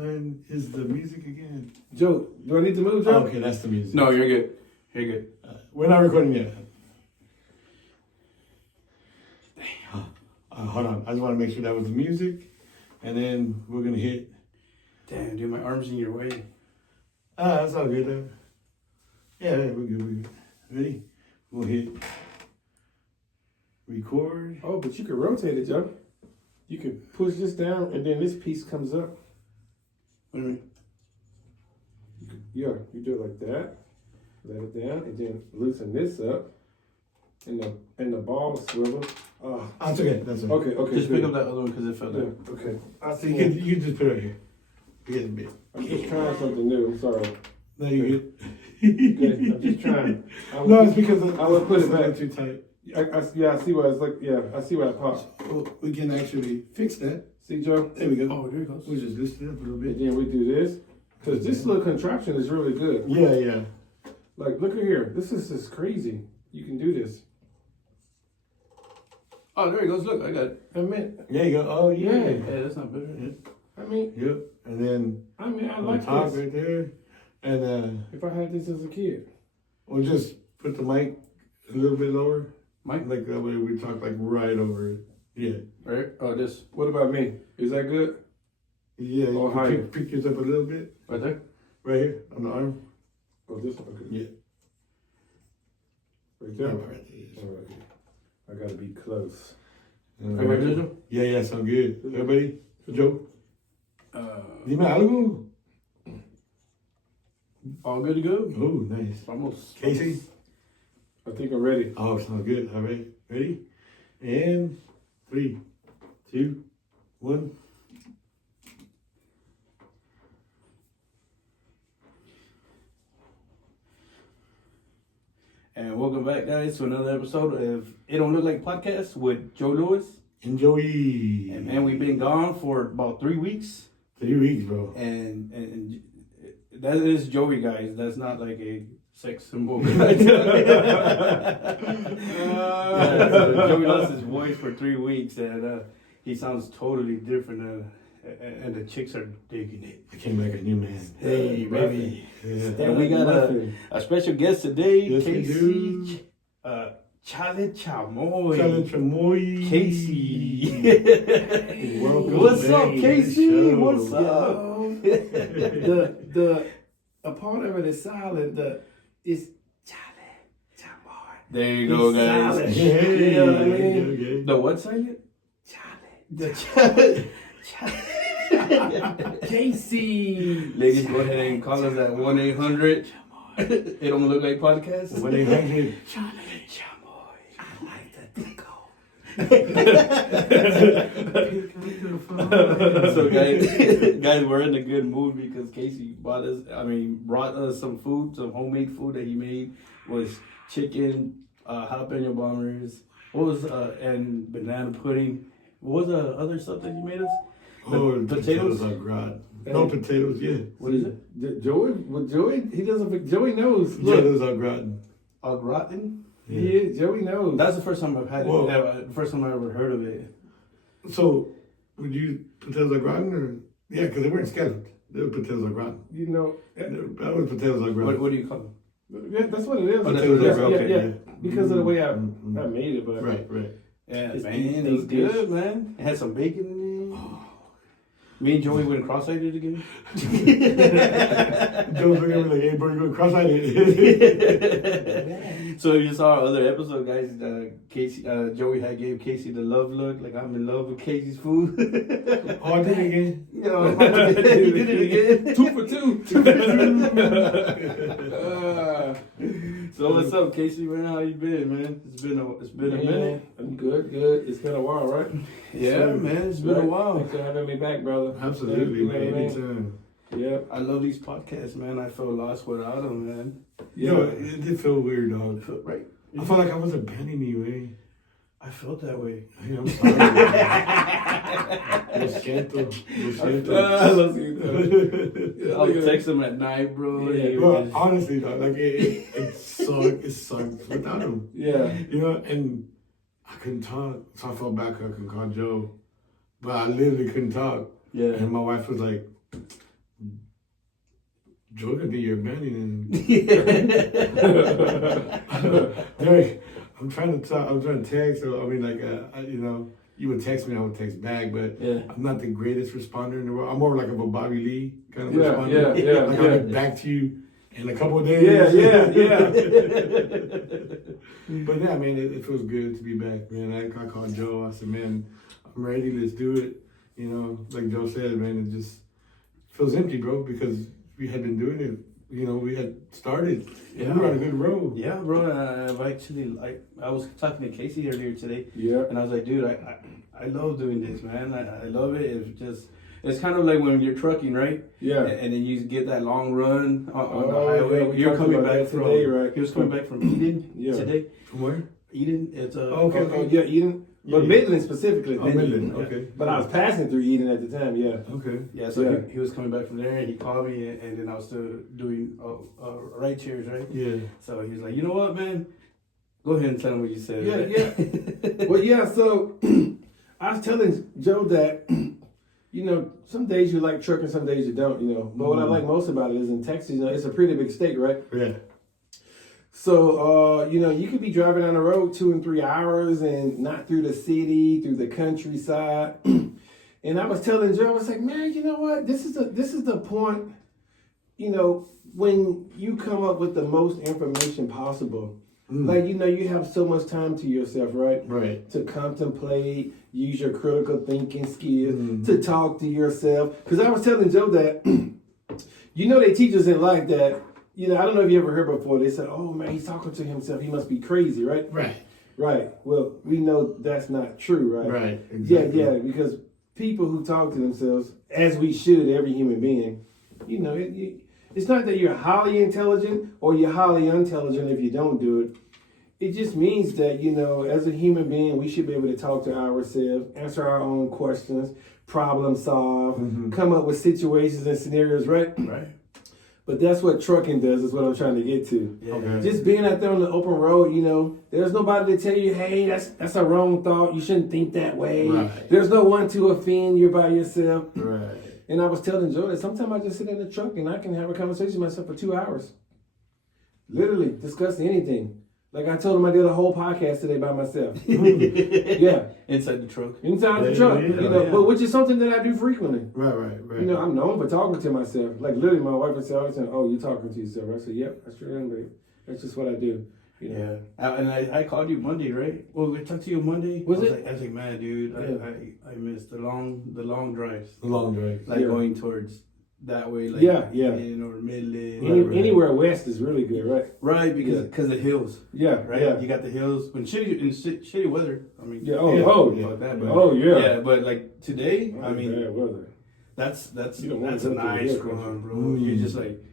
one is the music again? Joe, do I need to move, Joe? Oh, okay, that's the music. No, you're good. You're good. We're not recording yet. Hold on. I just want to make sure that was the music. And then we're going to hit. Damn, dude, my arm's in your way. That's all good, though. Yeah, we're good. Ready? We'll hit record. Oh, but you can rotate it, Joe. You can push this down, and then this piece comes up. What do you mean? Yeah, you do it like that. Let it down, and then loosen this up. And the ball swivels. Oh, that's okay. That's okay. Okay. Just pick up that other one because it fell down. Yeah, okay. So you can just put it right here. You get a bit. I'm just trying something new. I'm sorry. No, you good. Okay, I'm just trying. No, it's because I would put it back too tight. I see why it's like. Yeah, I see why it pops. Well, we can actually fix that. See, Joe? There we go. Oh, there it goes. We'll just loosen it up a little bit. And then we do this. Because this little contraption is really good. Yeah. Like, look at here. This is just crazy. You can do this. Oh, there it goes. Look, I got it. I mean, There you go. Oh, yeah. Yeah, that's not bad. Yeah. I mean, Yep. And then I on like top this. right there. And If I had this as a kid. we'll just put the mic a little bit lower. Mic? Like that way we talk like right over it. Yeah. Right? Oh, this. What about me? Is that good? Yeah. Oh, You higher. can pick yours up a little bit. Right there? Right here on the arm. Oh, this one? Okay. Yeah. Right there? Right there. All right. I gotta be close. Everybody good, Joe? Yeah, sound good. Everybody? Joe? Dime Uh, algo. all good to go? Oh, nice. Almost. Casey? I think I'm ready. Oh, sounds good. All right. Ready? And 3, 2, 1. And welcome back, guys, to another episode of It Don't Look Like Podcast with Joe Lewis. Enjoy. And man, we've been gone for about 3 weeks. 3 weeks, bro. And that is Joey, guys. That's not like a sex symbol. So Joey lost his voice for 3 weeks, and he sounds totally different. And the chicks are digging it. I came back a new man. Hey, baby. Yeah. And we got a special guest today, Yes, we Casey. do. Chale Chamoy. Chale Chamoy. Casey. Welcome What's back up, to the Casey? show. What's up? the a part of it is silent. It's Chale Chamoy. There you go, guys. Silent. Hey, You know what I mean? okay. The what silent? Chale. Casey. Ladies, go ahead and call us at 1-800. It Don't Look Like Podcast. 1-800. Chale Chamoy. I like the tickle. So guys, we're in a good mood because Casey brought us some food, some homemade food that he made. Was chicken, jalapeno bombers, and banana pudding. What was the other stuff that you made us? Oh, Potatoes? are grand. No potatoes, yeah. What is it? Joey, he doesn't. Joey knows. Look, Potatoes are grand. Au gratin? yeah, Joey knows. That's the first time I've had Whoa. it. The first time I ever heard of it. So, would you potatoes are grand or? Yeah, because they weren't scalloped. They were potatoes are grand. You know. That was potatoes are grand. What do you call them? Yeah, that's what it is. Oh, that's what it is. Yeah, Okay, yeah. Because of the way I Mm-hmm. made it, but Right. Yeah, It's man, it deep was dish. good, man. It had some bacon in it. Me and Joey went cross-eyed it again. Joe's looking at me like, hey, bro, you're going cross-eyed. So if you saw our other episode, guys, Joey had gave Casey the love look, like I'm in love with Casey's food. Oh, I did it again. You know, he did it again. 2 for 2. So what's up, Casey? Man, how you been, man? It's been a minute. I'm good. It's been a while, right? Yeah, man, it's been a while. Thanks for having me back, brother. Absolutely, man. Yeah, Anytime. Yep. I love these podcasts, man. I feel lost without them, man. You know, it did feel weird, dog. Right? I felt like I was abandoning you, eh? I felt that way. Hey, I'm sorry. Lo siento. I would text him at night, bro. Yeah, He would Well, just- honestly, dog, like it sucked without him. Yeah. You know, and I couldn't talk, so I felt bad 'cause I couldn't call Joe. But I literally couldn't talk. yeah. And my wife was like, Joe could be your abandoned. Yeah. Hey, I'm trying to talk. I'm trying to text. So I mean, like, you know, you would text me, I would text back. But Yeah. I'm not the greatest responder in the world. I'm more like of a Bobby Lee kind of Yeah, responder. yeah, Like yeah. I'll get back to you in a couple of days. Yeah. But yeah, I mean, it feels good to be back, man. I called Joe. I said, man, I'm ready. Let's do it. You know, like Joe said, man, it just feels empty, bro, because we had been doing it. You know, we had started. Yeah. We were on a good road. Yeah, bro. I've actually, I was talking to Casey earlier today, Yeah. and I was like, dude, I love doing this, man. I love it. It's kind of like when you're trucking, right? Yeah. And then you get that long run on the Oh, highway. yeah, we You're talked coming about back that from today, right? He was coming back from Eden Yeah. today. From where? Eden, it's Okay. Oh, yeah, Eden. But Yeah. Midland specifically. Oh, Midland. Yeah. Okay. But I was passing through Eden at the time, yeah. Okay. Yeah, so Yeah. He was coming back from there, and he called me, and then I was still doing ride shares, right? Yeah. So he was like, you know what, man? Go ahead and tell him what you said. Yeah, right? yeah. Well, yeah, so I was telling Joe that, you know, some days you like trucking, some days you don't, you know. But what I like most about it is in Texas, you know, it's a pretty big state, right? Yeah. So, you know, you could be driving down the road 2 and 3 hours and not through the city, through the countryside. And I was telling Joe, I was like, man, you know what? This is the point, you know, when you come up with the most information possible. Like, you know, you have so much time to yourself, right? Right. To contemplate, use your critical thinking skills, to talk to yourself. Because I was telling Joe that, you know, they teach us in life that, you know, I don't know if you ever heard before, they said, oh man, he's talking to himself, he must be crazy, right? Right. Right. Well, we know that's not true, right? Right. Exactly. Yeah, because people who talk to themselves, as we should, every human being, you know, it's not that you're highly intelligent or you're highly unintelligent if you don't do it. It just means that, you know, as a human being, we should be able to talk to ourselves, answer our own questions, problem solve, come up with situations and scenarios, right? Right. But that's what trucking does, is what I'm trying to get to. Yeah. Okay. Just being out there on the open road, you know, there's nobody to tell you, hey, that's a wrong thought. You shouldn't think that way. Right. There's no one to offend. You're by yourself. Right. And I was telling Joe that sometimes I just sit in the truck and I can have a conversation with myself for 2 hours. Literally discuss anything. Like I told him I did a whole podcast today by myself. Yeah. Inside the truck. Inside the Yeah, truck. yeah, You know, yeah. but which is something that I do frequently. Right. You know, I'm known for talking to myself. Like literally my wife would say all the time, oh, you're talking to yourself. I said, yep, I sure am, babe. That's just what I do. You know? Yeah, and I called you Monday, right? Well, we talked to you Monday. Was I was it? I was like, man, dude, Yeah. I missed the long drives, The long drive. like Yeah. going towards that way, like Yeah. Eden or Midland. Right. Anywhere west is really good, right? Right, because the hills, Yeah, right? yeah. You got the hills when shitty weather. I mean, Yeah, fuck that, but Oh, yeah. yeah, but like today, I mean, bad weather. that's You don't wanna that's a go through the nice hill country. run, bro. You just like,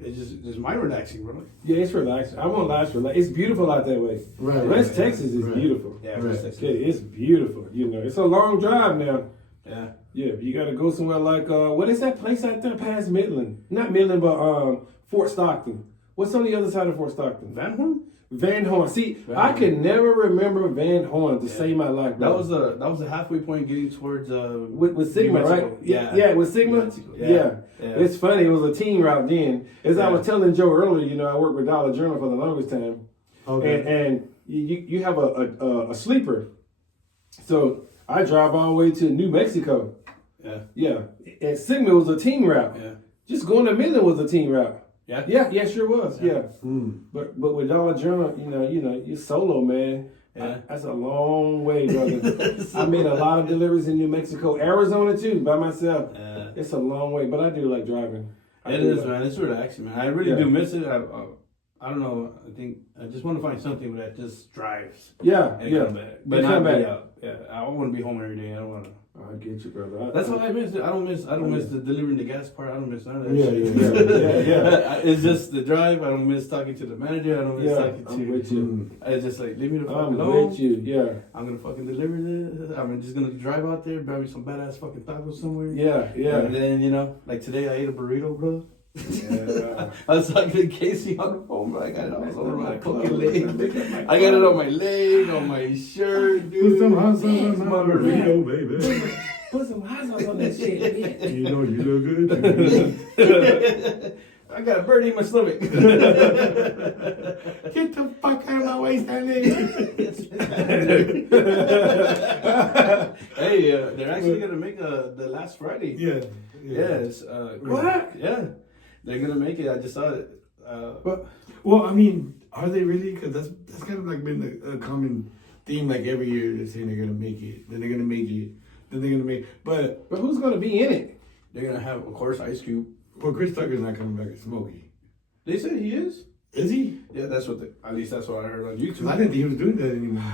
it's just mind relaxing, bro. Yeah, it's relaxing. I won't lie, it's relaxing. It's beautiful out that way. Right. West Texas is Right. beautiful. Yeah, Right. West Texas. Okay, it's beautiful. You know, it's a long drive now. Yeah. Yeah, but you got to go somewhere like what is that place out there past Midland? Not Midland, but Fort Stockton. What's on the other side of Fort Stockton? Van Horn? Van Horn. See, Van I Horn. could never remember Van Horn to save my life. That Bro. was a halfway point getting towards with Sigma, New Mexico. right? Yeah. yeah, with Sigma. New Mexico. Yeah. Yeah. It's funny. It was a team route then. As I Yeah. was telling Joe earlier, you know, I worked with Dollar General for the longest time, Okay. and you have a sleeper. So I drive all the way to New Mexico. Yeah. Yeah, and Sigma was a team route. Yeah. Just going to Midland was a team route. Yeah. Yeah, sure was. Yeah. Mm. But with Dollar General, you know, you're solo, man. Yeah. That's a long way, brother. I made a lot of deliveries in New Mexico, Arizona too, by myself. Yeah. It's a long way, but I do like driving. It is, man. It's relaxing, man. I really Yeah. do miss it. I don't know. I think I just want to find something that just drives Yeah, and yeah. come back, but And not come be back. out. Yeah, I want to be home every day. I don't want to. I get you, brother. That's why I miss it. I don't miss the delivering the gas part. I don't miss none of that Yeah, shit. yeah. It's just the drive. I don't miss talking to the manager. I don't miss Yeah, talking I'm to. with you. Mm. It's just like leave me the fuck I'm alone. with you. Yeah, I'm gonna fucking deliver this. I'm just gonna drive out there, grab me some badass fucking tacos somewhere. yeah, yeah. And then, you know, like today I ate a burrito, bro. Yeah. I was talking to Casey on the phone, bro. I got it all over my fucking leg. leg. I got it on my leg, on my shirt, Put dude. some hot sauce on my My burrito, baby. Put some hot sauce on that shit, bitch. You know, you look good. I got a birdie in my stomach. Get the fuck out of my way, Stanley. Hey, they're actually gonna make the last Friday. Yeah. Yes. What? Yeah, they're gonna make it. I just saw it. Well, I mean, are they really? Because that's kind of like been a common theme. Like every year, they're saying they're gonna make it, then they're gonna make it, then they're gonna make it. But who's gonna be in it? They're gonna have, of course, Ice Cube. well, Chris Tucker's not coming back as Smokey. They said he is. Is he? Yeah, that's what. At least that's what I heard on Because YouTube. I didn't think he was doing that anymore.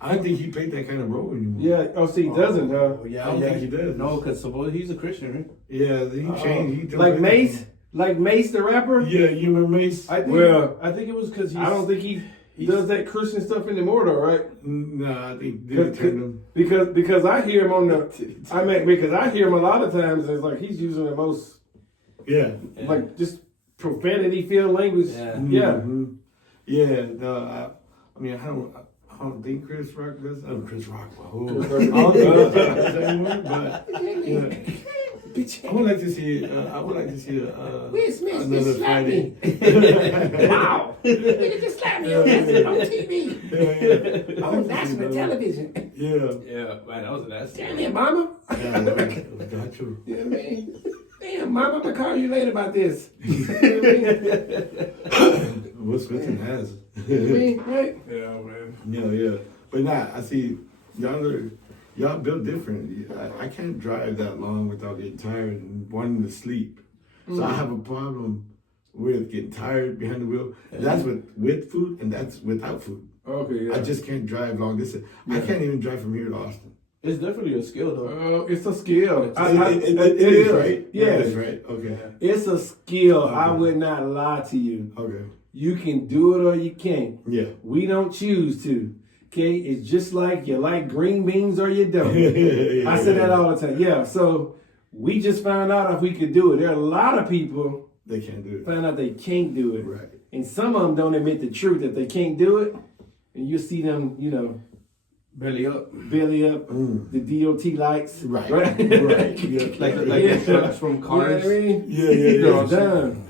I didn't think he played that kind of role anymore. Yeah. Oh, see, he doesn't, huh? Oh, yeah, I don't think he does. No, because supposedly he's a Christian, right? Yeah, he changed. He Like Mace? Like Mace the rapper? Yeah, you remember Mace? I think. Well, I think it was because I don't think he does that Christian stuff anymore, though, right? Nah, I think they turned him. Because I hear him on the. Because I hear him a lot of times. It's like he's using the most Yeah. like just profanity-filled language. Yeah. Mhm. Yeah. No, I mean, I don't think Chris Rock does. Chris Rock. Oh, Chris I don't think he does that anymore, but yeah. Bitch. I would like to see. I would like to see Will Smith another just slapped Friday. me. Wow. Nigga just slapped me on TV. Yeah. On national television. Yeah. Yeah, man, that was an ass. Damn it, mama. Yeah, well, got you. You know what I mean? Damn, mama, I'm gonna call you later about this. Will Smith has. You know what I mean? Right? Yeah, man. Yeah. But nah, I see y'all built different. I can't drive that long without getting tired and wanting to sleep. So I have a problem with getting tired behind the wheel. That's with food and that's without food. Okay, yeah. I just can't drive long distance. I can't even drive from here to Austin. It's definitely a skill, though. It's a skill. It is, right? Yeah. It is, right? Okay. It's a skill. Okay. I would not lie to you. Okay. You can do it or you can't. Yeah. We don't choose to. Okay? It's just like you like green beans or you don't. Yeah, I say that all the time. Yeah. So we just found out if we could do it. There are a lot of people They can't do it. find out they can't do it. Right. And some of them don't admit the truth that they can't do it. And you see them, Belly up. belly up, the DOT lights. Right. Right. Right. Yeah. Like Yeah. the trucks from You know what Cars. I mean? Yeah. They're done.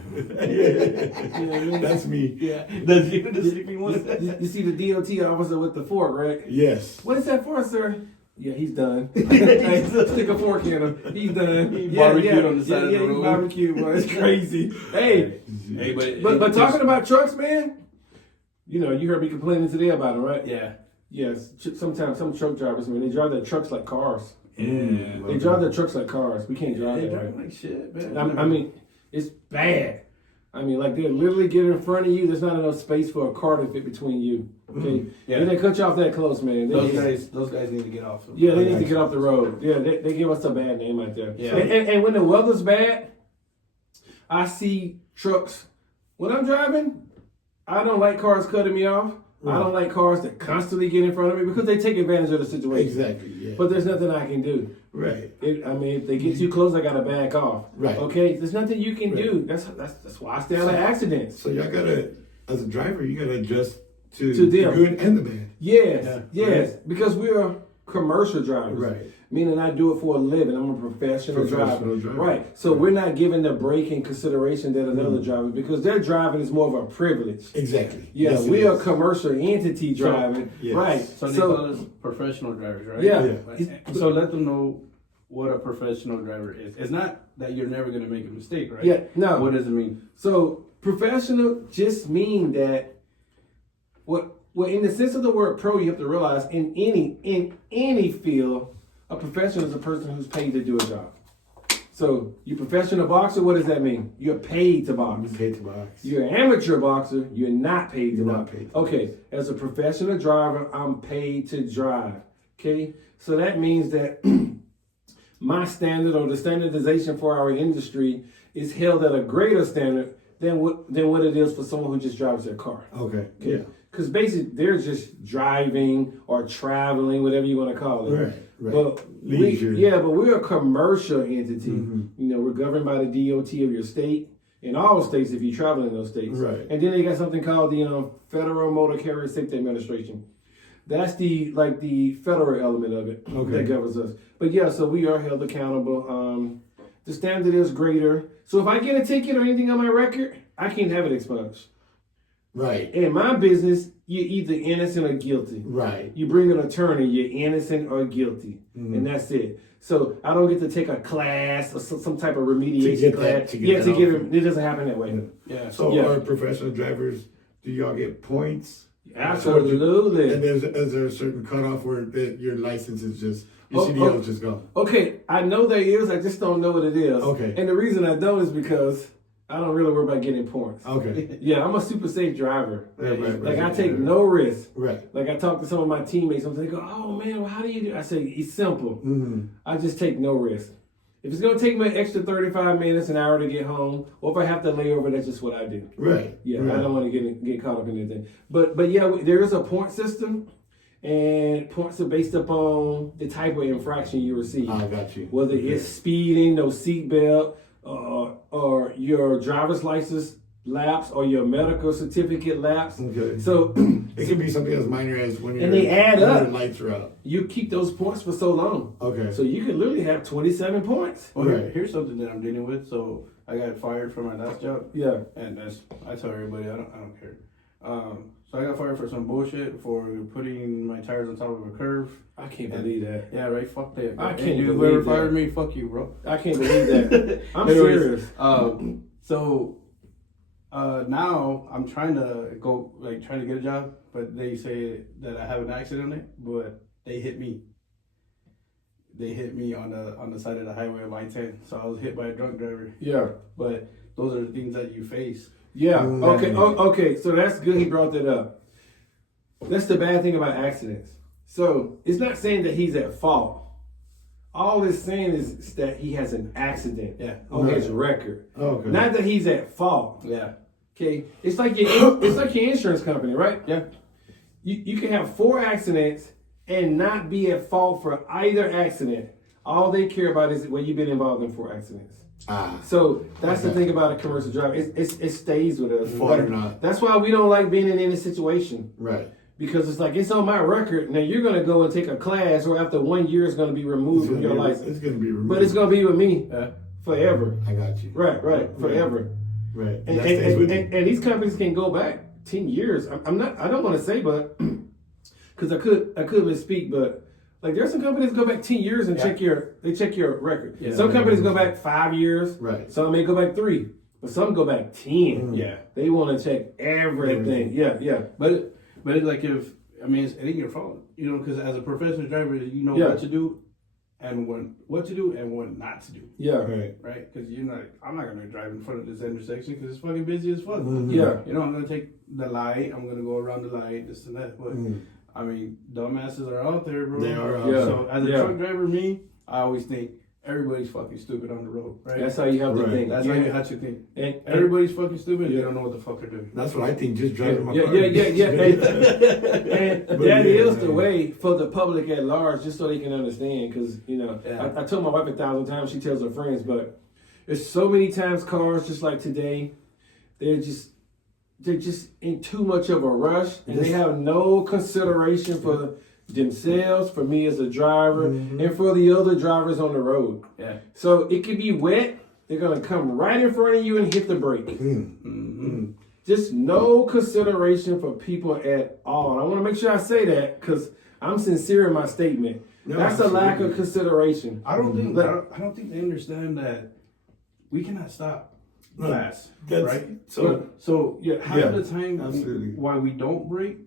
That's me. Yeah. That's you, the sleeping one. You see the DOT officer with the fork, right? Yes. What is that for, sir? Yeah, he's done. Hey, stick a fork in him. He's done. He barbecued on the side of the road. He barbecued, boy. It's crazy. Hey, Hey, but talking about trucks, man, you heard me complaining today about it, right? Yeah. Yes. Sometimes some truck drivers, man, they drive their trucks like cars. Yeah. They drive their trucks like cars. We can't drive They that drive way. like shit, man. I mean, it's bad. I mean, like they literally get in front of you. There's not enough space for a car to fit between you. Okay, Yeah. Then they cut you off that close, man. Those guys need to get off. Yeah, they need to get off the road. Yeah, they give us a bad name out there. Yeah. And when the weather's bad, I see trucks. When I'm driving, I don't like cars cutting me off. I don't like cars that constantly get in front of me because they take advantage of the situation. Exactly. Yeah. But there's nothing I can do. Right. If they get too close, I gotta back off. Right. Okay. There's nothing you can do. That's why I stay out of accidents. So y'all gotta, as a driver, you gotta adjust to To the them. good and the bad. Yes. Because we're commercial drivers. Right. Meaning I do it for a living. I'm a professional driver. Right. So we're not giving the break and consideration that another driver, because their driving is more of a privilege. Exactly. Yeah, Yes, it we are is. commercial entity driving. yes. Right. So they call us professional drivers, right? Yeah. So let them know what a professional driver is. It's not that you're never going to make a mistake, right? Yeah. No. What does it mean? So professional just mean that what in the sense of the word pro, you have to realize in any field, a professional is a person who's paid to do a job. So you're a professional boxer, what does that mean? You're paid to box. You paid to box. You're an amateur boxer, you're not paid to You're box. not paid to Okay, as a professional driver, I'm paid to drive. Okay, so that means that my standard or the standardization for our industry is held at a greater standard than what it is for someone who just drives their car. Okay. Yeah. Because basically they're just driving or traveling, whatever you want to call it. Right. Right. But Leisure. but we're a commercial entity. We're governed by the DOT of your state, in all states if you travel in those states. Right. And then they got something called the Federal Motor Carrier Safety Administration. That's the federal element of it that governs us. But yeah, so we are held accountable. The standard is greater. So if I get a ticket or anything on my record, I can't have it expunged. Right. In my business, you're either innocent or guilty. Right. You bring an attorney, you're innocent or guilty, and that's it. So I don't get to take a class or some type of remediation class. It doesn't happen that way. Yeah. So are professional drivers, do y'all get points? Absolutely. And is there a certain cutoff where your license is just, your CDL is just gone? Okay, I know there is, I just don't know what it is. Okay. And the reason I don't is because I don't really worry about getting points. Okay. Yeah, I'm a super safe driver. Right. I take no risk. Right. Like I talk to some of my teammates, they go, "Oh man, well, how do you do?" I say, "It's simple. I just take no risk. If it's gonna take me an extra 35 minutes, an hour to get home, or if I have to lay over, that's just what I do." Right. Yeah, I don't want to get caught up in anything. But yeah, there is a point system, and points are based upon the type of infraction you receive. I got you. Whether it's speeding, no seatbelt, or your driver's license lapse, or your medical certificate lapse. Okay. So it could be something as minor as when they add up. The lights are out. You keep those points for so long. Okay. So you could literally have 27 points. Well, here's something that I'm dealing with. So I got fired from my last job. Yeah. And I tell everybody I don't care. So I got fired for some bullshit for putting my tires on top of a curve. I can't believe that. Yeah, right. Fuck that. I can't believe believe whoever fired me, fuck you, bro. I can't believe that. I'm Anyways, serious. So now I'm trying to get a job, but they say that I have an accident on it, but they hit me. They hit me on the side of the highway of I-10. So I was hit by a drunk driver. Yeah. But those are the things that you face. Yeah. Okay. Okay. So that's good. He brought that up. That's the bad thing about accidents. So it's not saying that he's at fault. All it's saying is that he has an accident on his record. Okay. Not that he's at fault. Yeah. Okay. It's like your insurance company, right? Yeah. You can have 4 accidents and not be at fault for either accident. All they care about is whether you've been involved in 4 accidents. So that's the thing about a commercial driver. It stays with us. Fault or not. That's why we don't like being in any situation. Right. Because it's like, it's on my record. Now you're going to go and take a class, or after 1 year it's going to be removed from your license. It's going to be removed. But it's going to be with me forever. I got you. Right, forever. Right. And these companies can go back 10 years. I don't want to say, but because I could misspeak, but like there's some companies that go back 10 years and check your record. Yeah. Some companies go back 5 years. Right. Some may go back 3, but some go back 10. Yeah. They want to check everything. Yeah. But it's like it ain't your fault, because as a professional driver, you know what to do and what to do and what not to do. Yeah. Right? Because I'm not gonna drive in front of this intersection because it's fucking busy as fuck. Yeah. I'm gonna take the light. I'm gonna go around the light, this and that. But dumbasses are out there, bro. They are out there. So as a truck driver, I always think everybody's fucking stupid on the road, right? That's how you have to think. That's how you have to think. And everybody's fucking stupid. They don't know what the fuck they're doing. That's what I think. Just driving my car. Yeah. And that is the way for the public at large, just so they can understand. Because I told my wife 1,000 times. She tells her friends, but there's so many times cars, just like today, they're just in too much of a rush, and they have no consideration for themselves, for me as a driver, and for the other drivers on the road. Yeah. So it could be wet. They're going to come right in front of you and hit the brake. Just no consideration for people at all. And I want to make sure I say that because I'm sincere in my statement. No, that's a lack of consideration. I don't think they understand that we cannot stop fast, right? So half the time why we don't brake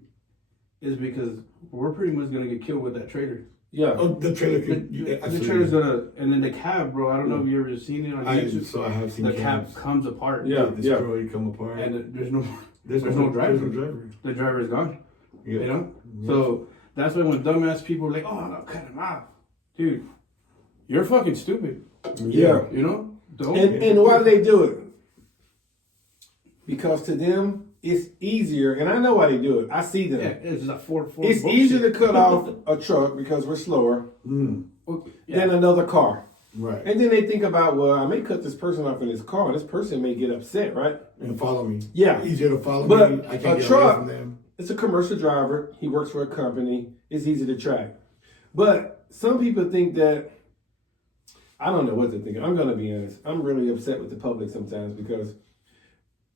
is because we're pretty much gonna get killed with that trailer. Yeah. The trailer the trailer's gonna, and then the cab, bro. I don't know if you ever seen it on YouTube. So I have seen the cab comes apart. Destroy, come apart, and there's no driver. There's no driver. The driver is gone. Yeah. Yeah. So that's why when dumbass people are like, "Oh, no, cut him off," dude, you're fucking stupid. Yeah. Don't. And why do they do it? Because to them, it's easier, and I know why they do it. I see them. Yeah, it's a Ford it's bullshit. easier to cut off a truck because we're slower than another car. Right. And then they think about, well, I may cut this person off in this car, and this person may get upset, right? And follow me. Yeah. Easier to follow but me. I can't a get truck, away from them. it's a commercial driver. He works for a company. It's easy to track. But some people think that, I don't know what they're thinking. I'm going to be honest. I'm really upset with the public sometimes because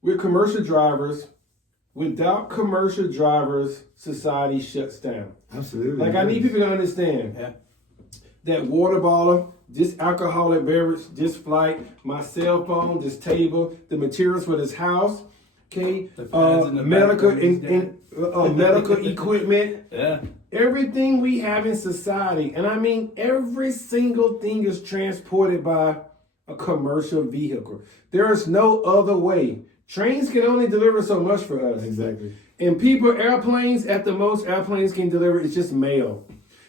we're commercial drivers. Without commercial drivers, society shuts down. Absolutely. Like, I need people to understand that water bottle, this alcoholic beverage, this flight, my cell phone, this table, the materials for this house, okay, medical medical equipment, everything we have in society, and I mean every single thing is transported by a commercial vehicle. There is no other way. Trains can only deliver so much for us. Exactly. And people, airplanes, at the most, airplanes can deliver, it's just mail.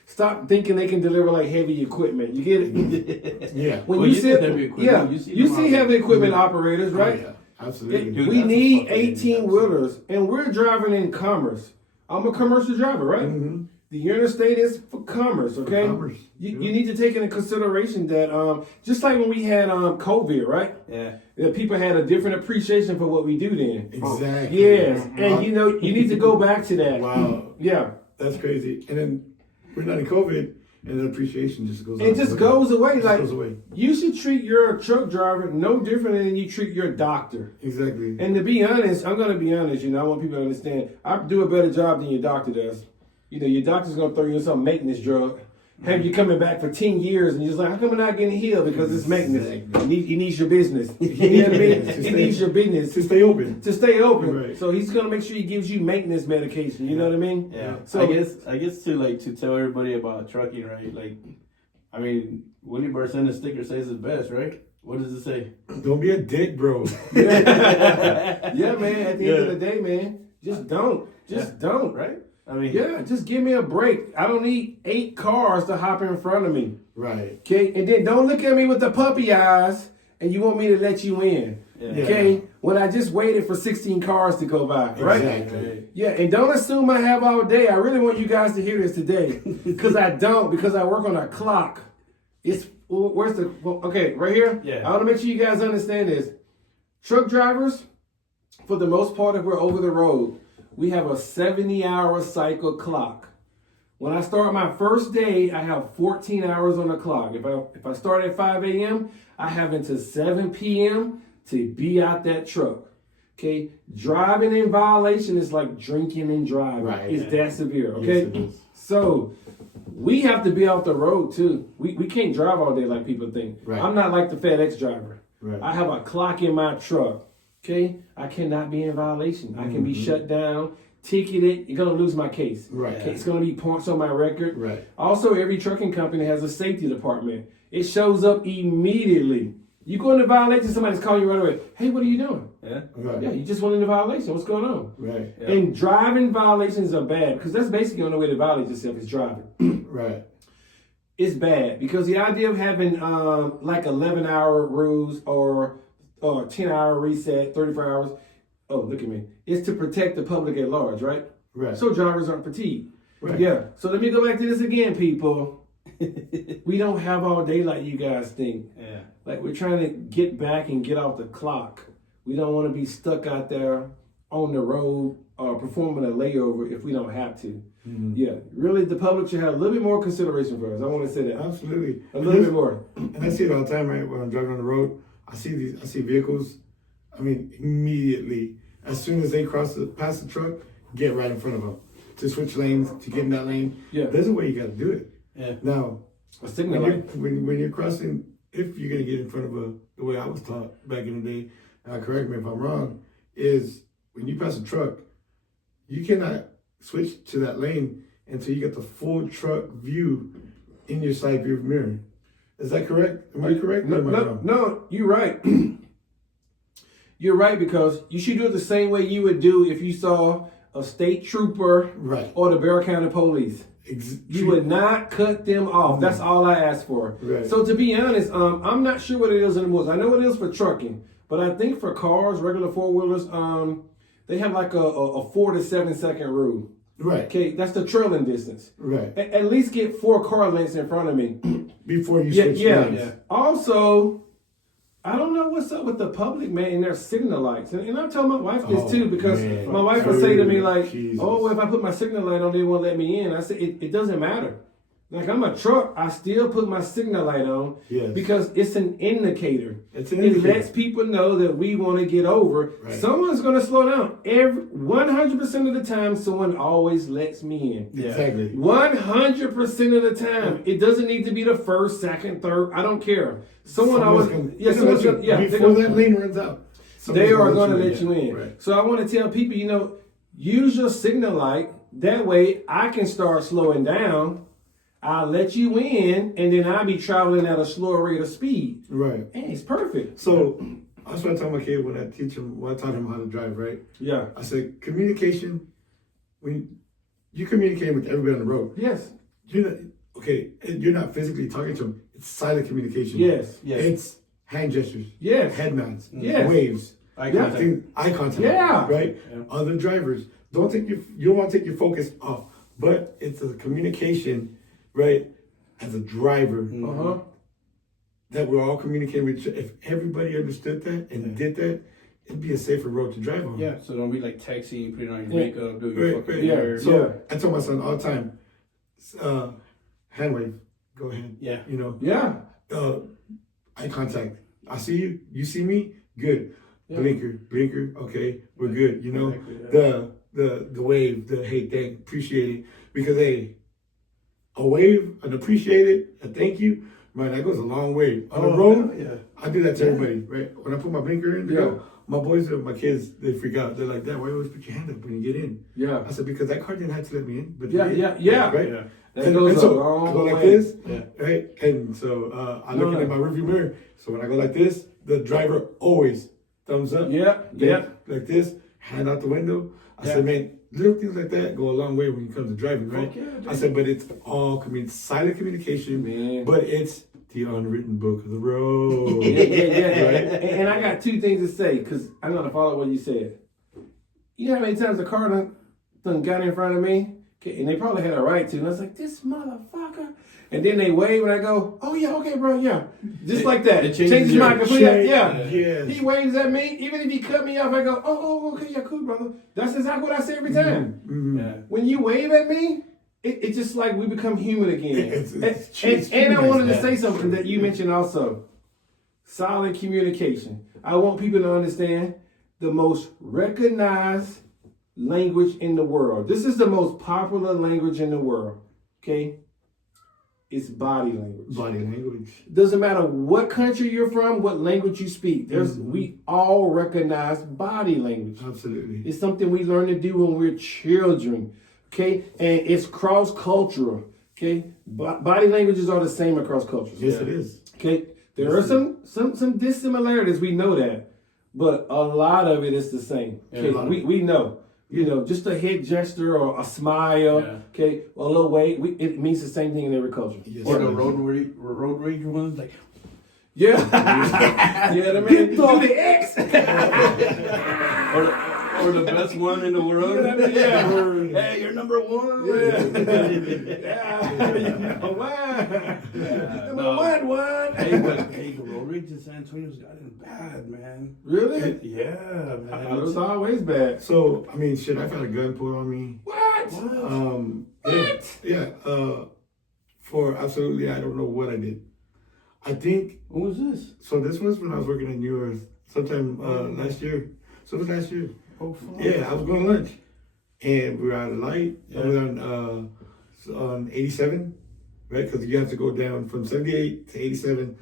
Stop thinking they can deliver like heavy equipment. You get it? Yeah. When Well, you you sit, see heavy equipment. you see heavy equipment operators, right? Oh, yeah. Absolutely. Dude, We that's need a fucking 18-wheelers, and we're driving in commerce. I'm a commercial driver, right? Mm-hmm. The interstate is for commerce, okay? commerce, You need to take into consideration that just like when we had COVID, right? Yeah. That people had a different appreciation for what we do then. Exactly. Yes, and you need to go back to that. Wow. Yeah. That's crazy. And then we're not in COVID, and the appreciation just goes. It just goes away. Just Like goes away. you should treat your truck driver no different than you treat your doctor. Exactly. And to be honest, I'm gonna be honest. I want people to understand. I do a better job than your doctor does. Your doctor's gonna throw you in some maintenance drug, have you coming back for 10 years, and you're just like, how come we're not getting healed? Because it's maintenance. Exactly. He needs your business. You know what I mean? He needs your business To stay open. to stay open. Right. So he's gonna make sure he gives you maintenance medication. You know what I mean? Yeah. So I guess to tell everybody about trucking, right? Like, I mean, Willie Barcena's sticker says it best, right? What does it say? Don't be a dick, bro. yeah, man. At the end of the day, man, just don't. Just don't. Right? I mean, Yeah, just give me a break. I don't need 8 cars to hop in front of me. Right. Okay? And then don't look at me with the puppy eyes and you want me to let you in. Yeah. Okay? When I just waited for 16 cars to go by. Right? Exactly. Yeah, and don't assume I have all day. I really want you guys to hear this today. Because I don't, because I work on a clock. Where's the, okay, right here? Yeah. I want to make sure you guys understand this. Truck drivers, for the most part, if we're over the road, we have a 70-hour cycle clock. When I start my first day, I have 14 hours on the clock. If I start at 5 a.m., I have until 7 p.m. to be out that truck. Okay? Driving in violation is like drinking and driving. Right. It's that severe. Okay? Yes, it is. So we have to be off the road too. We can't drive all day like people think. Right. I'm not like the FedEx driver. Right. I have a clock in my truck. Okay, I cannot be in violation. I can be shut down, ticketed. You're gonna lose my case. Right. Okay, it's gonna be points on my record. Right. Also, every trucking company has a safety department. It shows up immediately. You go into violation, somebody's calling you right away. Hey, what are you doing? Yeah. Right. Yeah, you just went into violation. What's going on? Right. Yeah. And driving violations are bad because that's basically the only way to violate yourself is driving. Right. It's bad because the idea of having like 11-hour rules or 10-hour reset, 34 hours. Oh, look at me. It's to protect the public at large, right? Right. So drivers aren't fatigued. Right. Yeah. So let me go back to this again, people. We don't have all day like you guys think. Yeah. Like we're trying to get back and get off the clock. We don't want to be stuck out there on the road or performing a layover if we don't have to. Mm-hmm. Yeah. Really, the public should have a little bit more consideration for us. I want to say that. Absolutely. A little bit more. And I see it all the time, right? When I'm driving on the road, I see vehicles. I mean, immediately, as soon as they pass the truck, get right in front of them to switch lanes, to get in that lane. Yeah. There's a way you got to do it. Yeah. Now, A signal when light. when you're crossing, if you're gonna get in front of the way I was taught back in the day, correct me if I'm wrong, is when you pass a truck, you cannot switch to that lane until you get the full truck view in your side view mirror. Is that correct? Am I correct? or am I wrong? No, you're right. You're right because you should do it the same way you would do if you saw a state trooper Right. or the Bexar County Police. You would not cut them off. That's all I asked for. Right. So to be honest, I'm not sure what it is anymore. I know what it is for trucking, but I think for cars, regular 4-wheelers, they have like a 4 to 7 second rule. Right. Okay, that's the trailing distance. Right. At least get 4 car lengths in front of me. Before you Yeah, switch yeah. lanes. Yeah. Also, I don't know what's up with the public, man, and their signal lights. And I told my wife this Oh, too, because man. my wife would say to me like, Jesus. "Oh, if I put my signal light on, they won't let me in." I said, "It doesn't matter. Like I'm a truck, I still put my signal light on Yes. because it's an indicator. It's an It indicator. lets people know that we want to get over. Right. Someone's going to slow down. 100% of the time, someone always lets me in. Yeah. Exactly. 100% of the time, it doesn't need to be the first, second, third. I don't care. Someone Someone's always, gonna- yeah, someone's gonna, yeah, they're before gonna- that lane runs out. they someone's are going to let in. you in. Right. So I want to tell people, use your signal light. That way, I can start slowing down. I'll let you in, and then I'll be traveling at a slower rate of speed. Right. Hey, it's perfect. So that's what I tell my kid when I taught him how to drive, right? Yeah. I said communication, when you communicate with everybody on the road, Yes. you're not physically talking to them. It's silent communication. Yes. Yeah. It's hand gestures, Yes. head nods, Yes. waves, Eye Yeah. contact. eye contact. Yeah. Right? Yeah. Other drivers, you don't want to take your focus off, but it's a communication, right? As a driver, Uh-huh. that we're all communicating with each other. If everybody understood that and did that, it'd be a safer road to drive on. Yeah, so don't be like texting, putting on your Yeah. makeup, doing your Right, fucking right. Yeah. hair. So I tell my son all the time, hand wave, go ahead. Yeah. Yeah. Eye contact. I see you, you see me, good. Yeah. Blinker, okay, we're good. Exactly, yeah. The wave, the hey, thank, appreciate it. Because hey, a wave, an appreciate it, a thank you, man, that goes a long way. On the road, yeah. I do that to everybody, right? When I put my blinker in, my boys and my kids, they freak out. They're like, "Dad, why you always put your hand up when you get in?" Yeah. I said, because that car didn't have to let me in, but they Yeah, did. yeah. Right? Yeah. That And goes a so long I go like way. this, Yeah. right? And so I look No. in my rearview mirror. So when I go like this, the driver always thumbs up. Yeah. Then Yeah. Like this, hand out the window. I Yeah. said, man, little things like that go a long way when it comes to driving, right? Fuck yeah, dude. I said, but it's all silent communication, Man. but it's the unwritten book of the road. Yeah. Right? And I got two things to say, because I'm going to follow what you said. You know how many times a car done got in front of me? Okay, and they probably had a right to. And I was like, this motherfucker. And then they wave and I go, oh yeah, okay, bro, yeah. Just like that. it changes Changes your my complete, shape. yeah. Yes. He waves at me, even if he cut me off, I go, oh, okay, yeah, cool, brother. That's exactly what I say every time. Mhm. Yeah. When you wave at me, it's just like we become human again. It's And I wanted to humanized. say something that you mentioned also. Solid communication. I want people to understand the most recognized language in the world. This is the most popular language in the world. Okay? It's body language. Body language. Doesn't matter what country you're from, what language you speak. We all recognize body language. Absolutely. It's something we learn to do when we're children, okay? And it's cross-cultural, okay? Body languages are the same across cultures. Yes, it is. Okay? There are some dissimilarities, we know that, but a lot of it is the same. Okay? a lot of We know. Just a head gesture or a smile, Yeah. okay, or a little wave, it means the same thing in every culture. Yes, Or it the is. road rage ones, like, Yeah. Yeah, the man do the X. or the best one in the world. Yeah. Hey, you're number one. Number one. Hey, but the road rage in San Antonio's gotten bad, man. Really? Yeah, It man. was always bad. So, I mean, shit, I've had a gun pulled on me. What? Yeah. For absolutely, I don't know what I did. I think, What was this? so this was when I was working at New Earth sometime last year. So it was last year. Oh, fuck. Yeah, I was going to lunch. And we were at a light. I was on 87, right? Because you have to go down from 78 to 87.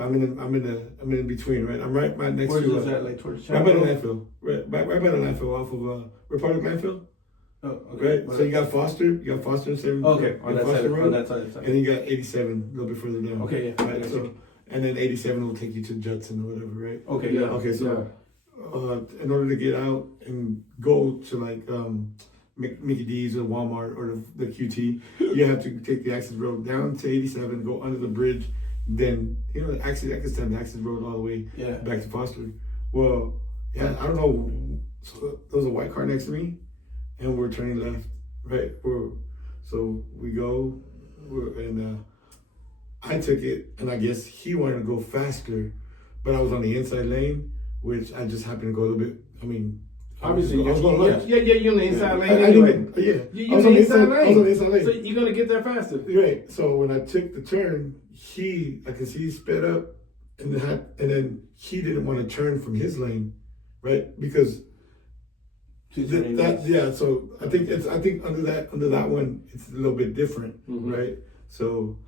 I'm in between, right? I'm right next Where's to this at? Like towards right by the Chale? landfill. Right by the landfill off of Republic Landfill. Oh, okay. Right? So you got Foster and 7. Okay, on that Foster side. Road, On that side. and you got 87 a little bit further down. Okay, yeah. Right, so, and then 87 will take you to Judson or whatever, right? Okay, yeah. Okay, so in order to get out and go to like Mickey D's or Walmart or the QT, you have to take the access road down to 87, go under the bridge, then the access road all the way Yeah. back to Foster. Well, yeah, I don't know. So there was a white car next to me, and we're turning left, right? So we go, and I took it, and I guess he wanted to go faster, but I was on the inside lane, which I just happened to go a little bit. I mean, Obviously, I was going left. you're on the inside lane I anyway. didn't even, yeah. You're I was on on the the inside inside lane. I was on the inside lane. So you're gonna get there faster. Right. So when I took the turn, I could see he sped up, and then he didn't want to turn from his lane, right? Because So I think under that one it's a little bit different, right? So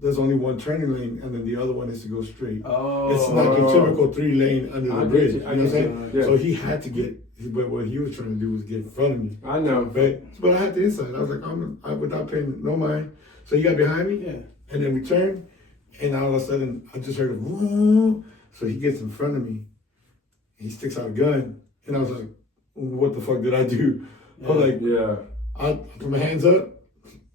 there's only one turning lane, and then the other one is to go straight. Oh, it's not the typical 3-lane under the bridge. You know what I'm saying? Yeah. So he had to get. But what he was trying to do was get in front of me. I know. Right? But I had the inside. I was like, I without paying no mind. So he got behind me, and then we turned, and all of a sudden I just heard a whoom. So he gets in front of me. He sticks out a gun, and I was like, what the fuck did I do? I was like, I put my hands up,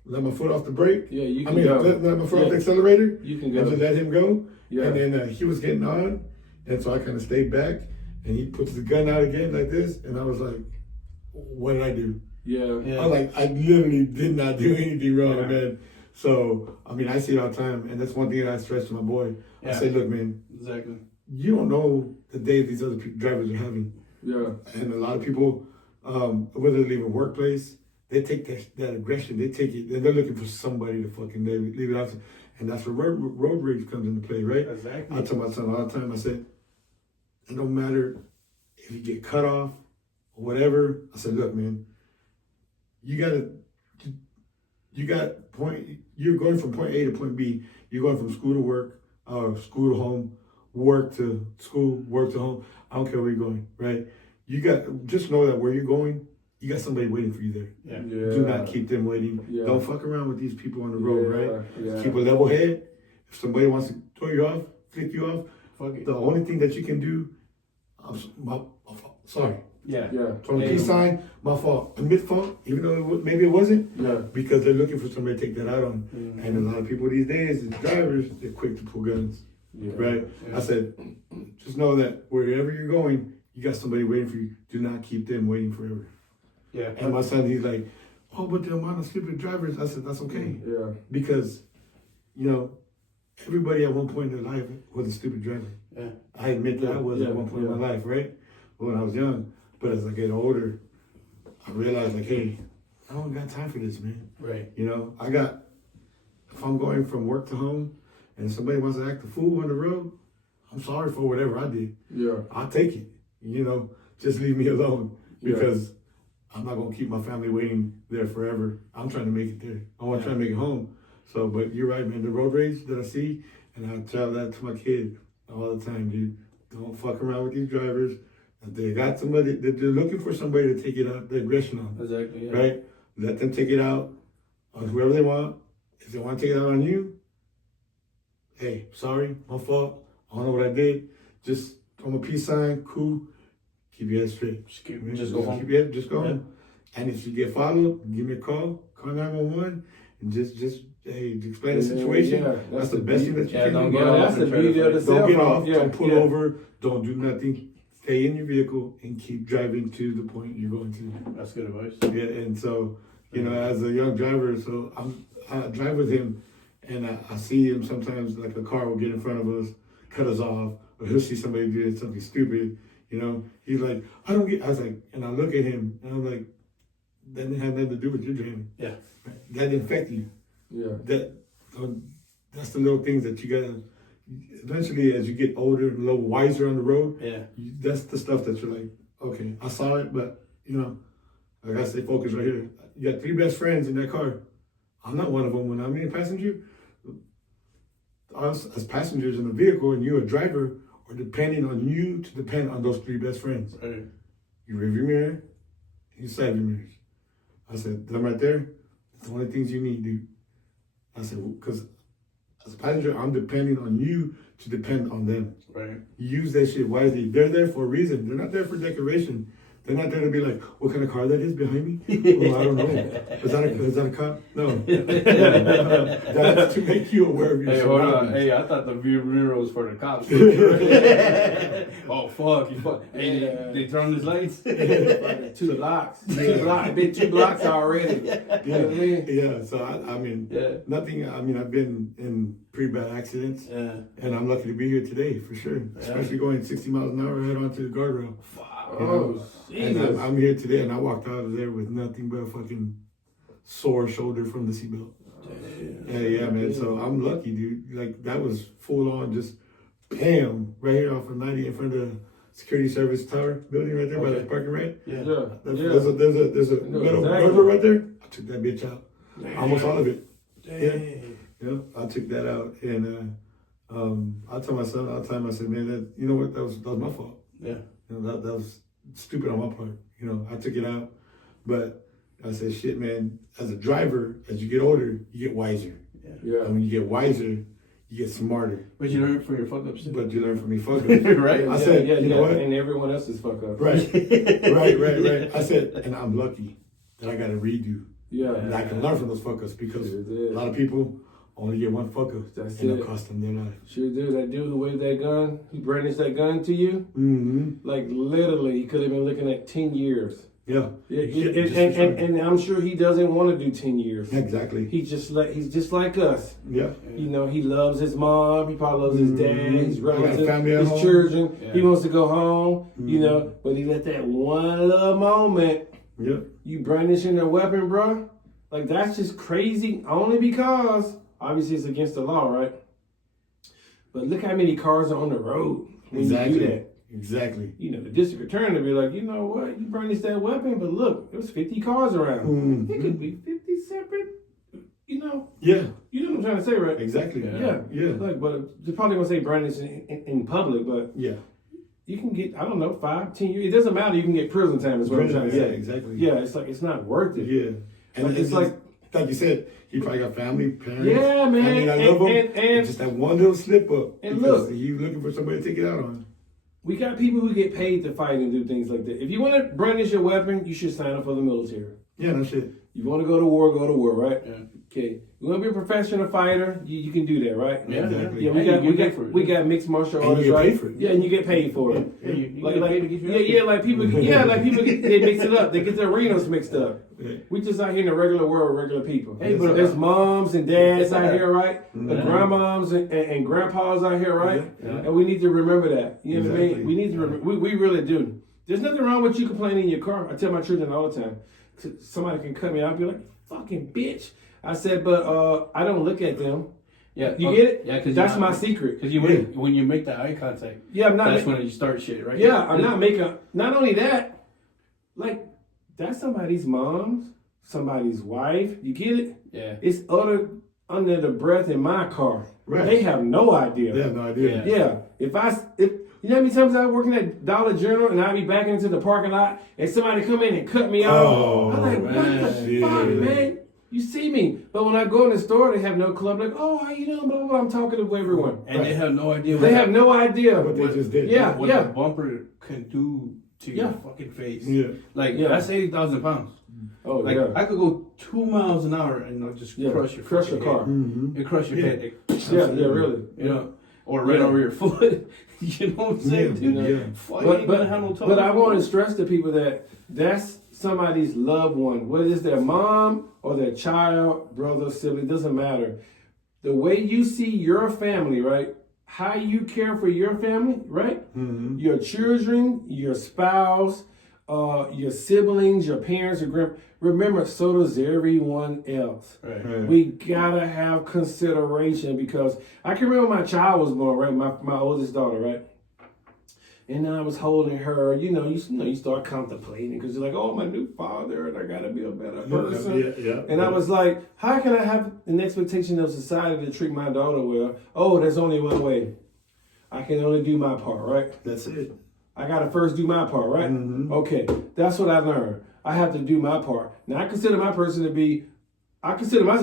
let my foot off the brake. Yeah, you can go. Let my foot off the accelerator. You can go. And just let him go. Yeah. And then he was getting on, and so I kind of stayed back, and he puts the gun out again like this, and I was like, what did I do? Yeah. I was like, I literally did not do anything wrong, man. So, I mean, I see it all the time, and that's one thing that I stress to my boy. I say, look, man, exactly. You don't know the day these other drivers are having. Yeah. And a lot of people, whether they leave a workplace, they take that aggression, they take it, and they're looking for somebody to fucking leave it out. And that's where road rage comes into play, right? Exactly. I tell my son all the time, I said, it don't matter if you get cut off or whatever. I said, look, man, you're going from point A to point B. You're going from school to work, school to home, work to school, work to home. I don't care where you're going, right? Just know that where you're going, you got somebody waiting for you there. Yeah. Do not keep them waiting. Yeah. Don't fuck around with these people on the road, right? Yeah. Keep a level head. If somebody wants to throw you off, flick you off, Fuck it. the only thing that you can do, sorry. Yeah. From the peace sign, my fault. Admit fault, even though maybe it wasn't, because they're looking for somebody to take that out on. And a lot of people these days, as drivers, they're quick to pull guns, right? I said, just know that wherever you're going, you got somebody waiting for you. Do not keep them waiting forever. Yeah. And my son, he's like, oh, but the amount of stupid drivers. I said, that's okay. Yeah. Because, everybody at one point in their life was a stupid driver. Yeah. I admit that I was at one point in my life, right? When I was young. But as I get older, I realized, like, hey, I don't got time for this, man. Right. If I'm going from work to home and somebody wants to act a fool on the road, I'm sorry for whatever I did. Yeah. I'll take it. Just leave me alone. Because I'm not going to keep my family waiting there forever. I'm trying to make it there. I want to try to make it home. So, but you're right, man. The road rage that I see, and I tell that to my kid all the time, dude. Don't fuck around with these drivers. If they got somebody, they're looking for somebody to take it out, the aggression on. Exactly. Yeah. Right? Let them take it out on whoever they want. If they want to take it out on you, hey, sorry, my fault. I don't know what I did. Just throw a peace sign, cool. Keep your head straight. Just go home. Just go home. And if you get followed, give me a call 911, and just explain the situation. That's the best thing that you can do. That's the beauty of the Don't get off. Yeah. Don't pull over. Don't do nothing. Stay in your vehicle and keep driving to the point you're going to. That's good advice. Yeah, and so as a young driver, so I drive with him, and I see him sometimes, like a car will get in front of us, cut us off, or he'll see somebody doing something stupid. He's like, I was like, and I look at him, and I'm like, that didn't have nothing to do with your driving. Yeah. That didn't affect you. Yeah. That's the little things that you gotta. Eventually, as you get older and a little wiser on the road, that's the stuff that you're like, okay, I saw it, but I gotta stay focused right here. You got 3 best friends in that car. I'm not one of them. When I'm in a passenger, us as passengers in the vehicle, and you're a driver, are depending on you to depend on those 3 best friends. Right. Your rearview mirror, your side view mirrors. I said, them right there, that's the only things you need, dude. I said, because as a passenger, I'm depending on you to depend on them. Right. You use that shit wisely. They're there for a reason. They're not there for decoration. They're not there to be like, what kind of car that is behind me? Oh, I don't know. Is that a cop? No. That's to make you aware of your Hey, hold on. surroundings. Hey, I thought the mirror was for the cops. Oh, fuck. You fuck. Hey, they turn on his lights? 2 blocks. 2 blocks. Been 2 blocks already. You know what I mean? Yeah, so I mean, nothing, I mean, I've been in pretty bad accidents, and I'm lucky to be here today, for sure. Especially going 60 miles an hour head onto the guardrail. You know? And I'm here today, and I walked out of there with nothing but a fucking sore shoulder from the seatbelt. Yeah, man, so I'm lucky, dude. Like, that was full on, just bam, right here off of 90 in front of the security service tower building right there by the parking ramp. There's a metal guardrail right there. I took that bitch out. Almost all of it. Yeah, I took that out, and I told my son all the time, I said, man, that, you know what, that was my fault. Yeah. You know, that was stupid on my part. You know, I took it out, but I said, shit, man, as a driver, as you get older, you get wiser. Yeah. And when you get wiser, you get smarter. But you learn from your fuck ups. But you learn from your fuck ups. Right? I said, you know what? And everyone else's fuck up. Right. Right. I said, and I'm lucky that I got to redo. Yeah. And I can learn from those fuck ups because a lot of people only get one fuck up. That's and it. it'll cost them their life. Sure do. That dude who waved that gun, he brandished that gun to you. Mm-hmm. Like literally, he could have been looking at 10 years. Yeah. And I'm sure he doesn't want to do 10 years. Exactly. He's just like us. Yeah. You know, he loves his mom. He probably loves his dad, his relatives, his home. children. Yeah. He wants to go home. You know, but he let that one little moment. Yeah. You brandishing a weapon, bro. Like that's just crazy. Only because obviously it's against the law, right? But look how many cars are on the road when you do that. Exactly. You know, the district attorney will be like, you know what, you brandished that weapon, but look, there was 50 cars around. It could be 50 separate, you know. Yeah. You know what I'm trying to say, right? Exactly. Yeah. Yeah. But they're probably going to say brandish in public, but Yeah. you can get, I don't know, 5, 10 years. It doesn't matter. You can get prison time is what I'm trying to say. Yeah, exactly. Yeah, it's like, it's not worth it. Yeah. And Like, it's like you said, he probably got family, parents. Yeah, man. I mean, I love him. And just that one little slip up. And because look. you looking for somebody to take it out on. we got people who get paid to fight and do things like that. If you want to brandish your weapon, you should sign up for the military. Yeah, no shit. You want to go to war, right? Yeah. Okay. You want to be a professional fighter, you can do that, right? Yeah, Exactly. Yeah, we got mixed martial artists, you get right? paid for it. Yeah, and you get paid for it. Yeah, you Like, get like, paid to get your like people they mix it up. They get their arenas mixed up. Yeah. We just out here in the regular world with regular people. Hey, but there's moms and dads out here, right? The Mhm. grandmoms and grandpas out here, right? Yeah. And we need to remember that. You know what I Exactly. mean? We need to remember. We really do. There's nothing wrong with you complaining in your car. I tell my children all the time. Somebody can cut me out, I'll be like, fucking bitch. I said, but I don't look at them. Yeah, You get it? Yeah, because That's my secret. Because when you make that eye contact, Yeah, I'm not. that's when you start shit, right? Yeah, I'm not making. Not only that, like that's somebody's mom's, somebody's wife. You get it? Yeah. It's under the breath in my car. Right. They have no idea. They have no idea. Yeah. If you know how many times I was working at Dollar General and I'd be backing into the parking lot and somebody come in and cut me off. Oh, I'm like, what the fuck, man? You see me. But when I go in the store, they have no club. Like, oh, how you doing? Blah, blah, blah. I'm talking to everyone. And they have no idea. They have no idea. What they just did. Yeah. What the bumper can do to your fucking face. Yeah. Like, Yeah. that's 80,000 pounds. Oh, Like, yeah. I could go 2 miles an hour and I'll just crush your fucking car. head. Mm-hmm. It crush your Yeah. head. Yeah, really. You know, or right over your foot. You know what I'm saying? Yeah, Dude? yeah. Fuck, you ain't gonna have no But I want to stress to people that that's somebody's loved one, whether it's their mom or their child, brother, sibling, doesn't matter. The way you see your family, right? How you care for your family, right? Mm-hmm. Your children, your spouse, your siblings, your parents, your grandparents. Remember, so does everyone else. Right. We gotta have consideration because I can remember my child was born, right? My oldest daughter, right? And I was holding her, you start contemplating because you're like, oh, my new father, and I gotta be a better person. Yeah. And I was like, how can I have an expectation of society to treat my daughter well? Oh, there's only one way. I can only do my part, right? That's it. I gotta first do my part, right? Mhm. Okay, that's what I learned. I have to do my part. Now I consider myself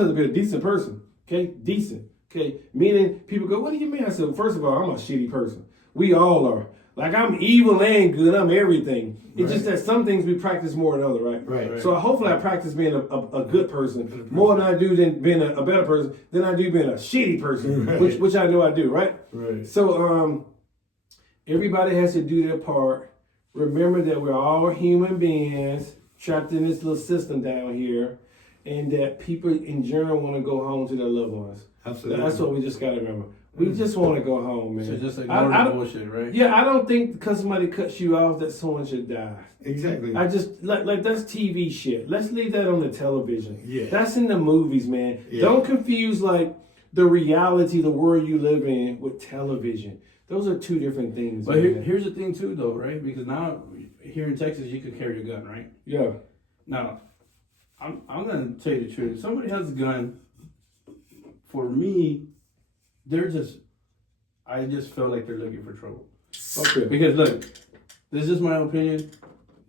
to be a decent person. Okay, decent. Okay, meaning people go, what do you mean? I said, well, first of all, I'm a shitty person. We all are. Like I'm evil and good. I'm everything. It's Right. just that some things we practice more than others, right? Right. So hopefully I practice being a good person more than I do than being a better person than I do being a shitty person, Right. which I know I do, right? Right. So everybody has to do their part. Remember that we're all human beings trapped in this little system down here, and that people in general want to go home to their loved ones. Absolutely. That's what we just got to remember. We just want to go home, man. So just ignore the bullshit, right? Yeah, I don't think because somebody cuts you off that someone should die. Exactly. I just like that's TV shit. Let's leave that on the television. Yeah. That's in the movies, man. Yeah. Don't confuse like the reality, the world you live in, with television. Those are two different things. But man. here's the thing too, though, right? Because now here in Texas, you can carry a gun, right? Yeah. Now, I'm gonna tell you the truth. If somebody has a gun, for me, I just feel like they're looking for trouble. Okay. Because look, this is my opinion.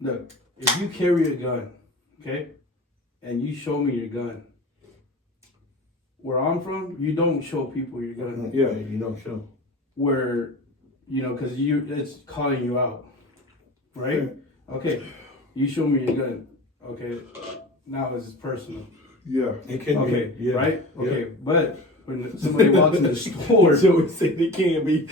Look, if you carry a gun, okay, and you show me your gun, where I'm from, you don't show people your gun. Yeah. You don't show. Where, because it's calling you out, right? Okay, you show me your gun. Okay, now it's personal. Yeah. It can Okay, be. Yeah. right? Yeah. Okay, but when somebody walks in the store, So we say they can be.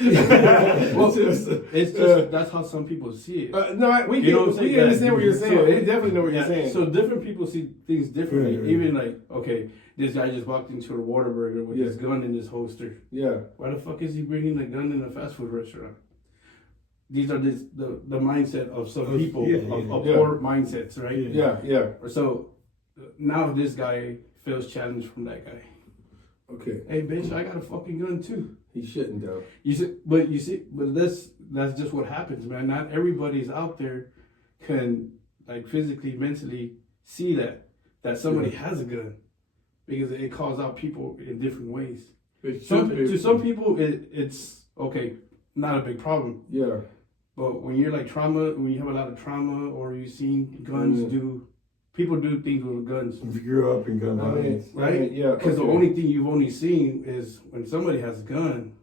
well, it's just that's how some people see it. No, we You know what I'm can. saying? We understand what you're So saying. We definitely know what you're Yeah, saying. So different people see things differently. Right. Even like, okay, this guy just walked into a Whataburger with his gun in his holster. Yeah. Why the fuck is he bringing a gun in a fast food restaurant? These are the mindset of some people, of Yeah. poor mindsets, right? Yeah. Yeah. So now this guy feels challenged from that guy. Okay. Hey, bitch, I got a fucking gun too. He shouldn't though. But that's just what happens, man. Not everybody's out there can like physically, mentally see that somebody has a gun, because it calls out people in different ways. To some people, it's okay, not a big problem. Yeah. But when you're like when you have a lot of trauma, or you've seen guns people do things with guns. If you grew up in gun violence. Right? Yeah. Because the only thing you've only seen is when somebody has a gun,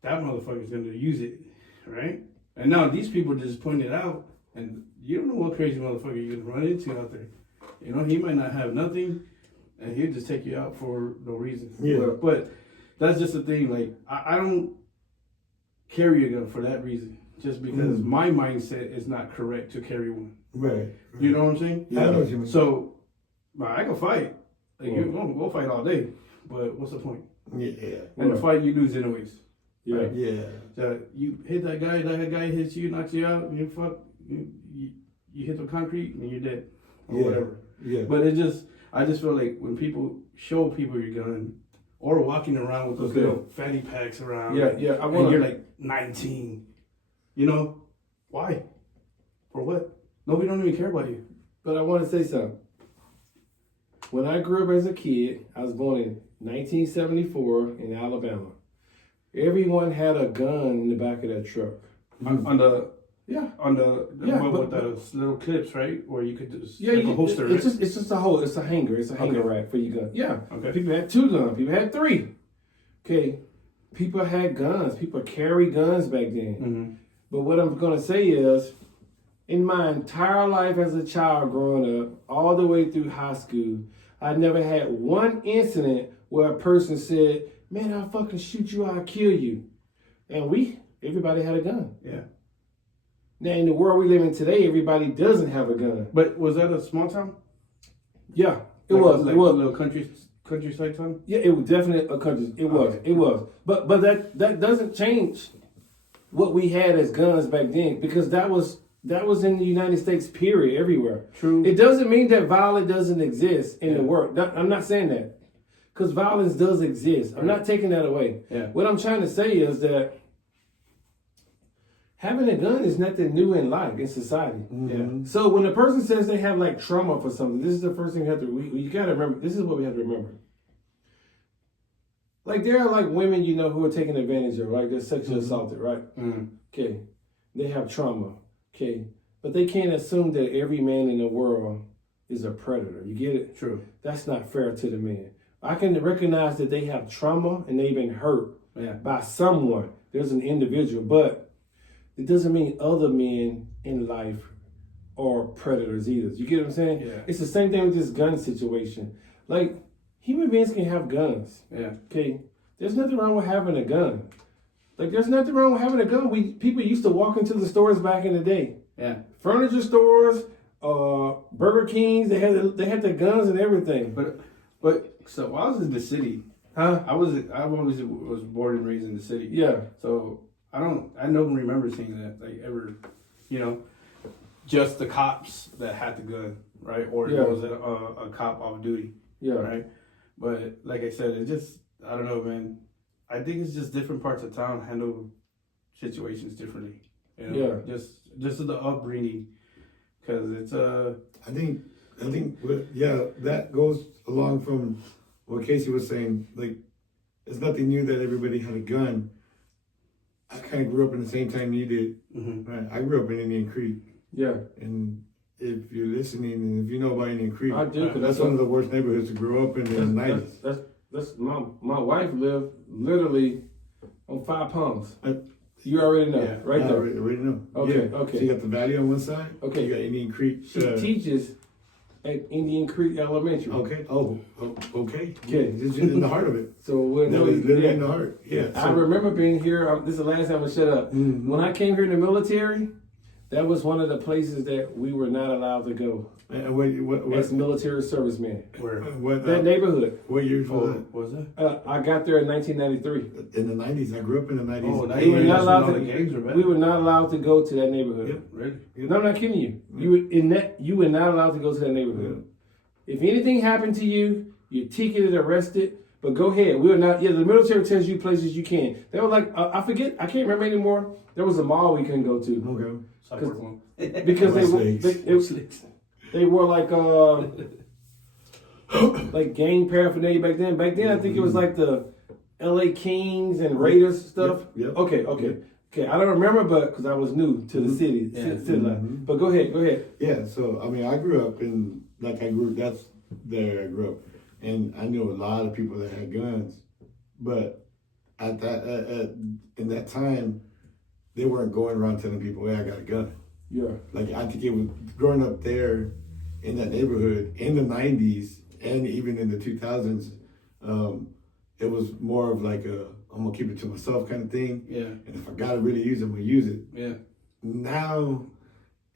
that motherfucker's going to use it, right? And now these people just point it out, and you don't know what crazy motherfucker you're going to run into out there. He might not have nothing, and he'll just take you out for no reason. Yeah. But that's just the thing. Like, I don't carry a gun for that reason, just because my mindset is not correct to carry one. Right. You know what I'm saying? Yeah, I know what you mean. So, I can fight. Like, we'll fight all day, but what's the point? Yeah. And the fight, you lose anyways. Yeah. Right? Yeah. So you hit that guy hits you, knocks you out, and you hit the concrete, and you're dead, or whatever. Yeah. But I just feel like when people show people your gun, or walking around with those little fanny packs around, Yeah. and you're like 19, why? For what? Nobody don't even care about you. But I want to say something. When I grew up as a kid, I was born in 1974 in Alabama. Everyone had a gun in the back of that truck. On the Yeah. with those little clips, right? Where you could just Yeah, like a holster. it's just a hole. It's a hanger. It's a hanger rack for your gun. Yeah. Okay. People had 2 guns. People had 3. Okay. People had guns. People carried guns back then. Mm-hmm. But what I'm gonna say is, in my entire life as a child growing up, all the way through high school, I never had one incident where a person said, "Man, I'll fucking shoot you, I'll kill you." And everybody had a gun. Yeah. Now, in the world we live in today, everybody doesn't have a gun. But was that a small town? Yeah, it Like was. a little countryside town. Yeah, it was definitely a country. It was. Okay. It was. But that doesn't change what we had as guns back then, because that was in the United States, period, everywhere. True. It doesn't mean that violence doesn't exist in the world. I'm not saying that, because violence does exist. I'm not taking that away. Yeah. What I'm trying to say is that having a gun is nothing new in life, in society. Yeah. So when a person says they have like trauma for something, this is the first thing you have to, you got to remember, this is what we have to remember. Like there are like women, who are taken advantage of, right? They're sexually assaulted, right? Mm-hmm. Okay. They have trauma. Okay. But they can't assume that every man in the world is a predator. You get it? True. That's not fair to the man. I can recognize that they have trauma and they've been hurt by someone. There's an individual, but it doesn't mean other men in life are predators either. You get what I'm saying? Yeah. It's the same thing with this gun situation. Like, human beings can have guns. Yeah. Okay? There's nothing wrong with having a gun. Like, there's nothing wrong with having a gun. People used to walk into the stores back in the day. Yeah. Furniture stores, Burger Kings, they had the guns and everything. But so I was in the city. Huh? I always was born and raised in the city. Yeah. So I don't remember seeing that like ever, you know, just the cops that had the gun, right? Or Yeah. there was a cop off duty, Yeah. right? But like I said, it just, I don't know, man. I think it's just different parts of town handle situations differently. You know? Yeah. Just the upbringing, because it's I think, that goes along from what Casey was saying. Like, it's nothing new that everybody had a gun. I kind of grew up in the same time you did. Mhm. Right? I grew up in Indian Creek, Yeah. and if you're listening and if you know about Indian Creek, I do, 'cause that's one of the worst neighborhoods to grow up in the '90s. That's my wife lived literally on 5 Palms. Uh, You already know, Yeah. right I there. already know. Okay, Yeah. okay. So you got the valley on one side. Okay. You got Indian Creek. She teaches at Indian Creek Elementary. Okay. Okay. Okay. Just in the heart of it. So we'll That know. was literally Yeah. in the heart. Yeah. I remember being here. This is the last time I shut up. Mhm. When I came here in the military, that was one of the places that we were not allowed to go And what as military servicemen. where That neighborhood. what years was that? what was that? I got there in 1993. In the '90s. I grew up in the '90s. Oh, now We you were were not allowed the gangs were to. bad. We were not allowed to go to that neighborhood. Yep. Really? No, I'm not kidding you. You were not allowed to go to that neighborhood. If anything happened to you, you're ticketed, arrested. But go ahead. We're not. Yeah, the military tells you places you can. They were like, I forget. I can't remember anymore. There was a mall we couldn't go to Okay. Cyborg one. because Snakes. they were like like gang paraphernalia back then. Back then, I think it was like the L.A. Kings and Raiders stuff. Yep. Okay. I don't remember, but because I was new to the city, city life. But go ahead. Yeah. So I mean, I grew up in That's there I grew up, and I knew a lot of people that had guns, but at in that time, they weren't going around telling people, "Hey, I got a gun." Yeah. Like, I think it was growing up there in that neighborhood in the '90s and even in the 2000s. It was more of like I'm gonna keep it to myself kind of thing. Yeah. And if I gotta really use it, I'm gonna use it. Yeah. Now,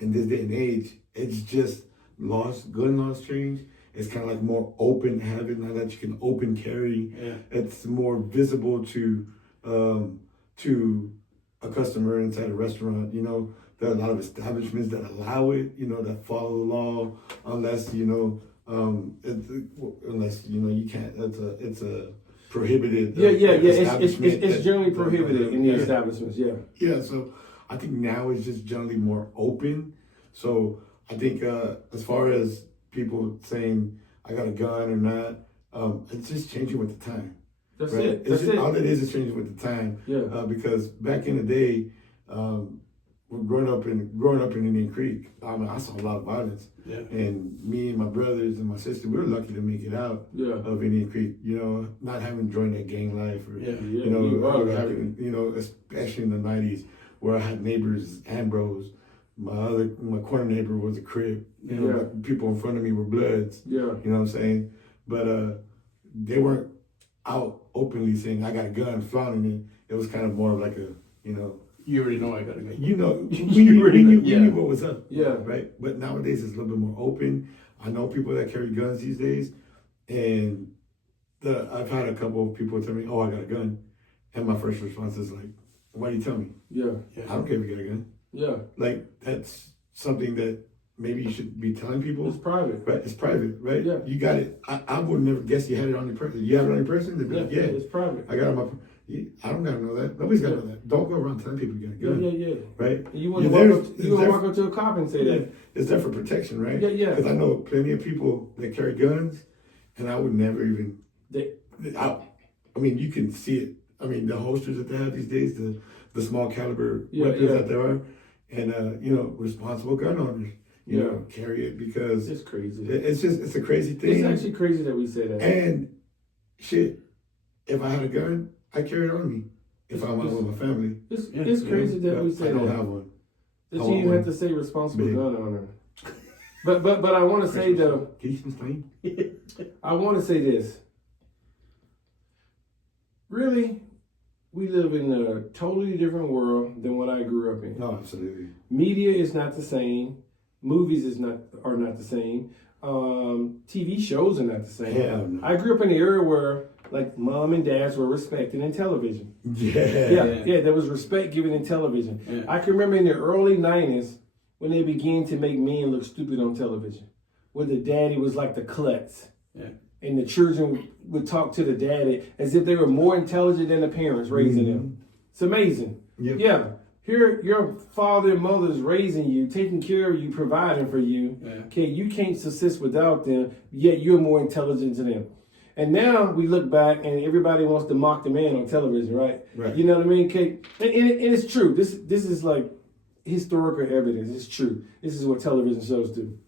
in this day and age, it's just gun laws change. It's kind of like more open habit now that you can open carry. Yeah. It's more visible to a customer inside a restaurant. You know, there are a lot of establishments that allow it. You know, that follow the law, unless you can't. It's a prohibited. It's generally prohibited in the establishments. Yeah. Yeah, so I think now it's just generally more open. So I think as far as people saying I got a gun or not, it's just changing with the time. That's right? it. It's just, all it is changing with the time. Yeah. Because back in the day, growing up in Indian Creek, I mean, I saw a lot of violence. Yeah. And me and my brothers and my sister, we were lucky to make it out of Indian Creek. You know, not having joined that gang life, or especially in the '90s, where I had neighbors and bros. My corner neighbor was a Crip. You know, like, people in front of me were Bloods. Yeah. You know what I'm saying? But they weren't out openly saying I got a gun, flaunting it. It was kind of more of like a, you know. You already know I got a gun. You know, we knew what was up. Yeah. Right? But nowadays it's a little bit more open. I know people that carry guns these days, and I've had a couple of people tell me, "Oh, I got a gun," and my first response is like, "Why do you tell me?" Yeah. I don't care if you got a gun. Yeah. Like, that's something that maybe you should be telling people. It's private. Right? It's private, right? Yeah. You got it. I would never guess you had it on your person. You have it on your person? They'd be like, yeah. It's private. I got it on my. I don't gotta know that. Nobody's gotta know that. Don't go around telling people you got a gun. Yeah. Right? And you want to walk up to a cop and say that. It's there for protection, right? Yeah. Because I know plenty of people that carry guns, and I would never even. I mean, you can see it. I mean, the holsters that they have these days, the small caliber weapons that there are, and responsible gun owners, you know, carry it because it's crazy. It's a crazy thing. It's actually crazy that we say that. And shit, if I had a gun, I carry it on me. if I'm out with my family. It's crazy that we say I don't that. have one. That I you want even have one. to say responsible Big. gun owner. But I want to say though, Can you explain? I want to say this. Really, we live in a totally different world than what I grew up in. No, absolutely. Media is not the same. Movies are not the same. TV shows are not the same. Hell no. I grew up in an era where like mom and dads were respected in television. Yeah, there was respect given in television. Yeah. I can remember in the early 90s when they began to make men look stupid on television, where the daddy was like the klutz. Yeah. And the children would talk to the daddy as if they were more intelligent than the parents raising them. It's amazing. Yep. Yeah. Here, your father and mother is raising you, taking care of you, providing for you. Yeah. Okay, you can't subsist without them, yet you're more intelligent than them. And now we look back and everybody wants to mock the man on television, right? Right. You know what I mean? Okay, and it's true. This is like historical evidence. It's true. This is what television shows do.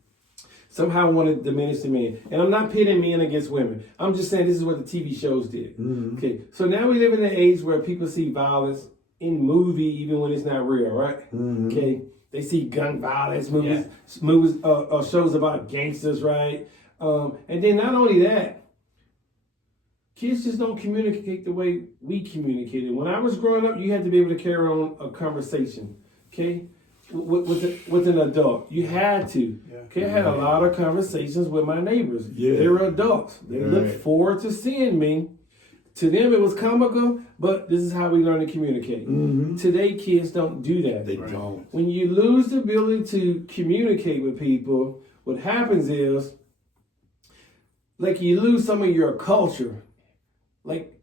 Somehow want to diminish the man. And I'm not pitting men against women. I'm just saying this is what the TV shows did. Mm-hmm. Okay, so now we live in an age where people see violence in movie even when it's not real, right? Mm-hmm. Okay, they see gun violence, movies, shows about gangsters, right? And then not only that, kids just don't communicate the way we communicated. When I was growing up, you had to be able to carry on a conversation, okay, with an adult. You had to. Okay, I had a lot of conversations with my neighbors. Yeah. They were adults. They looked forward to seeing me. To them, it was comical, but this is how we learn to communicate. Mm-hmm. Today, kids don't do that. They don't. When you lose the ability to communicate with people, what happens is, like, you lose some of your culture. Like,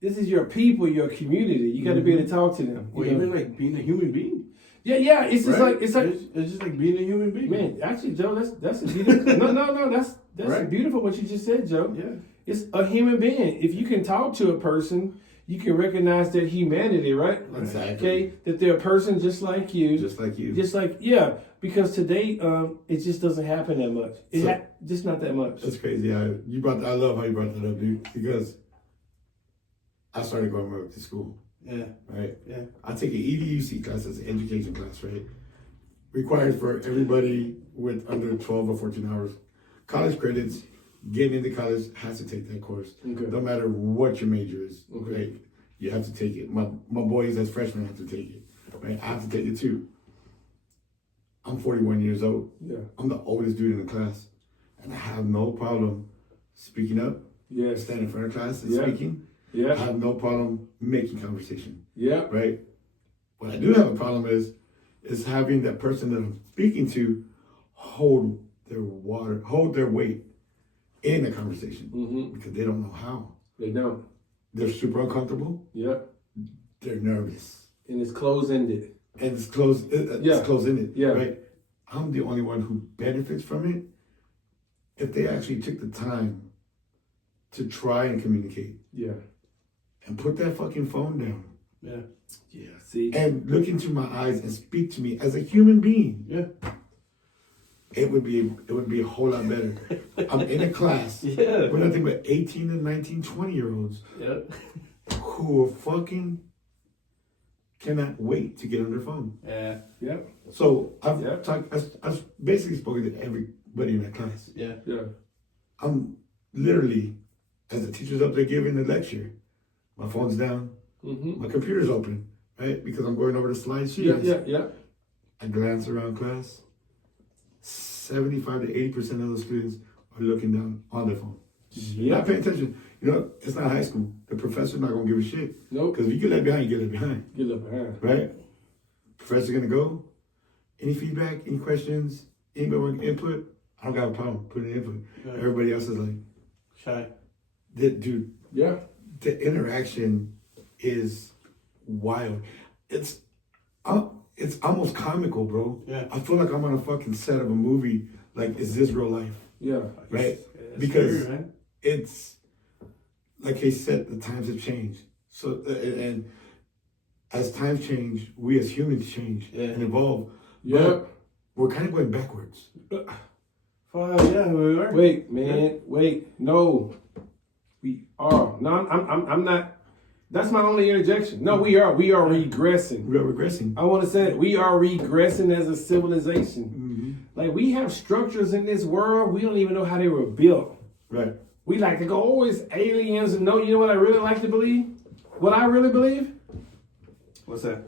this is your people, your community. You got to be able to talk to them. Or even like being a human being. Yeah. It's just Right? like it's like. It's just like being a human being. Man, actually, Joe, that's a beautiful. no, that's Right. beautiful what you just said, Joe. Yeah. It's a human being. If you can talk to a person, you can recognize their humanity, right? Exactly. Okay, that they're a person just like you. Just like you. Just like, yeah, because today it just doesn't happen that much. Just not that much. That's crazy. I love how you brought that up, dude. Because I started going back to school. Yeah. Right? Yeah. I take an EDUC class, that's an education class, right? Required for everybody with under 12 or 14 hours. College credits, getting into college has to take that course. Okay. No matter what your major is, Okay. right? You have to take it. My boys as freshmen have to take it, right? I have to take it too. I'm 41 years old. Yeah. I'm the oldest dude in the class. And I have no problem speaking up, Yes. standing in front of class and Yeah. speaking. I Yeah. have no problem making conversation, Yeah. right? What I do have a problem is having that person that I'm speaking to hold their weight in the conversation Mm-hmm. because they don't know how. They don't. They're super uncomfortable. Yeah. They're nervous, And it's close-ended. and it's close. Yeah. It's close in it. Yeah. Right. I'm the only one who benefits from it if they actually took the time to try and communicate Yeah. and put that fucking phone down Yeah. Yeah. See? and look into my eyes and speak to me as a human being. Yeah. It would be a whole lot better. I'm in a class Yeah. with nothing but 18 and 19, 20-year-olds Yeah. who are fucking cannot wait to get on their phone. Yeah. Yeah. So I've Yeah. I've basically spoken to everybody in that class. Yeah. Yeah. I'm literally, as the teacher's up there giving the lecture, my phone's down, Mm-hmm. my computer's open, right? Because I'm going over the slide sheets. Yeah. I glance around class. 75 to 80% of the students are looking down on their phone. Yeah. Not paying attention. You know, it's not high school. The professor's not gonna give a shit. Nope. Because if you get left behind, you get left behind. Get left behind. Right? Professor gonna go. Any feedback? Any questions? Anybody want input? I don't got a problem putting input. Yeah. Everybody else is like, Shy. dude, Yeah. the interaction is wild. It's almost comical, bro. Yeah. I feel like I'm on a fucking set of a movie. Like, is this real life? Yeah. Right? It's Because scary, man. it's like he said, the times have changed. So and as times change, we as humans change and evolve. Yeah. But we're kind of going backwards. Yeah, we are. Wait, man. Wait. No. We are. No, I'm not. That's my only interjection. No, we are regressing. We are regressing. I want to say that we are regressing as a civilization. Like we have structures in this world, we don't even know how they were built. Right. We like to go, oh, it's aliens. No, you know what I really like to believe? What I really believe? What's that?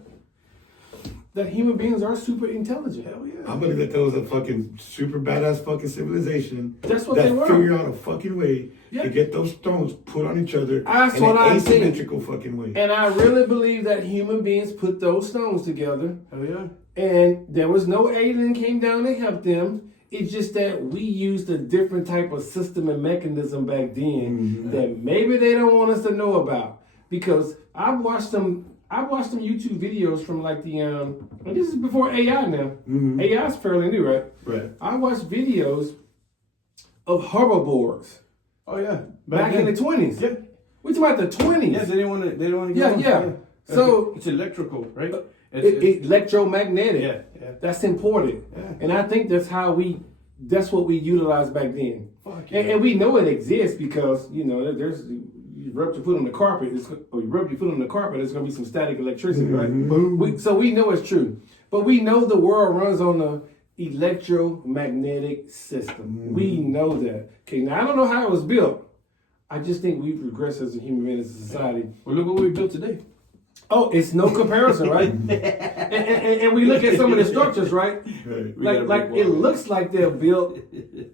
That human beings are super intelligent. Hell yeah. I believe that there was a fucking super badass fucking civilization That's what that they were. figured out a fucking way Yeah. to get those stones put on each other That's in what an I think. asymmetrical fucking way. And I really believe that human beings put those stones together. Hell yeah. And there was no alien came down to help them. It's just that we used a different type of system and mechanism back then that maybe they don't want us to know about. Because I've watched some YouTube videos from like the and this is before AI now. AI is fairly new, right? Right. I watched videos of hoverboards Oh yeah. back in the 20s. Yeah. We talking about the 20s. Yeah, they didn't want to. Yeah, yeah. So it's electrical, right? Electromagnetic. Yeah. That's important. Yeah. And I think that's what we utilized back then. Fuck yeah. And we know it exists because, you know, there's you rub your foot on the carpet, you rub your foot on the carpet, there's gonna be some static electricity, right? So we know it's true. But we know the world runs on the electromagnetic system. We know that. Okay, now I don't know how it was built. I just think we've regressed as a human being, as a society. Well, look what we built today. Oh, it's no comparison, right? and we look at some of the structures, right? Like it looks like they're built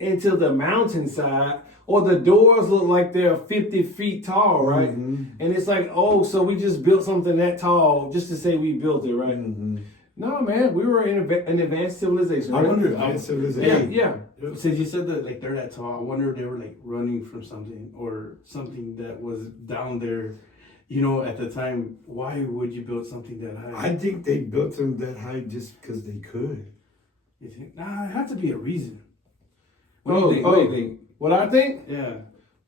into the mountainside, or the doors look like they're 50 feet tall, right? And it's like, oh, so we just built something that tall just to say we built it, right? No, man, we were in an advanced civilization. Right? I wonder advanced civilization. Yeah. Since you said that, like they're that tall, I wonder if they were like running from something or something that was down there. You know, at the time, why would you build something that high? I think they built them that high just because they could. You think? Nah, it had to be a reason. What do you think? What I think? Yeah.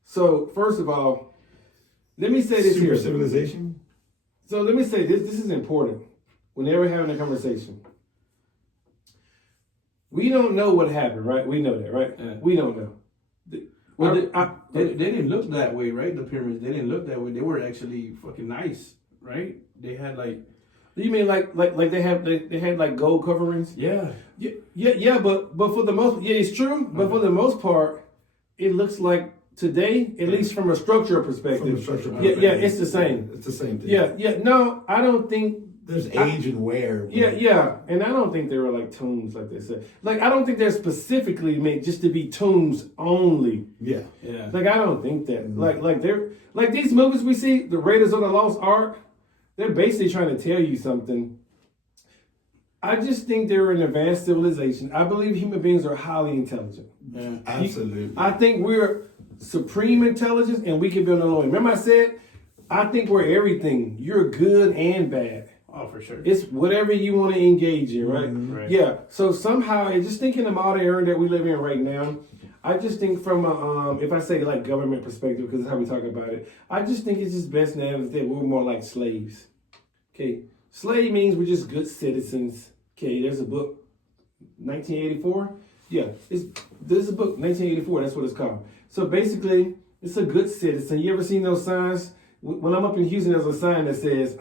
So, first of all, let me say this Super here. civilization? So, let me say this. This is important. Whenever we're having a conversation, we don't know what happened, right? We know that, right? Yeah. We don't know. Well, they didn't look that way, right? The pyramids, they didn't look that way. They were actually fucking nice, right? They had like. You mean like they had like gold coverings? Yeah. Yeah. But for the most, it's true. But for the most part, it looks like today, at least from a structural perspective. From a structural perspective. Yeah, it's the same. It's the same thing. Yeah. No, I don't think. There's age and wear. But Yeah, and I don't think they were like tombs like they said. Like I don't think they're specifically made just to be tombs only. Yeah. Like I don't think that. Like they're like these movies we see, the Raiders of the Lost Ark. They're basically trying to tell you something. I just think they're an advanced civilization. I believe human beings are highly intelligent. Yeah. Absolutely. I think we're supreme intelligence, and we can build alone. Remember I said, I think we're everything. You're good and bad. Oh, for sure. It's whatever you want to engage in, right? Right. Yeah. So somehow, and just thinking the modern era that we live in right now, I just think from a, if I say like government perspective, because that's how we talk about it, I just think it's just best now that we're more like slaves. Okay. Slave means we're just good citizens. Okay. There's a book, 1984. Yeah. There's a book, 1984. That's what it's called. So basically, it's a good citizen. You ever seen those signs? When I'm up in Houston, there's a sign that says,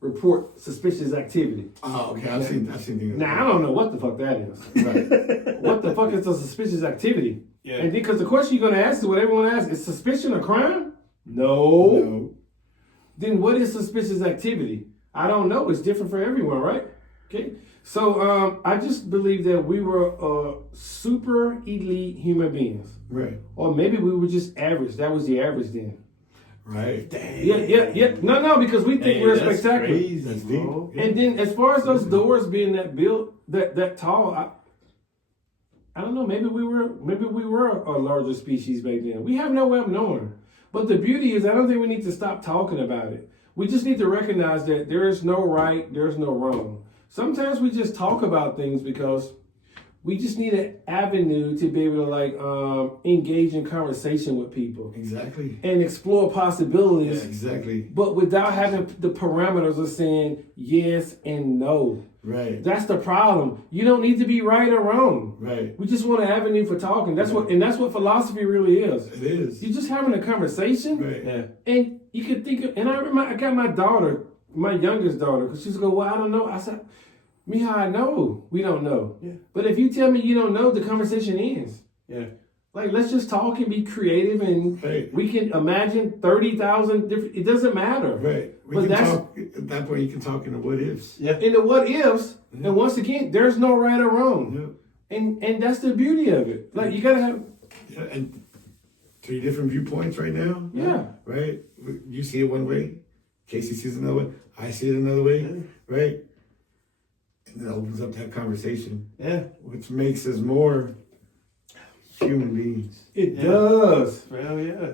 report suspicious activity. Oh, okay. I've seen things. Now, I don't know what the fuck that is. Right. What the fuck is a suspicious activity? Yeah. And because the question you're going to ask is what everyone asks, is suspicion a crime? No. Then what is suspicious activity? I don't know. It's different for everyone, right? Okay. So I just believe that we were super elite human beings. Right. Or maybe we were just average. That was the average then. Right. Yeah. No, because we think we're spectacular. Crazy, That's deep. bro. And then as far as those doors being that tall, I don't know, maybe we were a larger species back then. We have no way of knowing. But the beauty is I don't think we need to stop talking about it. We just need to recognize that there is no right, there's no wrong. Sometimes we just talk about things because we just need an avenue to be able to engage in conversation with people. Exactly. And explore possibilities. Yeah, exactly. But without having the parameters of saying yes and no. Right. That's the problem. You don't need to be right or wrong. Right. We just want an avenue for talking. That's what philosophy really is. It is. You're just having a conversation. Right. Yeah. And you could think of, and I remember I got my daughter, my youngest daughter, because she's go, well, I don't know. I said, Mija, I know we don't know. Yeah. But if you tell me you don't know, the conversation ends. Yeah. Like, let's just talk and be creative, and Right. we can imagine 30,000 different, it doesn't matter. Right. We But can that's- talk, at that point you can talk in the what ifs. Yeah. In the what ifs, and once again, there's no right or wrong. Yeah. And that's the beauty of it. Like, you gotta have, Yeah, and 3 different viewpoints right now. yeah. Right? You see it one way, Casey sees it another way, I see it another way, right? And it opens up that conversation, Yeah. which makes us more human beings. It Yeah. does. Well, yeah.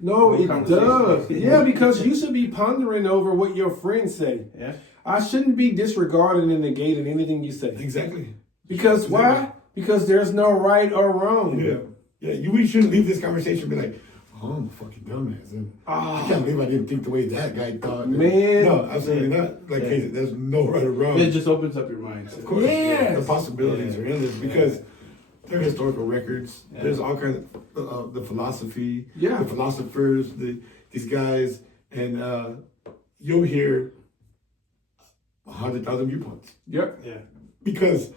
No, More it conversation. does. Yeah, because you should be pondering over what your friends say. Yeah. I shouldn't be disregarding and negating anything you say. Exactly. Because why? Because there's no right or wrong. Yeah. Yeah, we shouldn't leave this conversation and be like, oh, I'm a fucking dumbass. And I can't believe I didn't think the way that guy thought. Man. No, absolutely not. Like, Casey, there's no right or wrong. It just opens up your mind. Of course. Yes. The possibilities are endless because there are historical records. Yeah. There's all kinds of the philosophy, Yeah. the philosophers, these guys, and you'll hear 100,000 viewpoints Yep. Yeah. because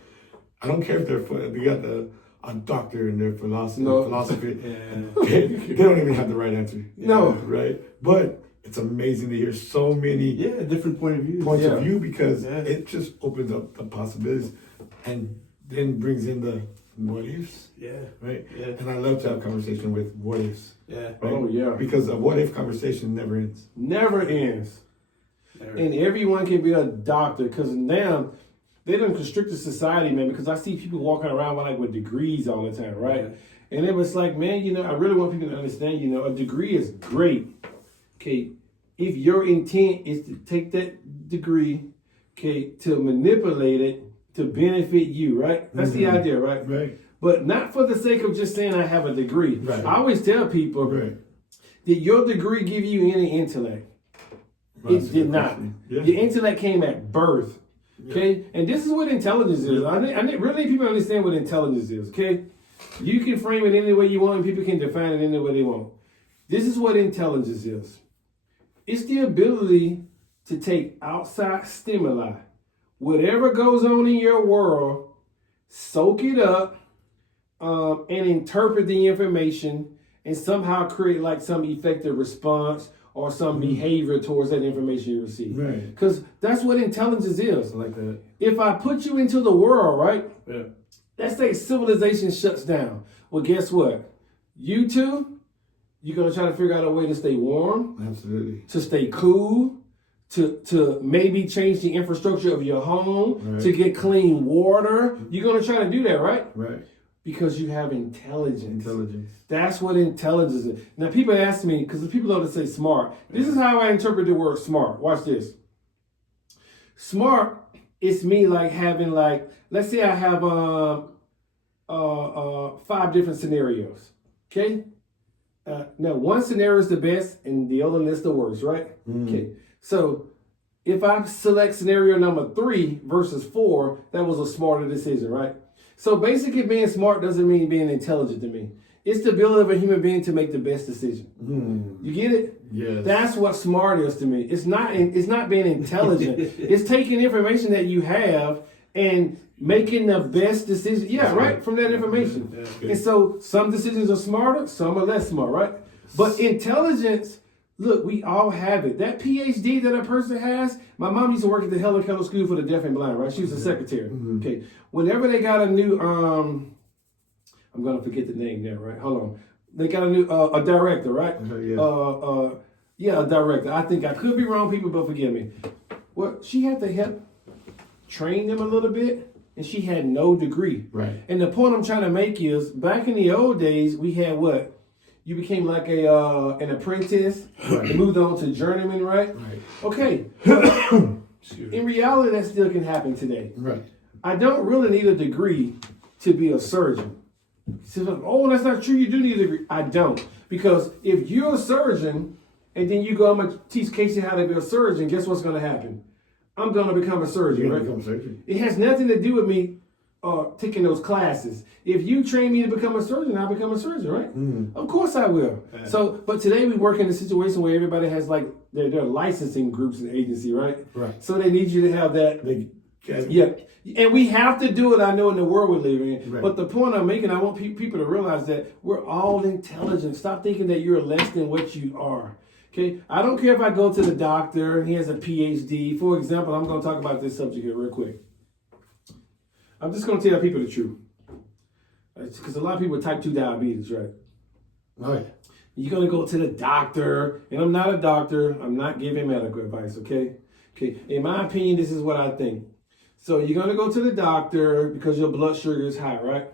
I don't care if they got a doctor in their philosophy. No. philosophy. Yeah. they don't even have the right answer. No. Right? But it's amazing to hear so many Yeah, different point of view. points Yeah. of view because Yeah. it just opens up the possibilities and then brings in the what ifs, Yeah. right? Yeah. And I love to have conversation with what ifs, Yeah. right? Oh, yeah. Because a what if conversation never ends. Never ends. There. And everyone can be a doctor because now they done constricted society, man, because I see people walking around with degrees all the time, right? Yeah. And it was like, man, I really want people to understand, a degree is great. Okay. If your intent is to take that degree, okay, to manipulate it to benefit you, right? That's the idea, right? Right. But not for the sake of just saying I have a degree. Right. I always tell people, Right. did your degree give you any intellect? That's a It good did not. question. Yeah. Your intellect came at birth. Okay? And this is what intelligence is. I think really people understand what intelligence is, okay? You can frame it any way you want and people can define it any way they want. This is what intelligence is. It's the ability to take outside stimuli, whatever goes on in your world, soak it up, and interpret the information and somehow create like some effective response or some behavior towards that information you receive. Right. Because that's what intelligence is. I like that. If I put you into the world, right? Yeah. Let's say civilization shuts down. Well, guess what? You two, you're going to try to figure out a way to stay warm, Absolutely. to stay cool, to maybe change the infrastructure of your home, Right. to get clean water. You're going to try to do that, right? Right. Because you have intelligence. Intelligence. That's what intelligence is. Now, people ask me, because the people love to say smart. This is how I interpret the word smart. Watch this. Smart, it's me like having let's say I have 5 different scenarios. Okay? Now, one scenario is the best and the other list the worst, right? Okay. So, if I select scenario number 3 versus 4, that was a smarter decision, right? So basically being smart doesn't mean being intelligent to me. It's the ability of a human being to make the best decision. You get it? Yes. That's what smart is to me. It's not being intelligent. It's taking information that you have and making the best decision. Yeah, right, from that information. Yeah. And so some decisions are smarter, some are less smart, right? But intelligence, look, we all have it. That PhD that a person has, my mom used to work at the Helen Keller School for the Deaf and Blind, right? She was a secretary. Okay. Whenever they got a new, I'm going to forget the name there, right? Hold on. They got a new, a director, right? Yeah. A director. I think I could be wrong, people, but forgive me. Well, she had to help train them a little bit, and she had no degree. Right. And the point I'm trying to make is, back in the old days, we had what? You became like an apprentice, and moved on to journeyman, right? Right. Okay. In reality, that still can happen today. Right. I don't really need a degree to be a surgeon. So, oh, that's not true. You do need a degree. I don't. Because if you're a surgeon and then you go, I'm going to teach Casey how to be a surgeon, guess what's going to happen? I'm going to become a surgeon, You're right? gonna become a surgeon. It has nothing to do with me taking those classes. If you train me to become a surgeon, I'll become a surgeon, right? Of course I will. Yeah. So, but today we work in a situation where everybody has like their licensing groups and agency, right? Right. So they need you to have that. Yeah. And we have to do it, I know, in the world we're living in. Right. But the point I'm making, I want people to realize that we're all intelligent. Stop thinking that you're less than what you are. Okay? I don't care if I go to the doctor and he has a PhD. For example, I'm going to talk about this subject here real quick. I'm just going to tell people the truth. Because a lot of people with type 2 diabetes, right? Oh, yeah. You're going to go to the doctor, and I'm not a doctor. I'm not giving medical advice, okay? Okay. In my opinion, this is what I think. So you're going to go to the doctor because your blood sugar is high, right?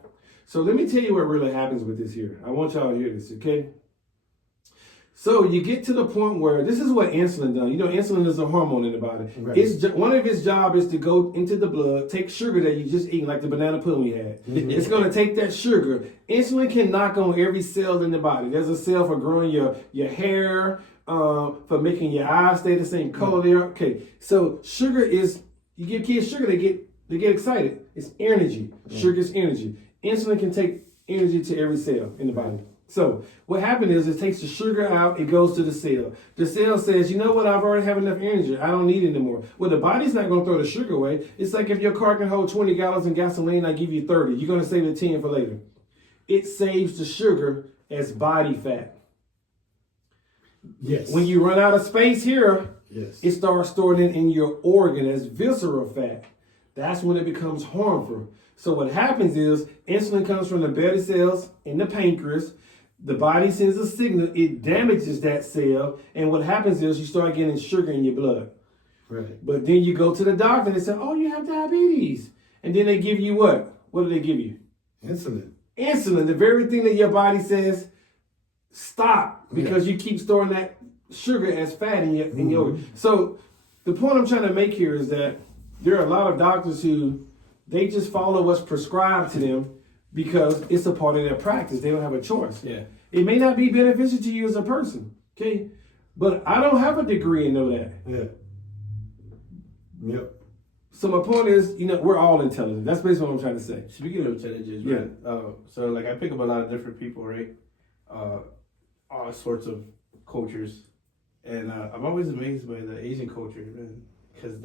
So let me tell you what really happens with this here. I want y'all to hear this, okay? So you get to the point where this is what insulin does. You know, insulin is a hormone in the body. Right. One of its job is to go into the blood, take sugar that you just eaten, like the banana pudding we had. Mm-hmm. It's going to take that sugar. Insulin can knock on every cell in the body. There's a cell for growing your hair, for making your eyes stay the same color there. Okay, so sugar is, you give kids sugar, they get excited. It's energy. Sugar is energy. Insulin can take energy to every cell in the body. So what happens is it takes the sugar out, it goes to the cell. The cell says, you know what, I've already have enough energy. I don't need it anymore. Well, the body's not going to throw the sugar away. It's like if your car can hold 20 gallons of gasoline, I give you 30. You're going to save the 10 for later. It saves the sugar as body fat. Yes. When you run out of space here, yes, it starts storing it in your organ as visceral fat. That's when it becomes harmful. So what happens is insulin comes from the beta cells in the pancreas. The body sends a signal, it damages that cell, and what happens is you start getting sugar in your blood. Right. But then you go to the doctor and they say, oh, you have diabetes. And then they give you what? What do they give you? Insulin. Insulin, the very thing that your body says, stop, because you keep storing that sugar as fat in your So the point I'm trying to make here is that there are a lot of doctors who, they just follow what's prescribed to them because it's a part of their practice. They don't have a choice. Yeah. It may not be beneficial to you as a person, okay? But I don't have a degree and know that. Yeah. Yep. So my point is, you know, we're all intelligent. That's basically what I'm trying to say. Speaking of intelligence, right? So like I pick up a lot of different people, right? All sorts of cultures, and I'm always amazed by the Asian culture, man, because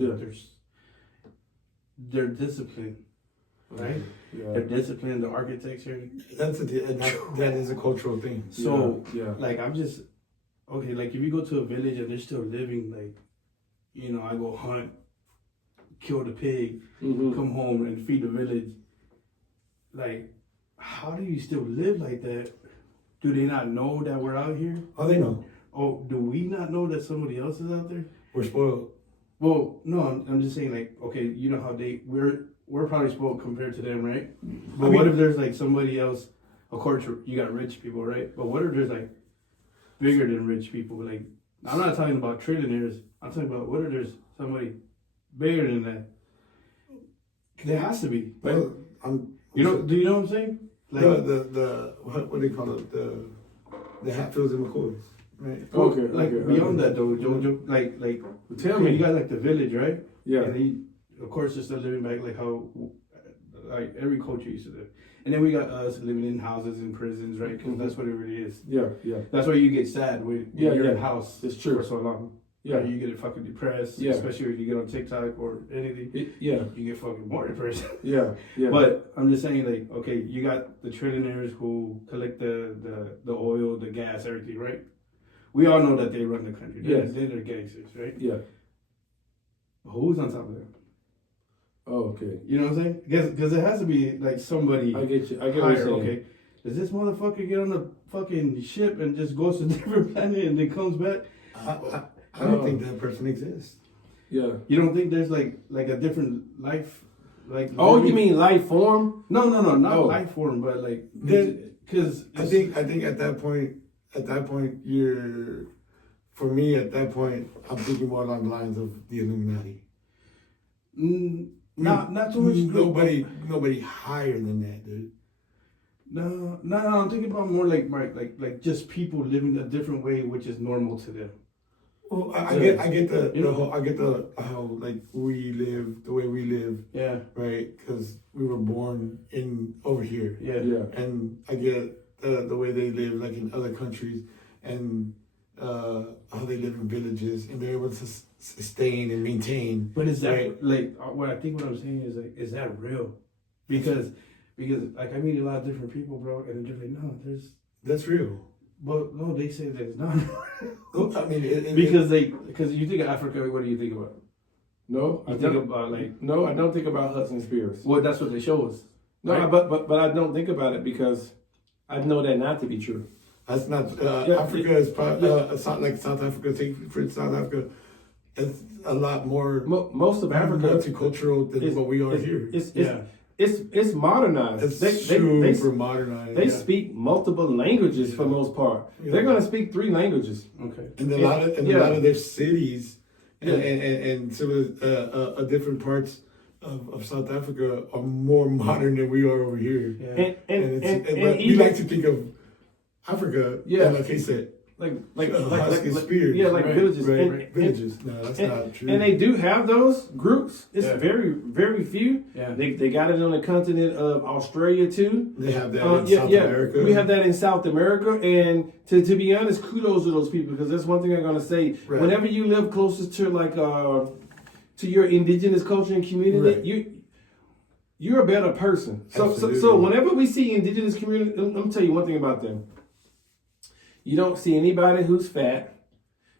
they're disciplined, right? Yeah. They're disciplined. The architecture. That is a cultural thing. So like I'm just okay. Like if you go to a village and they're still living, like, you know, I go hunt, kill the pig, come home and feed the village. Like, how do you still live like that? Do they not know that we're out here? Oh, they know. Oh, do we not know that somebody else is out there? We're spoiled. Well, no, I'm just saying, like, okay, you know how we're probably spoiled compared to them, right? But what if there's like somebody else? Of course, you got rich people, right? But what if there's like bigger than rich people? Like, I'm not talking about trillionaires. I'm talking about what if there's somebody bigger than that? There has to be. Well, do you know what I'm saying? Like the what do they call it? The Hatfields and McCoys, right? Okay. Beyond that though, Jojo, like tell me, you got like the village, right? Yeah. And of course, they're still living back like how like every culture used to live. And then we got us living in houses and prisons, right? Because that's what it really is. Yeah. That's why you get sad when you're in a house. It's true. For so long. Yeah, you get fucking depressed, especially when you get on TikTok or anything. You get fucking more depressed. Yeah. But I'm just saying, like, okay, you got the trillionaires who collect the oil, the gas, everything, right? We all know that they run the country. They're gangsters, right? Yeah. But who's on top of them? Oh, okay. You know what I'm saying? Because it has to be like somebody. I get you. I get higher. what you're saying. Okay. Does this motherfucker get on the fucking ship and just goes to a different planet and then comes back? I don't think that person exists. Yeah. You don't think there's like a different life, like? Oh, you mean life form? No, not life form, but like because I think at that point you're, for me at that point I'm thinking more along the lines of the Illuminati. Not so much. Nobody higher than that, dude. No, I'm thinking about more like just people living a different way, which is normal to them. Well, I get the whole, I get the how like we live the way we live, Yeah. right? Because we were born over here, Yeah. Yeah. and I get the way they live like in other countries, and how they live in villages, and they're able to sustain and maintain. But is that right? like what I'm saying is like, is that real? Because like I meet a lot of different people, bro, and they're like, no, That's real. but no, they say that it's not. I mean, because you think of Africa, what do you think about? No, You think about like, no, I don't think about Hudson Spears. well, that's what they show us. No, right? but I don't think about it because I know that not to be true. that's not Yeah, Africa is probably like South Africa. Take for South Africa, it's a lot more Most of Africa multicultural than what we are here. It's modernized. It's they super modernized. They speak multiple languages for the most part. Yeah. They're gonna speak 3 languages. Okay. And a lot of their cities and some of different parts of South Africa are more modern than we are over here. Yeah. But we like to think of Africa, like he said, like Husky Spears. yeah, like Right, villages. Right, villages. No, that's not true. And they do have those groups. It's Yeah. very, very few. Yeah. They got it on the continent of Australia too. They have that in South America. We have that in South America, and to be honest, kudos to those people because that's one thing I'm gonna say. Right. Whenever you live closest to like to your indigenous culture and community, Right. you're a better person. So Absolutely. whenever we see indigenous community, let me tell you one thing about them. You don't see anybody who's fat.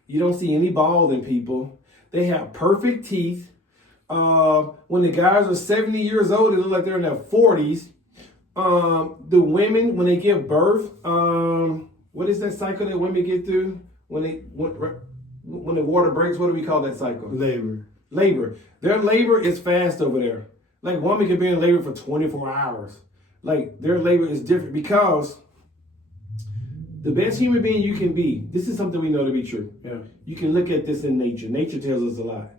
You don't see any balding people. They have perfect teeth. When the guys are 70 years old, they look like they're in their 40s. The women, when they give birth, what is that cycle that women get through? When the water breaks, what do we call that cycle? Labor. Their labor is fast over there. Like, woman can be in labor for 24 hours. Like, their labor is different because the best human being you can be, this is something we know to be true. Yeah. You can look at this in nature. Nature tells us a lot.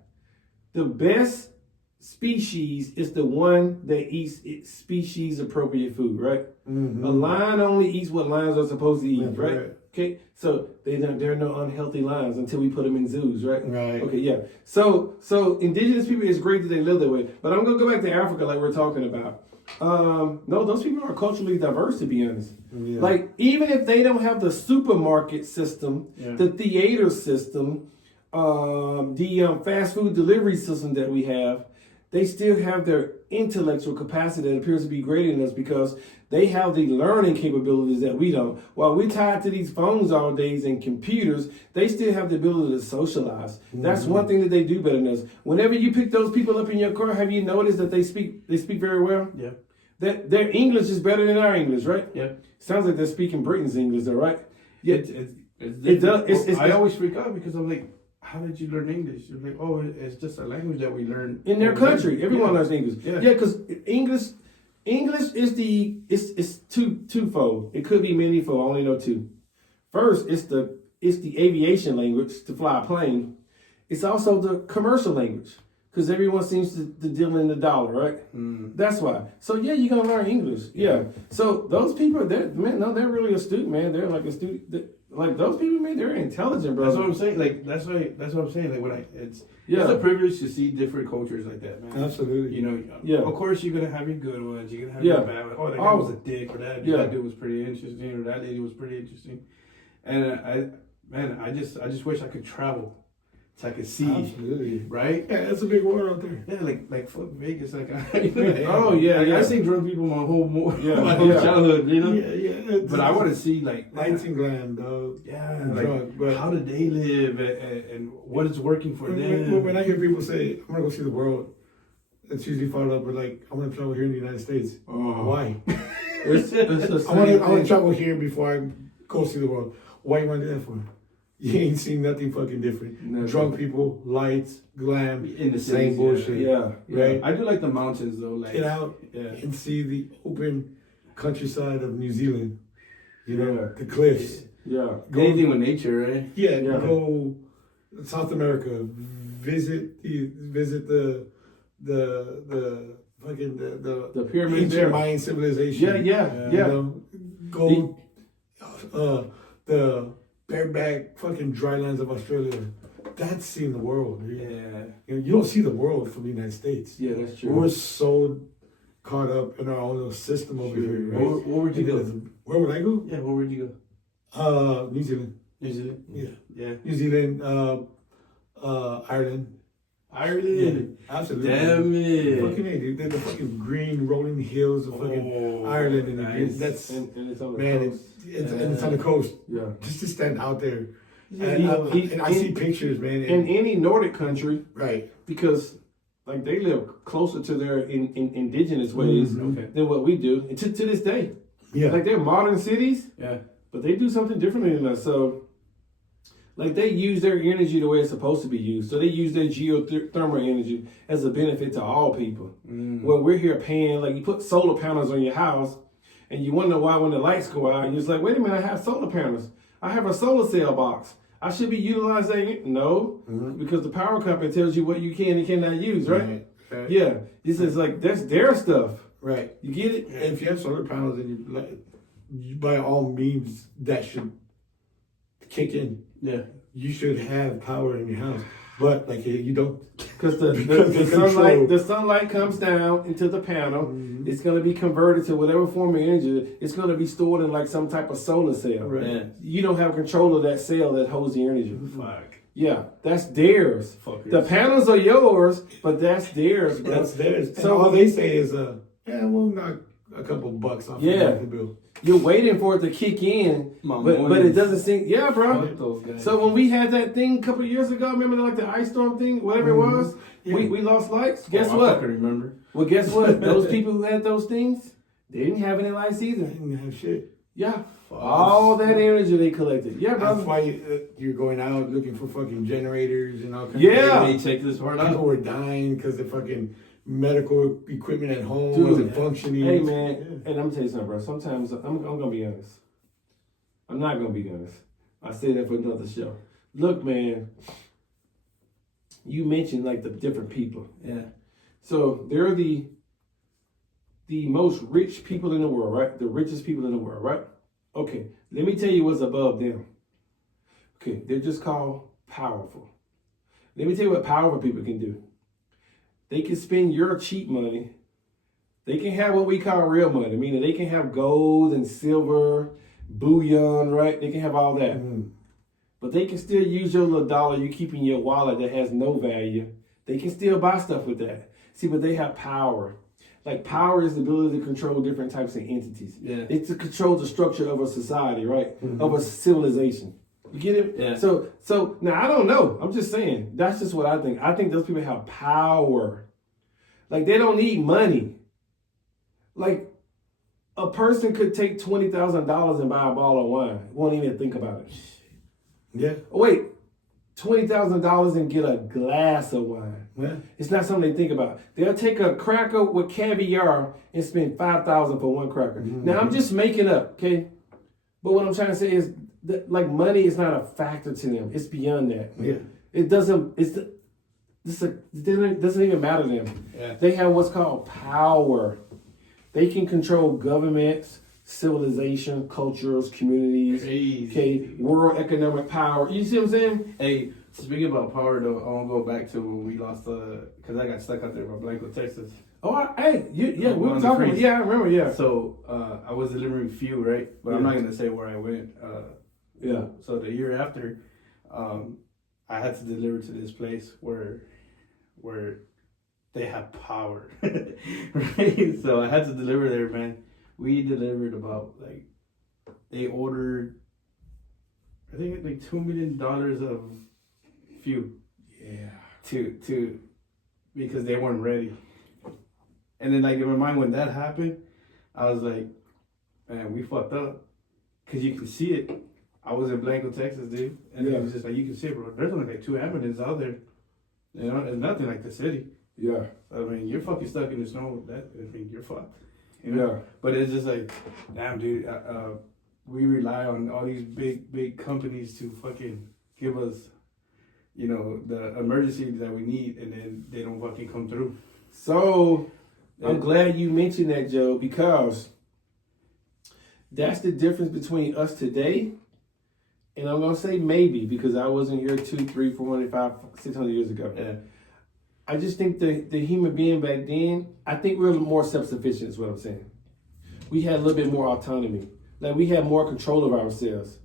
The best species is the one that eats species appropriate food, right? Mm-hmm. A lion only eats what lions are supposed to eat, That's right? right. Okay, so there are no unhealthy lions until we put them in zoos, right? Right. Okay, yeah. So indigenous people, it's great that they live that way. But I'm gonna go back to Africa, like we're talking about. No, those people are culturally diverse, to be honest. Yeah. Like, even if they don't have the supermarket system, the theater system, the fast food delivery system that we have, they still have their intellectual capacity that appears to be greater than us because they have the learning capabilities that we don't. While we're tied to these phones all days and computers, they still have the ability to socialize. Mm-hmm. That's one thing that they do better than us. Whenever you pick those people up in your car, have you noticed that they speak very well? Yeah. That their English is better than our English, right? Yeah. Sounds like they're speaking Britain's English, though, right? Yeah. It does. I always freak out because I'm like, how did you learn English? You're like, oh, it's just a language that we learn in their country. Everyone learns English. Yeah, because English is it's twofold. It could be manyfold. I only know 2. First, it's the aviation language to fly a plane. It's also the commercial language because everyone seems to deal in the dollar, right? Mm. That's why. So yeah, you're gonna learn English. Yeah. So those people, they're really astute, man. They're like astute. Like those people, man, they're intelligent, bro. That's what I'm saying. Like that's what I'm saying. Like it's a privilege to see different cultures like that, man. Absolutely. You know, of course you're gonna have your good ones. You're gonna have your bad ones. Oh, that guy was a dick, or that dude was pretty interesting, or that lady was pretty interesting. And I just wish I could travel. So I could see, absolutely, right? Yeah, that's a big world out there. Yeah, like fuck Vegas, like I seen drunk people my whole childhood, you know. Yeah. But I want to see like lights and glam, dog. Yeah, like drunk, but how do they live and what is working for them? When I hear people say I'm gonna go see the world, it's usually followed up with like I want to travel here in the United States. Why? I want to travel here before I go see the world. Why you want to do that for? You ain't seen nothing fucking different. No, drunk people, lights, glam, in the same bullshit. Yeah, right. I do like the mountains though. Like get out and see the open countryside of New Zealand. You know, the cliffs. Yeah, anything with nature, right? Yeah, go South America, visit the fucking the pyramids ancient there. Mayan civilization. Yeah. You know, go the bareback fucking drylands of Australia. that's seeing the world. Dude. Yeah. You don't see the world from the United States. Yeah, that's true. We're so caught up in our own little system over here. Right? Where would you go? Where would I go? Yeah, where would you New Zealand. go? New Zealand? Yeah. Yeah. New Zealand, Ireland. Ireland. Yeah, absolutely. Damn it. Fucking A, dude. The fucking green rolling hills of fucking Ireland and the green. nice. That's And it's on the man, coast. and it's on the coast. Yeah. Just to stand out there. Yeah, And I see pictures, man. in any Nordic country, Right. because like they live closer to their indigenous ways Okay. than what we do, and to this day. Yeah. Like they're modern cities, Yeah. but they do something differently than us. So, like they use their energy the way it's supposed to be used. So they use their geothermal energy as a benefit to all people. Well, we're here paying, like you put solar panels on your house, and you wonder why when the lights go out, and you're just like, wait a minute, I have solar panels. I have a solar cell box. I should be utilizing it. No, because the power company tells you what you can and cannot use, right? Right. Yeah. This is like, that's their stuff. Right. You get it? And if you have solar panels, then you by all means, that should kick in. Yeah. You should have power in your house. But like you don't. Because Because the the control. sunlight comes down into the panel. It's going to be converted to whatever form of energy. It's going to be stored in like some type of solar cell. Right. Yeah. You don't have control of that cell that holds the energy. Fuck. Yeah, that's theirs. Fuckers. The panels are yours, but that's theirs, bro. That's theirs. So- So all they say is, yeah, we'll knock a couple bucks off Yeah. the bill. You're waiting for it to kick in, My but it mornings. doesn't seem. Yeah, bro. Fuck those guys. So when we had that thing a couple of years ago, remember like the ice storm thing, whatever it was, Yeah. we lost lights. Guess I what? fucking remember. Well, guess what? Those people who had those things, they didn't have any lights either. They didn't have shit. Yeah, all that energy they collected. Yeah, That's bro. why you're going out looking for fucking generators and all kinds Yeah. of Hey, check this part People out. were dying because the fucking medical equipment at home Dude. wasn't functioning. Hey man, and I'm gonna tell you something, bro. Sometimes I'm gonna be honest. I'm not gonna be honest. I say that for another show. Look, man. You mentioned like the different people. Yeah. So they're the most rich people in the world, right? The richest people in the world, right? Okay, let me tell you what's above them. Okay, they're just called powerful. Let me tell you what powerful people can do. They can spend your cheap money. They can have what we call real money, meaning they can have gold and silver, bullion, right? They can have all that. But they can still use your little dollar you keep in your wallet that has no value. They can still buy stuff with that. See, but they have power. Like power is the ability to control different types of entities. Yeah. It's to control the structure of a society, right? Of a civilization. You get it? Yeah. So now I don't know. I'm just saying. That's just what I think. I think those people have power. Like they don't need money. Like a person could take $20,000 and buy a bottle of wine. Won't even think about it. Yeah. Oh, wait, $20,000 and get a glass of wine. Yeah. It's not something they think about. They'll take a cracker with caviar and spend $5,000 for one cracker. Now I'm just making up, okay? But what I'm trying to say is that like money is not a factor to them. It's beyond that. Yeah. It doesn't. It doesn't even matter to them. Yeah. They have what's called power. They can control governments, civilization, cultures, communities. Crazy. Okay, world economic power. You see what I'm saying? Hey, speaking about power though, I want to go back to when we lost because I got stuck out there by Blanco, Texas. Oh, we On were the talking. freeze. Yeah, I remember. Yeah, So I was delivering fuel, right? But I'm not gonna say where I went. yeah. So the year after, I had to deliver to this place where they have power, right? So I had to deliver there, man. We delivered about they ordered, I think like $2 million of fuel. Yeah. To because they weren't ready. And then in my mind when that happened, I was like, man, we fucked up. Cause you can see it. I was in Blanco, Texas, dude. And it was just like, you can see it, bro. There's only 2 ambulances out there. You know, it's nothing like the city. Yeah. I mean, you're fucking stuck in the snow. You're fucked. You know? Yeah. But it's just like, damn, dude. We rely on all these big companies to fucking give us, the emergency that we need, and then they don't fucking come through. So I'm glad you mentioned that, Joe, because that's the difference between us today and I'm gonna say maybe because I wasn't here 2, 3, 400, 500, 600 years ago. Yeah. I just think the human being back then, I think we were more self-sufficient is what I'm saying. We had a little bit more autonomy. Like we had more control of ourselves.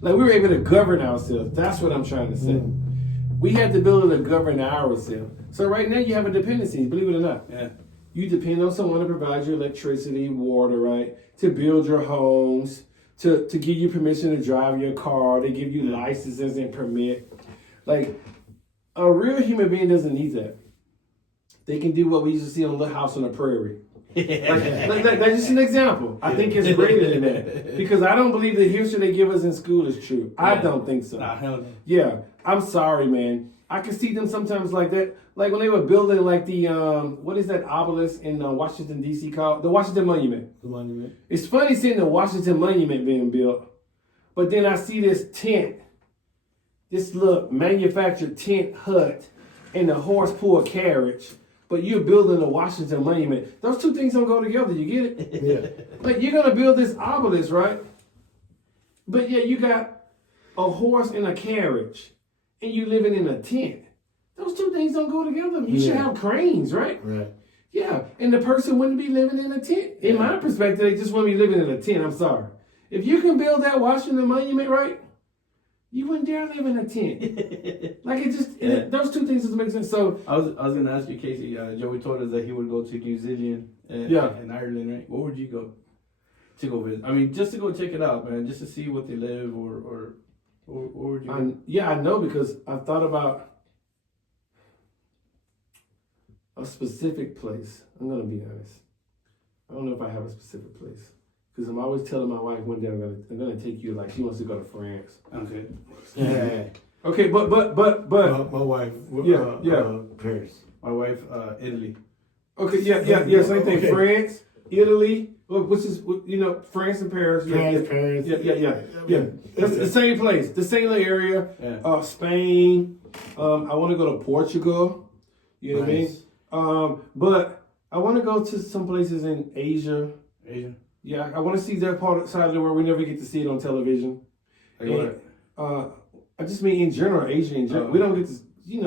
Like we were able to govern ourselves. That's what I'm trying to say. We had the ability to govern ourselves. So right now you have a dependency, believe it or not. Yeah. You depend on someone to provide you electricity, water, right? To build your homes, to give you permission to drive your car, they give you licenses and permit. Like a real human being doesn't need that. They can do what we used to see on Little House on the Prairie. That's just an example. I think it's greater than that. Because I don't believe the history they give us in school is true. I don't think so. Nah, hell no. Yeah, I'm sorry, man. I can see them sometimes like that. Like when they were building like the, what is that obelisk in Washington, D.C. called? The Washington Monument. The monument. It's funny seeing the Washington Monument being built. But then I see this tent, this little manufactured tent hut and the horse-pulled carriage. But you're building the Washington Monument. Those two things don't go together. You get it? Yeah. Like you're gonna build this obelisk, right? But yeah, you got a horse and a carriage, and you living in a tent. Those two things don't go together. You should have cranes, right? Right. Yeah, and the person wouldn't be living in a tent. In my perspective, they just wouldn't be living in a tent. I'm sorry. If you can build that Washington Monument, right? You wouldn't dare live in a tent. Like it just, those two things doesn't make sense. So I was gonna ask you, Casey. Joey told us that he would go to New Zealand and Ireland, right? Where would you go to go visit? I mean, just to go check it out, man. Just to see what they live, or where would you go? I know because I've thought about a specific place. I'm gonna be honest. I don't know if I have a specific place. Because I'm always telling my wife one day I'm gonna take you, like she wants to go to France. Okay. Yeah. Okay, but My wife, Paris. My wife, Italy. Okay, yeah, same thing. Okay. France, Italy, which is France and Paris. Paris. Yeah. That's the same place, the same little area. Yeah. Spain. I want to go to Portugal. You know what I mean? But I want to go to some places in Asia. Asia. Yeah, I want to see that side of the world. We never get to see it on television. Like what? I just mean in general, Asia in general. We don't get to,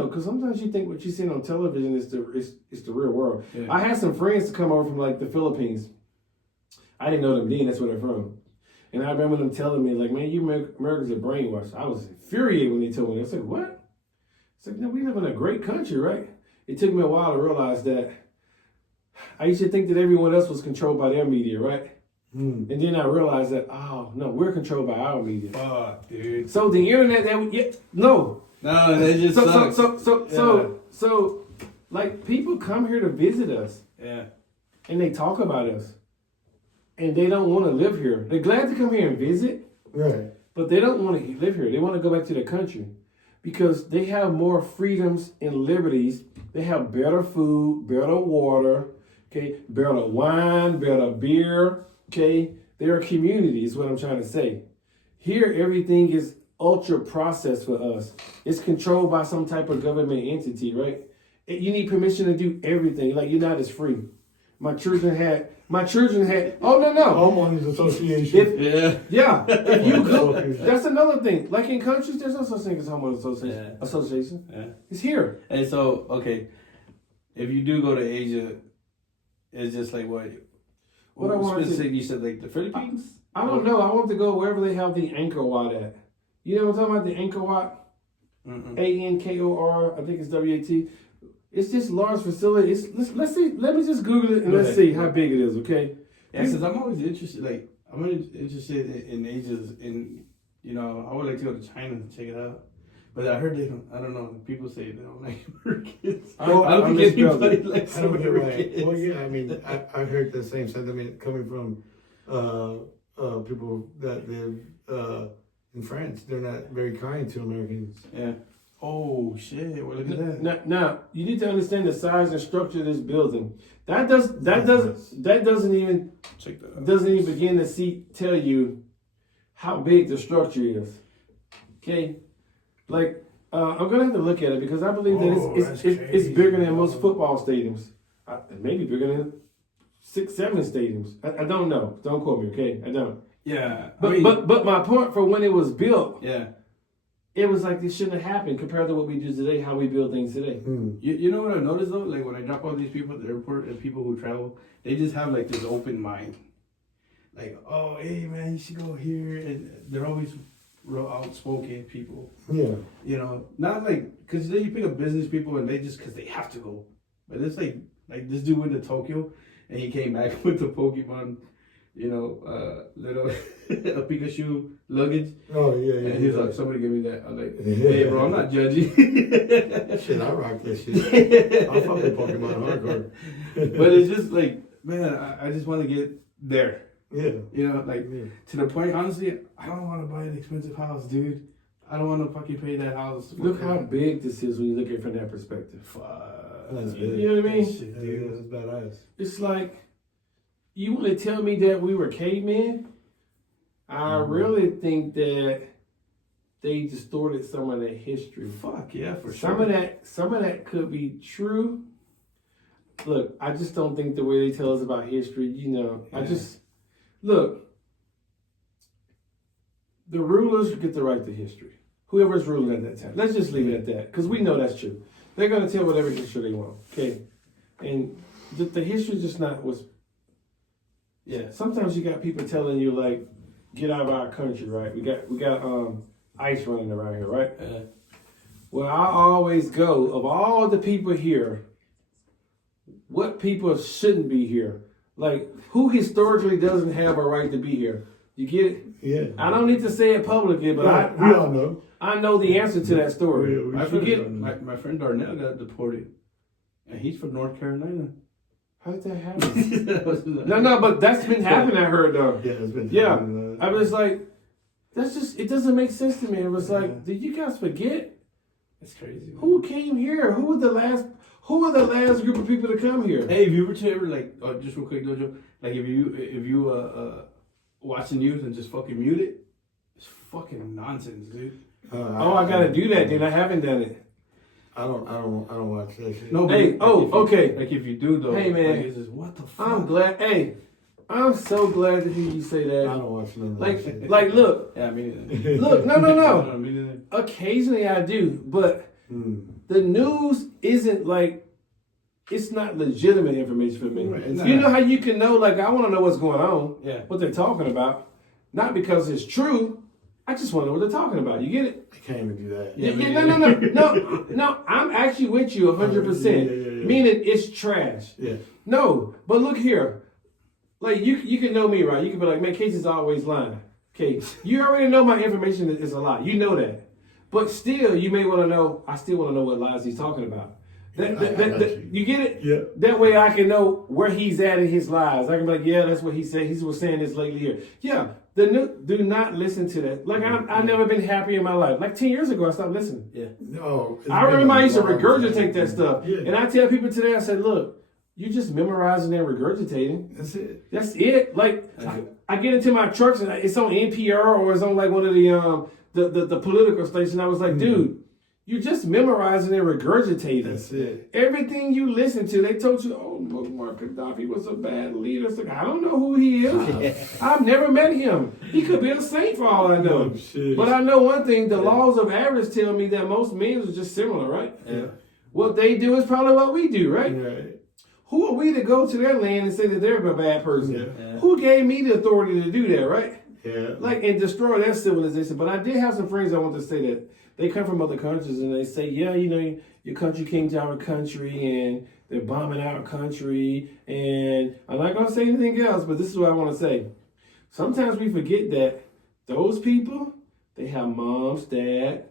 because sometimes you think what you see on television is the real world. Yeah. I had some friends to come over from like the Philippines. I didn't know them then. That's where they're from. And I remember them telling me like, man, you Americans are brainwashed. I was infuriated when they told me. I said, what? It's like, no, we live in a great country, right? It took me a while to realize that I used to think that everyone else was controlled by their media, right? And then I realized that, oh, no, we're controlled by our media. Fuck, dude. So the internet No, that just sucks. So, like, people come here to visit us. Yeah. And they talk about us. And they don't want to live here. They're glad to come here and visit. Right. But they don't want to live here. They want to go back to their country. Because they have more freedoms and liberties. They have better food, better water, okay, better wine, better beer. Okay, they're a community is what I'm trying to say. Here, everything is ultra processed for us. It's controlled by some type of government entity, right? You need permission to do everything. Like, you're not as free. My children had, oh, no. Homeowners Association. If you go, that's another thing. Like in countries, there's no such thing as homeowners association. Yeah. It's here. And so, okay, if you do go to Asia, it's just like what? What I want to, you said like the Philippines? I don't know. I want to go wherever they have the Angkor Wat at. You know what I'm talking about? The Angkor Wat? ANKOR, I think it's WAT. It's just large facility. Let's see. Let me just Google it and let's see how big it is. Okay. Yeah, because I'm always interested. Like I'm really interested in Asia's. I would like to go to China and check it out. But I heard they don't. I don't know. People say they don't like Americans. I don't think anybody likes Americans. Well, yeah. I mean, I heard the same sentiment coming from people that live in France. They're not very kind to Americans. Yeah. Oh shit! Well, look at that. Now you need to understand the size and structure of this building. That doesn't even check that out. Doesn't even begin to tell you how big the structure is. Okay, like I'm gonna have to look at it because I believe that it's bigger than most football stadiums. Maybe bigger than 6-7 stadiums. I don't know. Don't quote me. Okay, I don't. Yeah. But my point for when it was built, yeah. it was like this shouldn't have happened compared to what we do today, how we build things today. You know what I've noticed though? Like when I drop all these people at the airport and people who travel, they just have like this open mind. Like, oh, hey man, you should go here. And they're always real outspoken people. Yeah. You know, not like, because then you pick up business people and they just, because they have to go. But it's like this dude went to Tokyo and he came back with the Pokemon, little a Pikachu luggage. Oh, yeah. And he's like, somebody give me that. I'm like, hey bro, I'm not judging. Shit, I rock that shit. I'll fuck with Pokemon hardcore. But it's just like, man, I just want to get there. Yeah. You know, like to the point, honestly, I don't want to buy an expensive house, dude. I don't want to fucking pay that house. Look how big this is when you look at it from that perspective. That's big. You know what I mean? Shit, dude, that's badass. It's like, you want to tell me that we were cavemen? I really think that they distorted some of that history. Fuck yeah, for Some of that could be true. Look, I just don't think the way they tell us about history, look, the rulers get the right to history. Whoever's ruling at that time. Let's just leave it at that, because we know that's true. They're going to tell whatever history they want, okay? And the history just not what's... Yeah, sometimes you got people telling you, like, get out of our country, right? We got ICE running around here, right? Well, I always go, of all the people here, what people shouldn't be here? Like, who historically doesn't have a right to be here? You get it? Yeah. I don't need to say it publicly, but we all know. I know the answer to that story. my friend Darnell got deported, and he's from North Carolina. How did that happen? No, but that's been happening, I heard, though. Yeah, it's been Yeah. happening. I was like, it doesn't make sense to me. It was like, did you guys forget? It's crazy. Man. Who came here? Who were the last group of people to come here? Hey, have you ever like, just real quick, Dojo, like if you watch the news and just fucking mute it, it's fucking nonsense, dude. I gotta do that, then. I haven't done it. I don't watch that shit. No, Hey, okay. Like if you do though, Hey, man. like, it's just, what the fuck? I'm glad. Hey, I'm so glad to hear you say I that. don't watch none of that shit. Like, look, Yeah, me neither. look, no. Me neither. Occasionally I do, but the news isn't like, it's not legitimate information for me. Right, You know how you can know, like, I want to know what's going on, Yeah. what they're talking about, not because it's true. I just want to know what they're talking about. You get it? I can't even do that. No. I'm actually with you 100%. Yeah. Meaning it's trash. Yeah. No, but look here. Like, you can know me, right? You can be like, man, Casey's always lying. Okay, you already know my information is a lie. You know that. But still, you may want to know, I still want to know what lies he's talking about. You get it? Yeah. That way I can know where he's at in his lies. I can be like, yeah, that's what he said. He was saying this lately here. Yeah, do not listen to that. Like, I've never been happy in my life. Like 10 years ago, I stopped listening. Yeah. No. I remember I used to regurgitate that stuff. Yeah. And I tell people today, I said, look, you're just memorizing and regurgitating. That's it. That's it. Like, I get into my trucks and it's on NPR or it's on like one of the political stations. I was like, dude, you're just memorizing and regurgitating. That's it. Everything you listen to, they told you, oh, Muammar Gaddafi was a bad leader. It's like, I don't know who he is. I've never met him. He could be a saint for all I know. Oh, shit. But I know one thing, the laws of averages tell me that most men are just similar, right? Yeah. What they do is probably what we do, right? Right. Who are we to go to their land and say that they're a bad person? Yeah. Who gave me the authority to do that, right? Yeah. Like, and destroy their civilization. But I did have some friends I want to say that they come from other countries and they say, yeah, you know, your country came to our country and they're bombing our country. And I'm not going to say anything else, but this is what I want to say. Sometimes we forget that those people, they have moms, dad,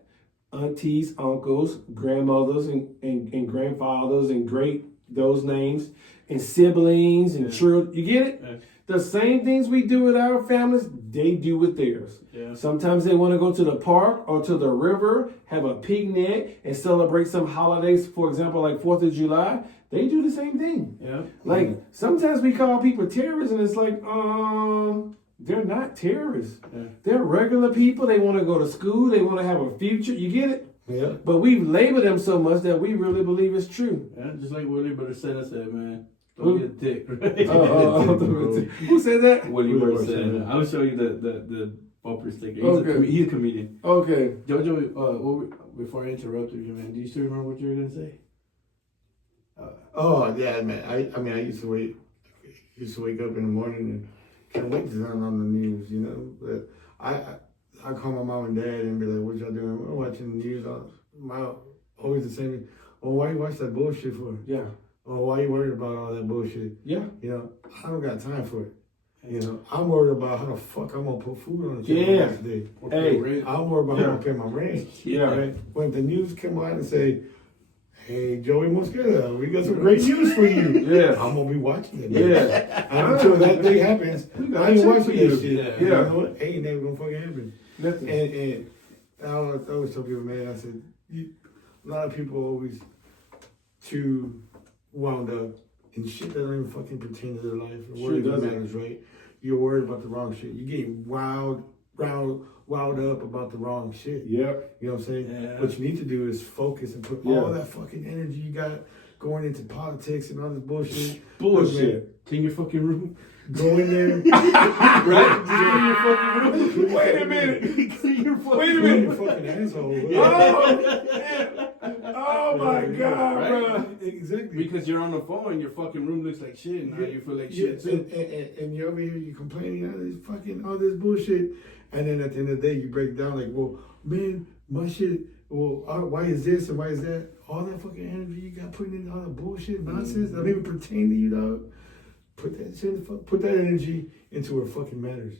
aunties, uncles, grandmothers, and grandfathers, and those names, and siblings, and children. You get it? Yeah. The same things we do with our families, they do with theirs. Yeah. Sometimes they want to go to the park or to the river, have a picnic, and celebrate some holidays, for example, like 4th of July. They do the same thing. Yeah. Like, sometimes we call people terrorists, and it's like, they're not terrorists. Yeah. They're regular people. They want to go to school. They want to have a future. You get it? Yeah. But we've labeled them so much that we really believe it's true. Yeah, just like Willie Brother said, man. Don't be a dick, right? Who said that? Willie Willie Bird Bird said said that. that. I'll show you the bumper sticker. He's, Okay. he's a comedian. Okay. Jojo, before I interrupted you, man, do you still remember what you were gonna say? Oh yeah, man. I mean, I used to wake up in the morning and can't wait to turn on the news, you know. But I call my mom and dad and be like, "What y'all doing? We're watching the news." Always the same. Oh, why you watch that bullshit for? Yeah. Oh, why you worried about all that bullshit? Yeah. You know, I don't got time for it. You know, I'm worried about how the fuck I'm gonna put food on the table next day. Hey. I'm worried about how I'm gonna pay my rent. Yeah. Right? When the news come out and say, "Hey, Joey Mosqueda, we got some great news for you." Yeah. I'm gonna be watching it. Yeah. And until that day happens, I ain't watching this shit. Yeah. You know what? Ain't never gonna fucking happen. Nothing. And I always tell people, man, I said, a lot of people always too wound up in shit that don't even fucking pertain to their life or Sure what even doesn't. matters, right? You're worried about the wrong shit. You're getting wound up about the wrong shit. Yep. You know what I'm saying? Yeah. What you need to do is focus and put all that fucking energy you got going into politics and all this bullshit. Bullshit. Clean your fucking room. Go in there. Right? Clean your fucking room. Wait a minute. Clean your fucking Wait a You minute. fucking asshole. Oh my God, Right? bro. Exactly. Because you're on the phone and your fucking room looks like shit and now you feel like Yeah, shit too. and you're over here, you're complaining all this bullshit, and then at the end of the day, you break down like, well, man, my shit, well, why is this and why is that? All that fucking energy you got putting in all the bullshit, nonsense, that don't even pertain to you, dog. Put that shit, put that energy into where it fucking matters.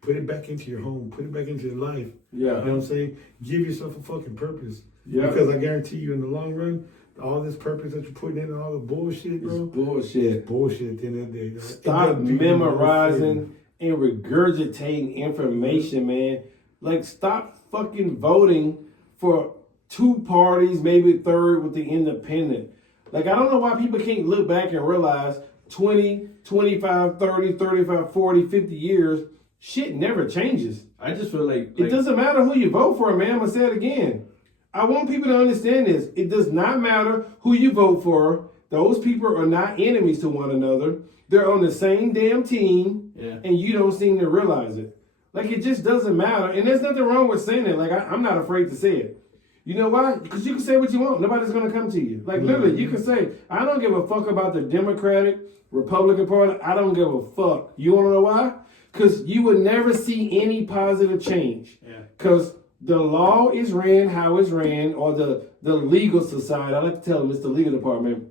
Put it back into your home. Put it back into your life. You know what I'm saying? Give yourself a fucking purpose. Yeah. Because I guarantee you, in the long run, all this purpose that you're putting in, all the bullshit, bro. It's bullshit. Bullshit at the end of the day. Dog. Stop memorizing and regurgitating information, man. Like, stop fucking voting for two parties, maybe a third with the independent. Like, I don't know why people can't look back and realize 20, 25, 30, 35, 40, 50 years, shit never changes. I just feel like It doesn't matter who you vote for, man. I'm going to say it again. I want people to understand this. It does not matter who you vote for. Those people are not enemies to one another. They're on the same damn team, and you don't seem to realize it. Like, it just doesn't matter. And there's nothing wrong with saying it. Like, I'm not afraid to say it. You know why? Because you can say what you want. Nobody's going to come to you. Like, literally, you can say, I don't give a fuck about the Democratic, Republican Party. I don't give a fuck. You want to know why? Because you would never see any positive change. Because the law is ran how it's ran, or the legal society. I like to tell them it's the legal department.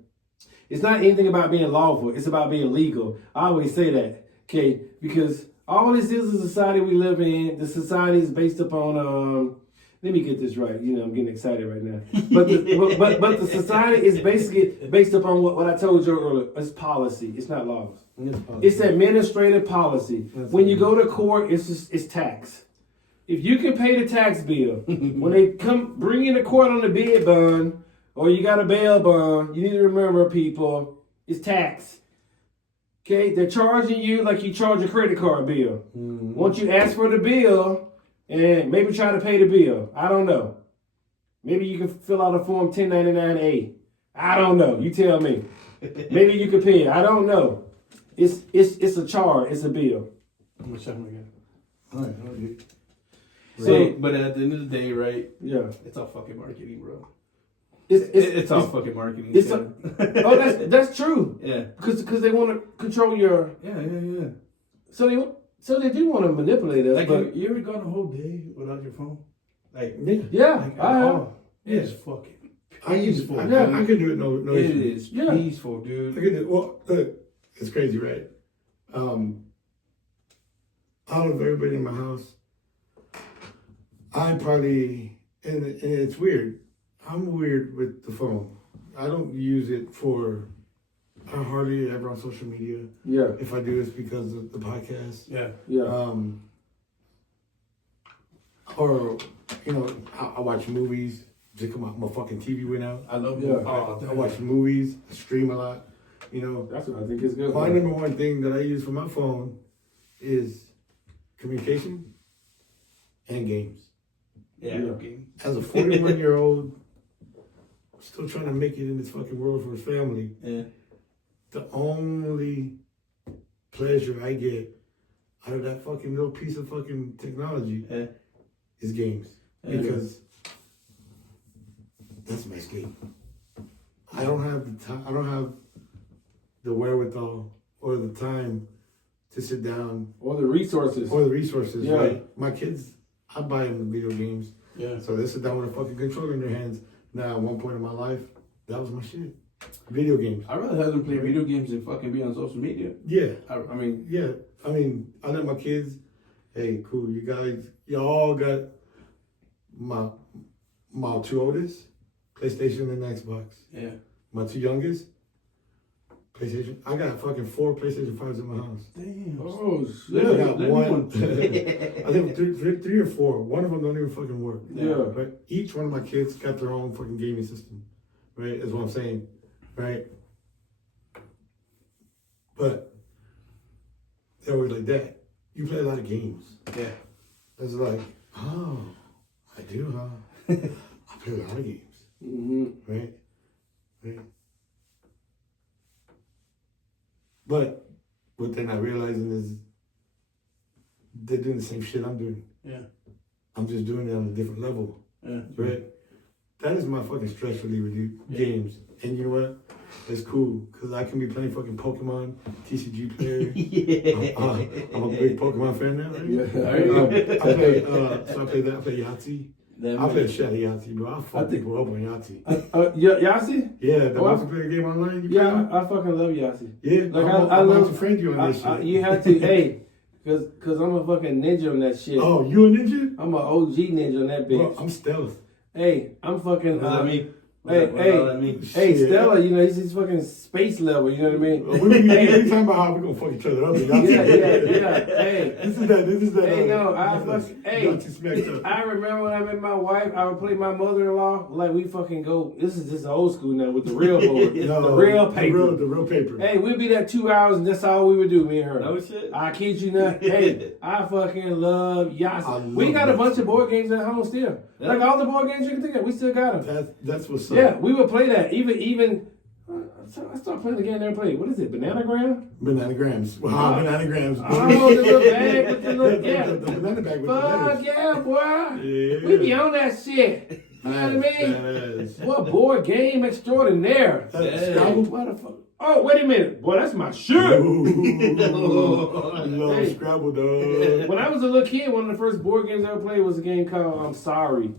It's not anything about being lawful. It's about being legal. I always say that, okay? Because all this is a society we live in. The society is based upon, let me get this right. You know, I'm getting excited right now. But the society is basically based upon what I told you earlier. It's policy. It's not laws. It's administrative policy. When you go to court, it's tax. If you can pay the tax bill, when they come bring you to court on the bid bond, or you got a bail bond, you need to remember, people, it's tax. Okay? They're charging you like you charge a credit card bill. Once you ask for the bill, and maybe try to pay the bill. I don't know. Maybe you can fill out a form 1099A. I don't know. You tell me. Maybe you can pay it. I don't know. It's a charge. It's a bill. I'm gonna check my guy. All right. So, but at the end of the day, right? Yeah. It's all fucking marketing, bro. It's all fucking marketing. That's true. Yeah. Because they want to control your. Yeah. So they do want to manipulate us. Like, but you ever gone a whole day without your phone? Like, yeah, I have. It's fucking I peaceful. I can do it no It issue. is Yeah. peaceful, I dude. can do, well, look, it's crazy, right? Out of everybody in my house, I probably, and it's weird. I'm weird with the phone. I don't use it for, I'm hardly ever on social media. Yeah. If I do, it's because of the podcast. Yeah. Or, you know, I watch movies. Just come out, my fucking TV went out. I love Yeah. it. I watch movies, I stream a lot. You know, That's what I think is good. my number one thing that I use for my phone is communication and games. Yeah. Okay. As a 41-year-old, still trying to make it in this fucking world for his family, Yeah. the only pleasure I get out of that fucking little piece of fucking technology is games. Because that's my escape. I don't have the time, I don't have the wherewithal or the time to sit down. Or the resources. Yeah. Right? My kids, I buy them video games. Yeah. So they sit down with a fucking controller in their hands. Now, at one point in my life, that was my shit. Video games. I'd rather have them play video games than fucking be on social media. Yeah. I mean, Yeah. I mean, I let my kids, hey, cool, you guys, y'all got my two oldest, PlayStation and Xbox. yeah. My two youngest, PlayStation. I got fucking 4 PlayStation 5s in my house. Damn. Oh, I shit. got one. I think three or 4. One of them don't even fucking work. Yeah. But each one of my kids got their own fucking gaming system. Right? Is what I'm saying. Right? But they're always like, Dad, you play a lot of games. Yeah. It's like, oh, I do, huh? I play a lot of games. Mm-hmm. Right? Right? But what they're not realizing is they're doing the same shit I'm doing. Yeah. I'm just doing it on a different level. Yeah. Right? That is my fucking stress reliever, dude. Games. And you know what? It's cool. Because I can be playing fucking Pokemon, TCG player. Yeah. I'm a big Pokemon fan now, right? Yeah. I play, so I play that. I play Yahtzee. That I play man- Chale Yahtzee, bro. I fuck people up on Yahtzee. Yahtzee? Yeah, the Oh, I- multiplayer game online. You Yeah, play? I fucking love Yahtzee. Yeah, Like, I'm love- about to friend you on this shit. You have to, hey, cause I'm a fucking ninja on that shit. Oh, you a ninja? I'm an OG ninja on that bitch. Bro, I'm stealth. Hey, I'm fucking. What does that mean? Hey, What does that mean? Hey, Shit. Stella, you know, he's fucking space level, you know what I mean? We talking about how we gonna fuck each other up. Yeah. Hey, This is that. Hey, no, hey. Yahtzee smacked up. I remember when I met my wife, I would play my mother-in-law, like we fucking go, this is just old school now with the real board, the real paper. The real paper. Hey, we'd be there 2 hours and that's all we would do, me and her. No shit. I kid you not. Hey, I fucking love Yahtzee. We got a bunch of board games at home still. Yeah. Like all the board games you can think of, we still got them. That's what's up. Yeah, we would play that. Even I started playing the game I never played. What is it? Bananagram? Bananagrams. Wow, bananagrams. Oh, the little bag with the little The banana bag with the Fuck letters. yeah, boy. Yeah. We be on that shit. You know what I mean? Badass. What board game extraordinaire. Scrabble? What the fuck? Oh, wait a minute. Boy, that's my shit. Ooh, love Hey. Scrabble, dog. When I was a little kid, one of the first board games I ever played was a game called I'm Sorry.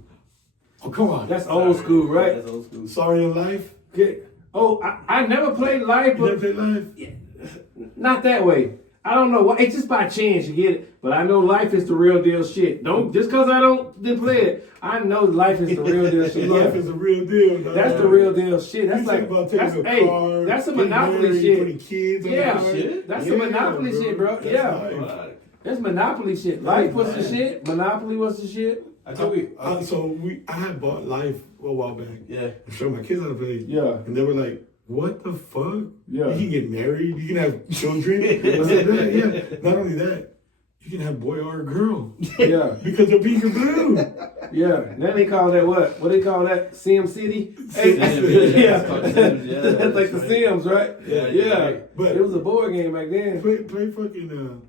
Oh, come on. That's old school, right? That's old school. Sorry in life. Okay. Oh, I never played Life, You never but played life? not that way. I don't know why. It's just by chance you get it. But I know Life is the real deal shit. Don't just cause I didn't play it. I know Life is the real deal shit. Life Yeah. is a real deal, dog. That's the real deal shit. That's You like think about taking that's a car, that's a getting monopoly married, shit. putting kids on Yeah, the car. shit. That's a monopoly shit, bro. That's Yeah. life. Fuck. That's monopoly shit. Life was the man. shit. Monopoly was the shit. I think I had bought Life a while back. yeah. I showed my kids how to play. Yeah. And they were like, what the fuck? Yeah. You can get married, you can have children. I said, yeah. Not only that, you can have boy or a girl. Yeah. Because they're pink and blue. Yeah. Now they call that what? What they call that? Sim City? Sims, Yeah. it's called Sims, yeah, That's like the that's right. Sims, right? Yeah, Yeah. But It was a board game back then. play fucking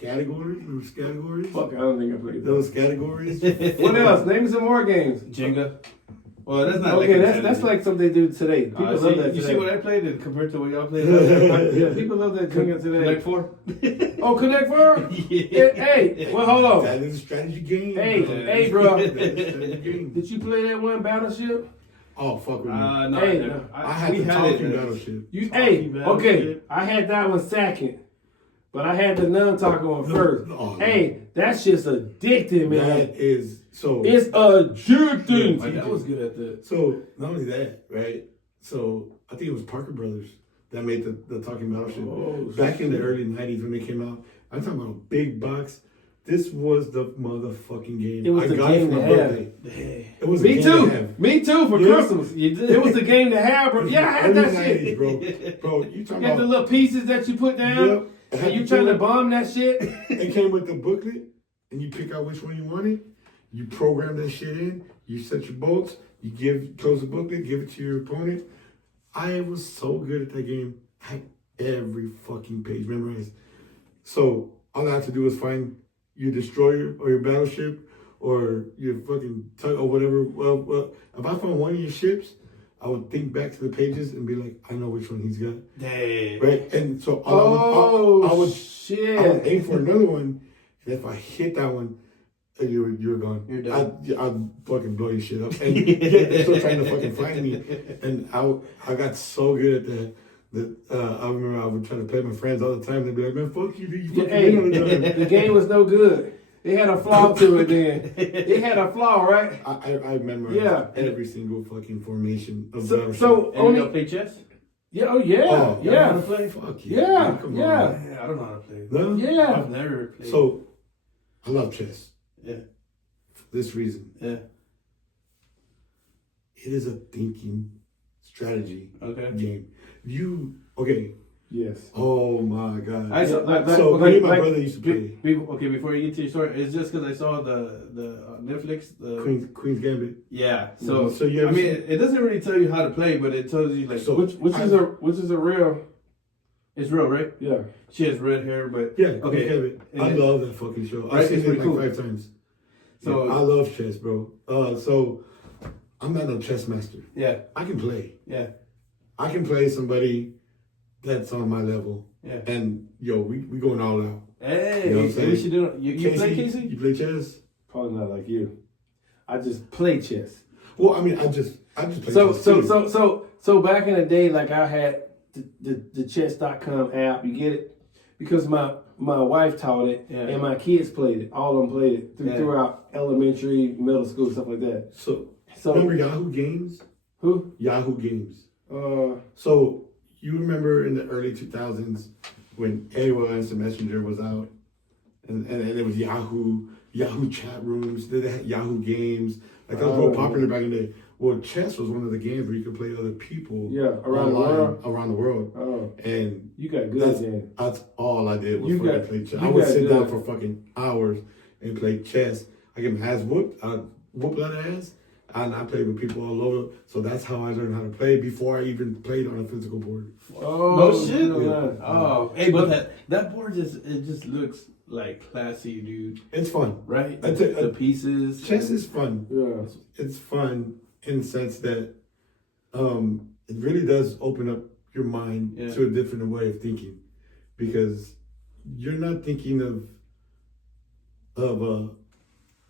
categories. Those categories. Fuck, I don't think I played that. Those categories. What else? Name me some more games. Jenga. Well, that's not Okay, like that's like something they do today. People love that You today. see what I played it compared to what y'all played? Yeah, people love that Jenga today. Connect 4? Oh, Connect 4? Yeah. Hey, well, hold on. That is a strategy game. Hey, bro. hey, bro. That is a strategy game. Did you play that one Battleship? Oh, fuck with me. No, Hey, I never. I had we the had talking it. battleship. You, Talking hey, Battleship. okay. I had that one second. But I had the non-talking one first. no. Hey, that shit's addicting, man. That is so. It's addicting. Like, I was good at that. So not only that, right? So I think it was Parker Brothers that made the talking battleship Oh, back in the early '90s when they came out. I'm talking about a big box. This was the motherfucking game. It was I the got game it for to my have. birthday. It was a Me game to too. have. Me too for Yeah. Christmas. You did. It was the game to have, bro. Yeah, I had that Early shit. 90s, bro. You You talking got the about? little pieces that you put down, Yep. It had and you the trying to thing. bomb that shit. It came with the booklet, and you pick out which one you wanted. You program that shit in. You set your bolts. You close the booklet, give it to your opponent. I was so good at that game. every fucking page memorized. So all I have to do is find your destroyer or your battleship or your fucking tug or whatever. Well, if I found one of your ships, I would think back to the pages and be like, I know which one he's got. Dang. Right? And so I would aim for another one. And if I hit that one, you're gone. You're done. I'd fucking blow your shit up. And yet they're still trying to fucking find me. And I got so good at that. I remember I would try to play with my friends all the time. They'd be like, man, fuck you, dude. You fucking win all the time. The game was no good. It had a flaw to it then. It had a flaw, right? I memorized every single fucking formation of battleship. So And you know play chess? yeah, oh yeah, Oh, You know how yeah. to play? Fuck Yeah, man, come yeah. on. Yeah, I don't know how to play. No? Yeah. I've never played. So, I love chess. Yeah. For this reason. Yeah. It is a thinking strategy Okay. game. Yes. Oh my God. I saw So, me and my brother used to play okay, before you get to your story, it's just because I saw the Netflix. Queen's Gambit. Yeah. So, So you ever I mean, it doesn't really tell you how to play, but it tells you like So- Which is a real, it's real, right? yeah. She has red hair, but Yeah, Okay. Queen's Gambit. And I then- love that fucking show. Right, I've seen it's it pretty like cool. 5 times. So- Yeah, I love chess, bro. So I'm not no chess master. yeah, I can play. yeah, I can play somebody that's on my level. yeah. And we going all out. Hey, You know what I'm saying? we should do. You play Casey? You play chess? Probably not like you. I just play chess. Well, I mean, I just play So chess too. so back in the day, like I had the chess.com app. You get it because my wife taught it Yeah. and my kids played it. All of them played it Yeah. throughout elementary, middle school, stuff like that. So So remember Yahoo Games? who? Yahoo Games. Uh, So you remember in the early 2000s when AOL Instant Messenger was out, and it was Yahoo chat rooms. They had Yahoo Games. Like that was real popular back in the day. Well, chess was one of the games where you could play other people. Yeah, around the online, world. Around the world. oh, And you got good that's, game. that's all I did was You fucking got- play chess. you I would got sit down good. for fucking hours and play chess. I get my ass whooped. I whoop that ass. And I played with people all over. So that's how I learned how to play before I even played on a physical board. Oh No shit. yeah. Oh, hey, but that board just looks like classy, dude. It's fun. Right? I tell- The pieces. Chess is fun. Yeah. It's fun in the sense that it really does open up your mind Yeah. to a different way of thinking, because you're not thinking of I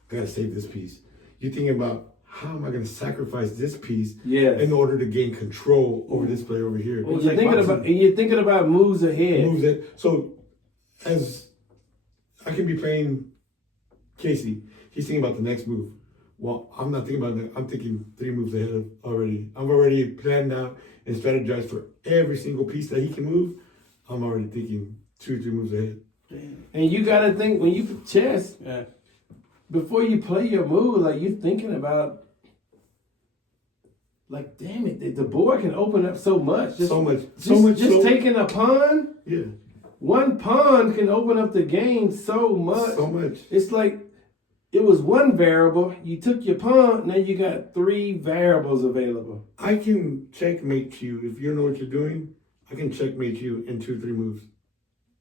gotta save this piece. You're thinking about how am I gonna sacrifice this piece Yes. in order to gain control over this player over here. Well, And you're thinking about moves ahead. Moves it. So as I can be playing Casey, he's thinking about the next move. Well, I'm not thinking about that. I'm thinking 3 moves ahead already. I've already planned out and strategized for every single piece that he can move. I'm already thinking 2, 3 moves ahead. And you gotta think when you chess, Yeah. before you play your move, like you're thinking about, like, damn it, the board can open up so much. So much. Just taking a pawn, Yeah. one pawn can open up the game so much. So much. It's like it was one variable. You took your pawn, now you got 3 variables available. I can checkmate you if you know what you're doing. I can checkmate you in 2, 3 moves,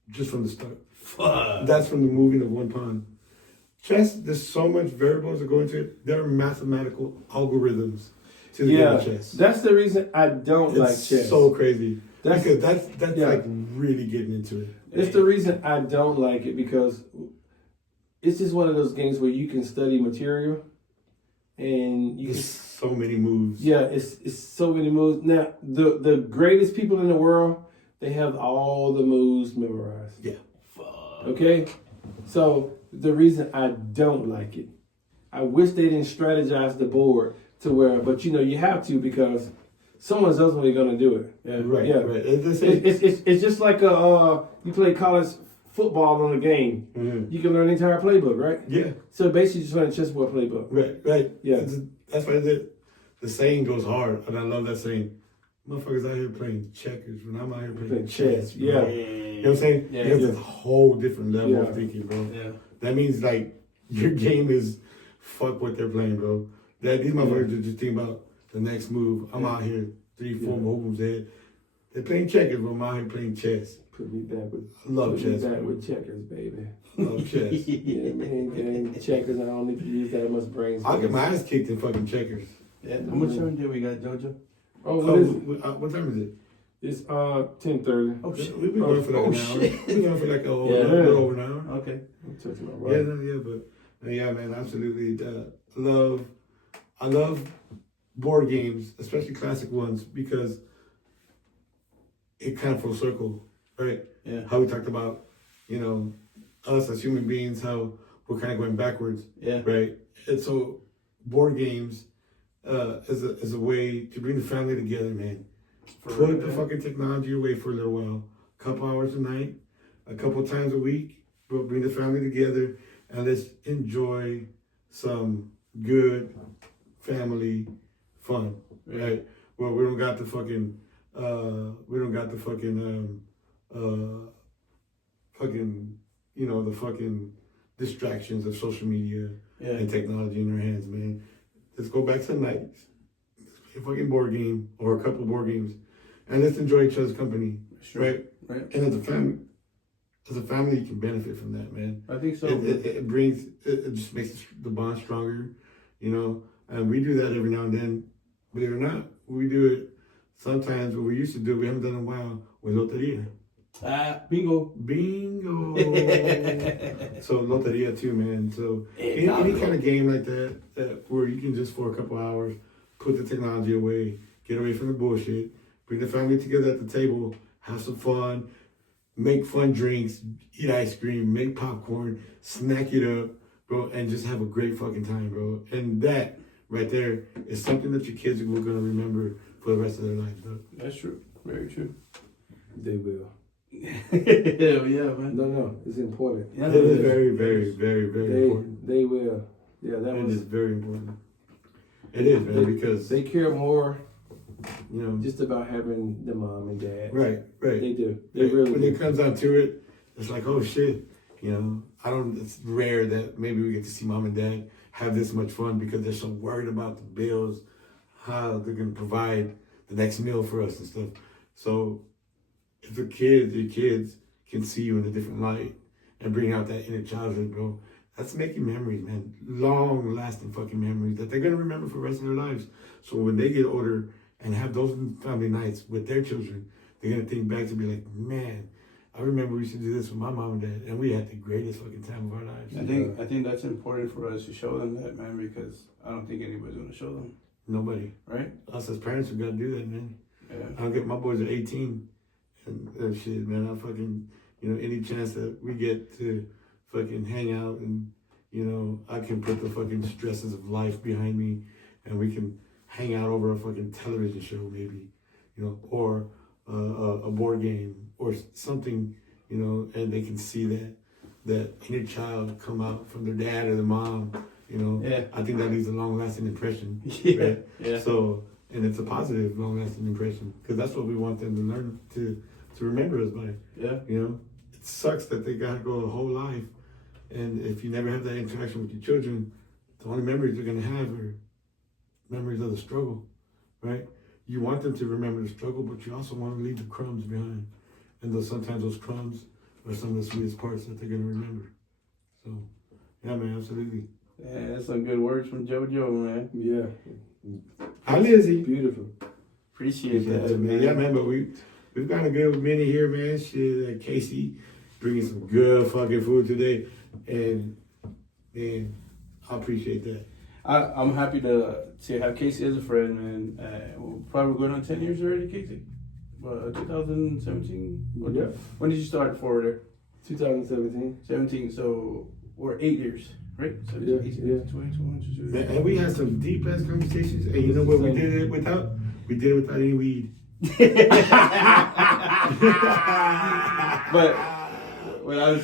just from the start. Fuck. That's from the moving of one pawn. Chess, there's so much variables that go into it. There are mathematical algorithms to the game of chess. That's the reason I don't like It's chess. so crazy. That's- That's yeah. like really getting into it. It's the reason I don't like it, because it's just one of those games where you can study material and you There's can, so many moves. yeah, it's so many moves. Now, the greatest people in the world, they have all the moves memorized. Yeah. Fuck. Okay? So the reason I don't like it, I wish they didn't strategize the board to where, but you have to, because someone's ultimately going to do it. Yeah. Right. Yeah. Right. It's It's just like you play college football on a game. Mhm. You can learn the entire playbook, right? Yeah. So basically, just learn a chessboard playbook. Right. Yeah. That's why the saying goes hard, and I love that saying. Motherfuckers out here playing checkers when I'm out here playing chess. chess. Yeah. bro. You know what I'm saying? Yeah. Because it's a whole different level Yeah. of thinking, bro. Yeah. That means like your game is fuck what they're playing, bro. That these motherfuckers are just thinking about the next move. I'm out here 3, 4 moves ahead. They're playing checkers, but I'm out here playing chess. Put me back with Love chess. back bro. with checkers, baby. Love chess. Yeah, man, gang. Checkers. I don't need to use that much brains. I'll get my ass kicked in fucking checkers. Yeah. How much time did we got, JoJo? Oh, Oh, what is it? what time is it? It's 10:30. Oh shit. We've been going for like Oh, an hour. shit. We've been going for like a Yeah. little over an hour. Okay. I'm touching my Yeah, right. no, yeah, but yeah, man, absolutely. I love board games, especially classic ones, because it kind of full circle, right? Yeah. How we talked about, us as human beings, how we're kind of going backwards, Yeah. right? And so, board games is a way to bring the family together, man. Put the fucking technology away for a little while, a couple hours a night, a couple times a week, but bring the family together and let's enjoy some good family fun, right? Well, we don't got the fucking the fucking distractions of social media and technology in our hands, man. Let's go back to the 90s. Let's play a fucking board game or a couple of board games and let's enjoy each other's company, right? Right. And as a family, you can benefit from that, man. I think so. It just makes the bond stronger, and we do that every now and then. Believe it or not, we do it sometimes. What we used to do, we haven't done in a while, with loteria. Bingo. Bingo. So loteria too, man. So any kind of game like that where you can just for a couple hours put the technology away, get away from the bullshit, bring the family together at the table, have some fun, make fun drinks, eat ice cream, make popcorn, snack it up, bro, and just have a great fucking time, bro. And that right there is something that your kids are gonna remember for the rest of their lives, bro. That's true. Very true. They will. Hell yeah, man. No, it's important. Yeah, It is very, very, very, very important. They will. Yeah, that It was. is very important. It is, man, because They care more you just about having the mom and dad. right. They do. They really when do. it comes down to it, it's like, oh shit, it's rare that maybe we get to see mom and dad have this much fun because they're so worried about the bills, how they're gonna provide the next meal for us and stuff. So if your kids can see you in a different light and bring out that inner childhood, bro, that's making memories, man. Long lasting fucking memories that they're gonna remember for the rest of their lives. So when they get older and have those family nights with their children, they're gonna think back to be like, man, I remember we used to do this with my mom and dad, and we had the greatest fucking time of our lives. I think that's important for us to show them that, man, because I don't think anybody's gonna show them. Nobody. Right? Us as parents, we gotta do that, man. Yeah. I don't get my boys are 18, and shit, man. I fucking, any chance that we get to fucking hang out and, I can put the fucking stresses of life behind me, and we can hang out over a fucking television show, maybe, or a board game or something, and they can see that inner child come out from their dad or their mom, Yeah. I think that leaves a long-lasting impression. Yeah. Right? Yeah. So, and it's a positive, long-lasting impression because that's what we want them to learn to remember us by. Yeah. It sucks that they gotta go a whole life, and if you never have that interaction with your children, the only memories they're gonna have are memories of the struggle, right? You want them to remember the struggle, but you also want to leave the crumbs behind, and sometimes those crumbs are some of the sweetest parts that they're gonna remember. So, yeah, man, absolutely. Yeah, that's some good words from JoJo, man. Yeah. Hi, Lizzie. Beautiful. Appreciate that, man. Yeah, man, but we've got a good mini here, man. Shit, Casey bringing some good fucking food today, and man, I appreciate that. I'm happy to have Casey as a friend, man. We're probably going on 10 years already, Casey. 2017. Yeah. When did you start forward there? 2017. 17. So we're 8 years, right? 17, Yeah, 18, yeah. 20, 21, 22. And we had some deep ass conversations, and you know what we did it without? We did it without any weed. But when I was,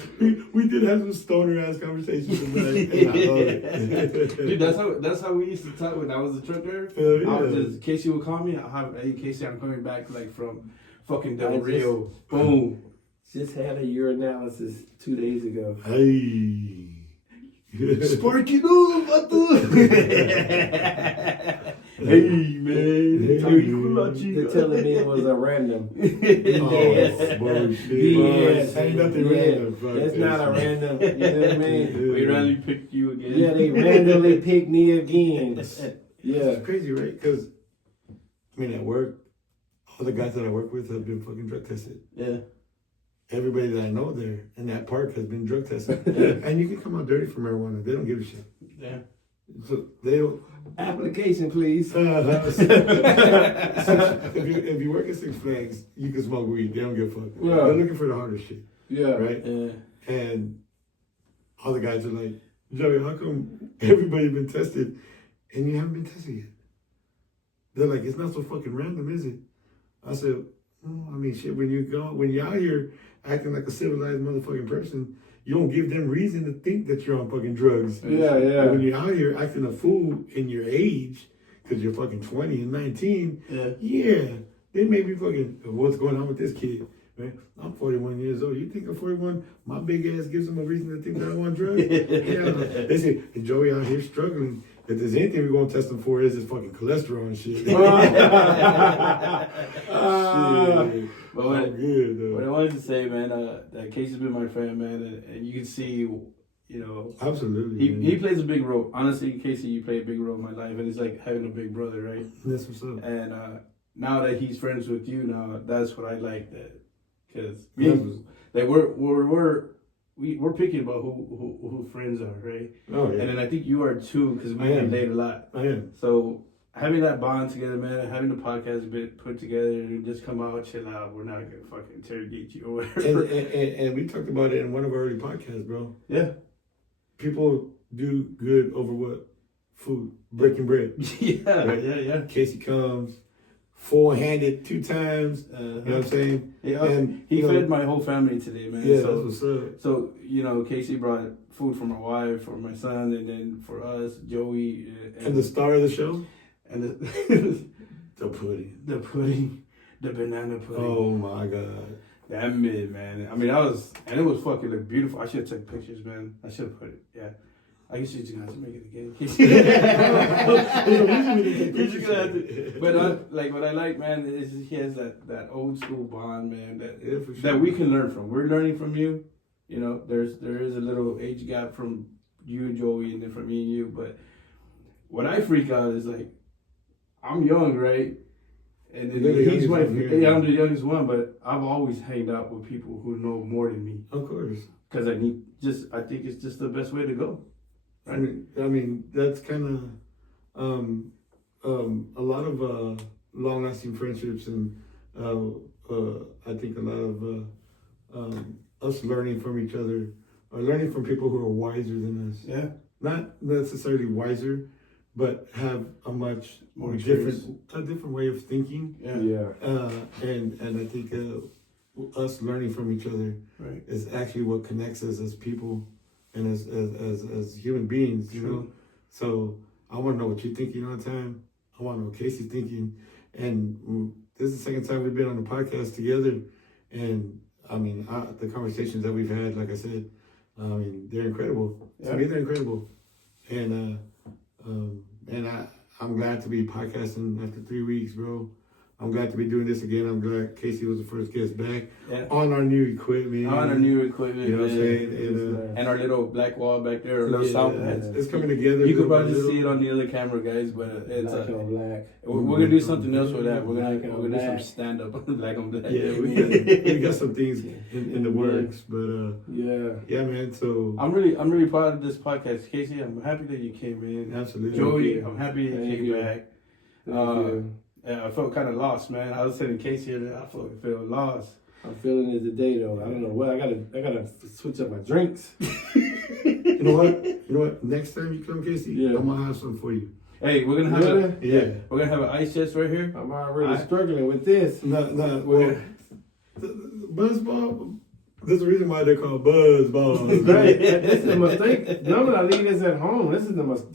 we did have some stoner ass conversations tonight, and I love it. dude, that's how we used to talk when I was a truck driver. Hell yeah. I was just, Casey would call me. I'll have, hey Casey, I'm coming back like from fucking Del I Rio. Boom. Just had a urinalysis 2 days ago. Hey. Sparky, no, vato. Hey man, Hey, They're telling me it was a random. Oh, bullshit. Yes. Ain't nothing random. Fuck It's that not a shit. random. You know what I mean? We randomly picked you again. Yeah, they randomly picked me again. Yeah. It's crazy, right? Because, I mean, at work, all the guys that I work with have been fucking drug tested. Yeah. Everybody that I know there in that park has been drug tested. And you can come out dirty for marijuana. They don't give a shit. Yeah. So they don't. Application, please. If you work at Six Flags, you can smoke weed. They don't give a fuck. Yeah. They're looking for the hardest shit, Yeah. right? Yeah. And all the guys are like, Joey, how come everybody been tested and you haven't been tested yet? They're like, it's not so fucking random, is it? I said, I mean, shit, when you're out here acting like a civilized motherfucking person, you don't give them reason to think that you're on fucking drugs. Yeah, yeah. But when you're out here acting a fool in your age, because you're fucking 20 and 19, yeah, they may be fucking, what's going on with this kid? Right? I'm 41 years old. You think I'm 41? My big ass gives them a reason to think that I'm on drugs? Yeah. They say, hey, Joey out here struggling. If there's anything we're going to test him for, is his fucking cholesterol and shit. Shit. But what, good, though. what I wanted to say, man, that Casey's been my friend, man, and you can see, you know, Absolutely. he plays a big role. Honestly, Casey, you play a big role in my life, and it's like having a big brother, right? That's what's up. And now that he's friends with you, now that's what I like, that because like we're picking about who friends are, right? Oh yeah. And then I think you are too, because we relate a lot. I am. So having that bond together, man, having the podcast bit put together and just come out, chill out. We're not gonna fucking interrogate you or whatever. And we talked about it in one of our early podcasts, bro. Yeah. People do good over what? Food. Breaking bread. Yeah, Right? yeah. Casey comes, full-handed 2 times. You know what I'm saying? Yeah, And he you know, fed my whole family today, man. Yeah, so, that's what's up. So, you know, Casey brought food for my wife, for my son, and then for us, Joey. And the star of the show? And The pudding. the pudding, the banana pudding. Oh my God. That mid, man. I mean, and it was fucking like beautiful. I should have took pictures, man. I should have put it, yeah. I guess you're just gonna have to make it again. But like what I like, man, is he has that old school bond, man. That we can learn from. We're learning from you. You know, there is a little age gap from you and Joey, and then from me and you. But what I freak out is like, I'm young, right? And then he's I'm the youngest one, but I've always hanged out with people who know more than me. Of course. Because I think it's just the best way to go. Right? I mean, that's kind of a lot of long-lasting friendships, and I think a lot of us learning from each other, or learning from people who are wiser than us. Yeah. Not necessarily wiser, but have a much More different way of thinking. Yeah. And I think us learning from each other Right. is actually what connects us as people and as human beings, you know. So I want to know what you're thinking all the time. I want to know what Casey's thinking. And this is the second time we've been on the podcast together. And I mean, the conversations that we've had, like I said, I mean, they're incredible. To me, they're incredible. And I'm glad to be podcasting after 3 weeks, bro. I'm glad to be doing this again. I'm glad Casey was the first guest back on our new equipment. You know what I'm saying? And our little black wall back there, our little sound pads. It's coming together. You could probably see it on the other camera, guys, but it's Black on black. We're gonna do something else with that. We're gonna do some black. stand up black on black. Yeah, we got some things in the works, but yeah, man. So I'm really proud of this podcast, Casey. I'm happy that you came in. Absolutely, Joey. I'm happy that you came back. Thank you. Yeah, I felt kind of lost, man. I was telling Casey that I felt lost. I'm feeling it today though. I don't know what I gotta switch up my drinks. You know what? Next time you come, Casey, I'm gonna have something for you. Hey, we're gonna have we're gonna have an ice chest right here. I'm already struggling with this. Well, Buzzball. There's a reason why they're called Buzzballs. Right. This is a mistake. Normally I leave this at home. This is the mistake.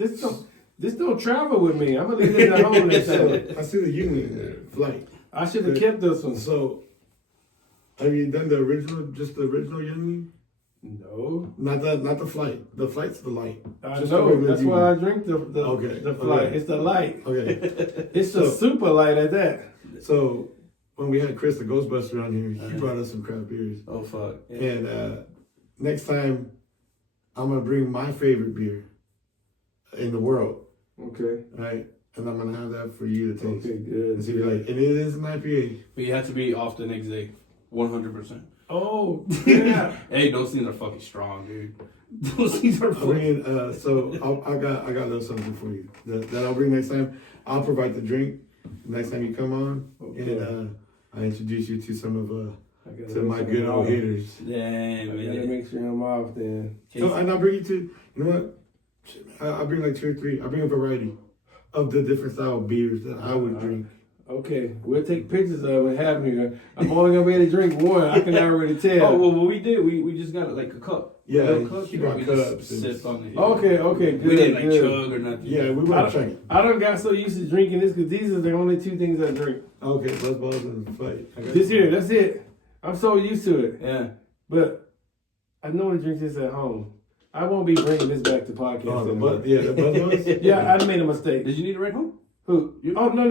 This don't travel with me. I'm gonna leave this at home next time. I see the Union flight. I should have kept this one. So, have you done just the original Youngling? No. Not the flight. The flight's the light. I Just the know. regular That's G. why I drink the Okay, the flight. okay. It's the light. Okay. It's the super light at that. So when we had Chris the Ghostbuster on here, he brought us some craft beers. Oh fuck. Yeah. And next time, I'm gonna bring my favorite beer in the world, Okay. right? And I'm gonna have that for you to taste. Okay, good. And see if you like. And it is an IPA. But you have to be off the next day, 100%. Oh, yeah. Hey, those things are fucking strong, dude. Those things are I fucking. mean, so I got a little something for you that I'll bring next time. I'll provide the drink next time you come on, Okay. and I introduce you to some of I gotta to make my sure good I'm old off. hitters. Damn, I gotta man. make sure I'm off then. So and I'll bring you to, you know what? I'll bring like 2 or 3. I'll bring a variety of the different style of beers that I would drink. Okay, we'll take pictures of it and have them here. I'm only gonna be able to drink one. I can already tell. Oh, well, what we did, we just got like a cup. Yeah, A little cup, he you know, brought we cups just and- sipped on it. Okay, good. We didn't like good. chug or nothing. Yeah, we I were trying. I done got so used to drinking this because these are the only 2 things I drink. Okay, buzz balls and fight. I got This you. here, that's it. I'm so used to it. Yeah. But I normally drink this at home. I won't be bringing this back to podcast. Oh, the anymore. buzz, yeah, the buzz balls. Yeah, I made a mistake. Did you need a ride home? Who? Oh, no.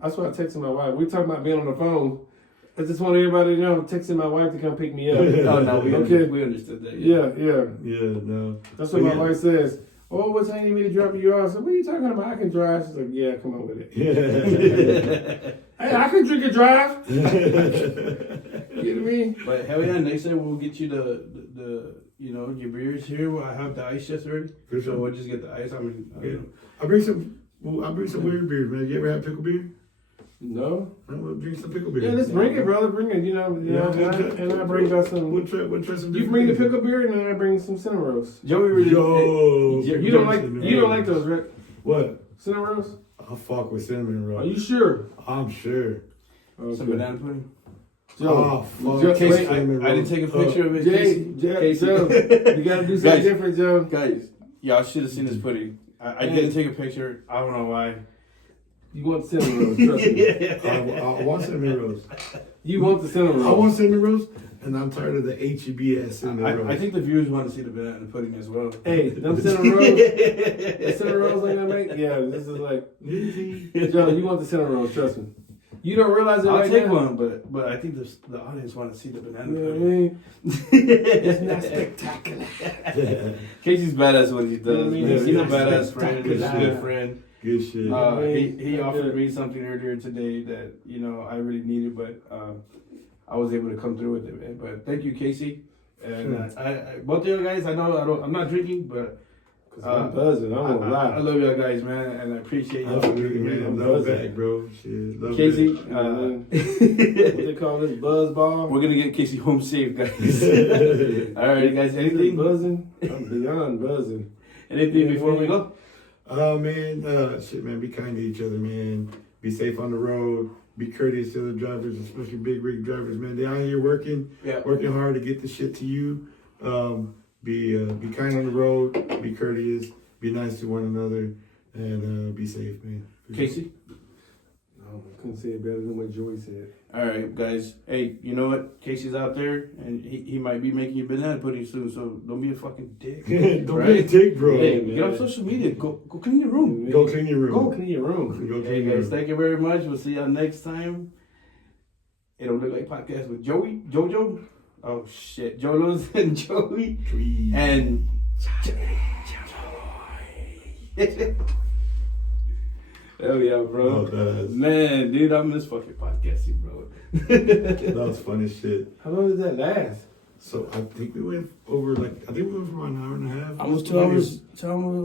That's why I texted my wife. We talking about being on the phone. I just want everybody to know I'm texting my wife to come pick me up. Oh, no, Okay. we understood that. Yeah. Yeah, no. That's what my Yeah. wife says. Oh, what time you need me to drop you off? I said, what are you talking about? I can drive. She's like, yeah, come on with it. Yeah. Hey, I can drink and drive. You know what I mean? But hell yeah, next time we'll get you the you know, your beers here. I have the ice just ready. For So sure. we'll just get the ice. I mean, I don't know. I'll bring some weird beers, man. You ever had pickle beer? No. I'm gonna drink some pickle beer. Yeah, let's bring it, brother. Bring it. You know, and I bring us some. We'll try some. You bring the pickle beer, and then I bring some cinnamon rolls. Joey really. Yo, You don't like those, right? What? Cinnamon rolls? I'll fuck with cinnamon rolls. Are you sure? I'm sure. Some banana pudding. Oh, fuck. Joe, Casey, I cinnamon didn't rolls. take a picture of it. Jay, Casey. Joe, you gotta do something Guys. different, Joe. Guys, y'all should have seen this pudding. I didn't take a picture. I don't know why. You want cinnamon rolls, trust me. I want cinnamon rolls. You want the cinnamon rolls. I want cinnamon rolls, and I'm tired of the HEB ass cinnamon rolls. I think the viewers want to see the banana pudding as well. Hey, them cinnamon rolls, the cinnamon rolls I'm gonna make, yeah, this is like, Joe, you want the cinnamon rolls, trust me. You don't realize it I'll right take now? one, but I think the audience want to see the banana You know what I pudding. mean? It's not spectacular. Casey's badass what he does. Man. He's a Yeah. badass friend. He's a Spectacular. good friend. Good shit. He offered me something earlier today that I really needed, but I was able to come through with it, man. But thank you, Casey. And I both of you guys, I'm not drinking, but I'm buzzing, I'm gonna I lie. love y'all guys, man, and I appreciate y'all. Absolutely, man. I'm Love buzzing. back, bro. Shit, love Casey, back. What they call this, buzz ball? we're gonna get Casey home safe, guys. All right, guys. Anything? Buzzing? I'm beyond buzzing. Anything before we go? Oh man, shit, man. Be kind to each other, man. Be safe on the road. Be courteous to the drivers, especially big rig drivers, man. They out here working hard to get the shit to you. Be kind on the road. Be courteous. Be nice to one another, and be safe, man. Casey? No, I couldn't say it better than what Joey said. All right, guys. Hey, you know what? Casey's out there, and he might be making you banana pudding soon, so don't be a fucking dick. Don't right? be a dick, bro. Hey, get on social media. Go clean your room. Go clean your room. Go clean your room. Go Hey, clean your guys, room. thank you very much. We'll see y'all next time. It don't look like podcast with Jojo. Oh shit, Jolos and Joey and Hell yeah, bro. Oh, Man, dude, I miss fucking podcasting, bro. that was fun as shit. How long did that last? So I think we went over for about an hour and a half. Almost 2 hours.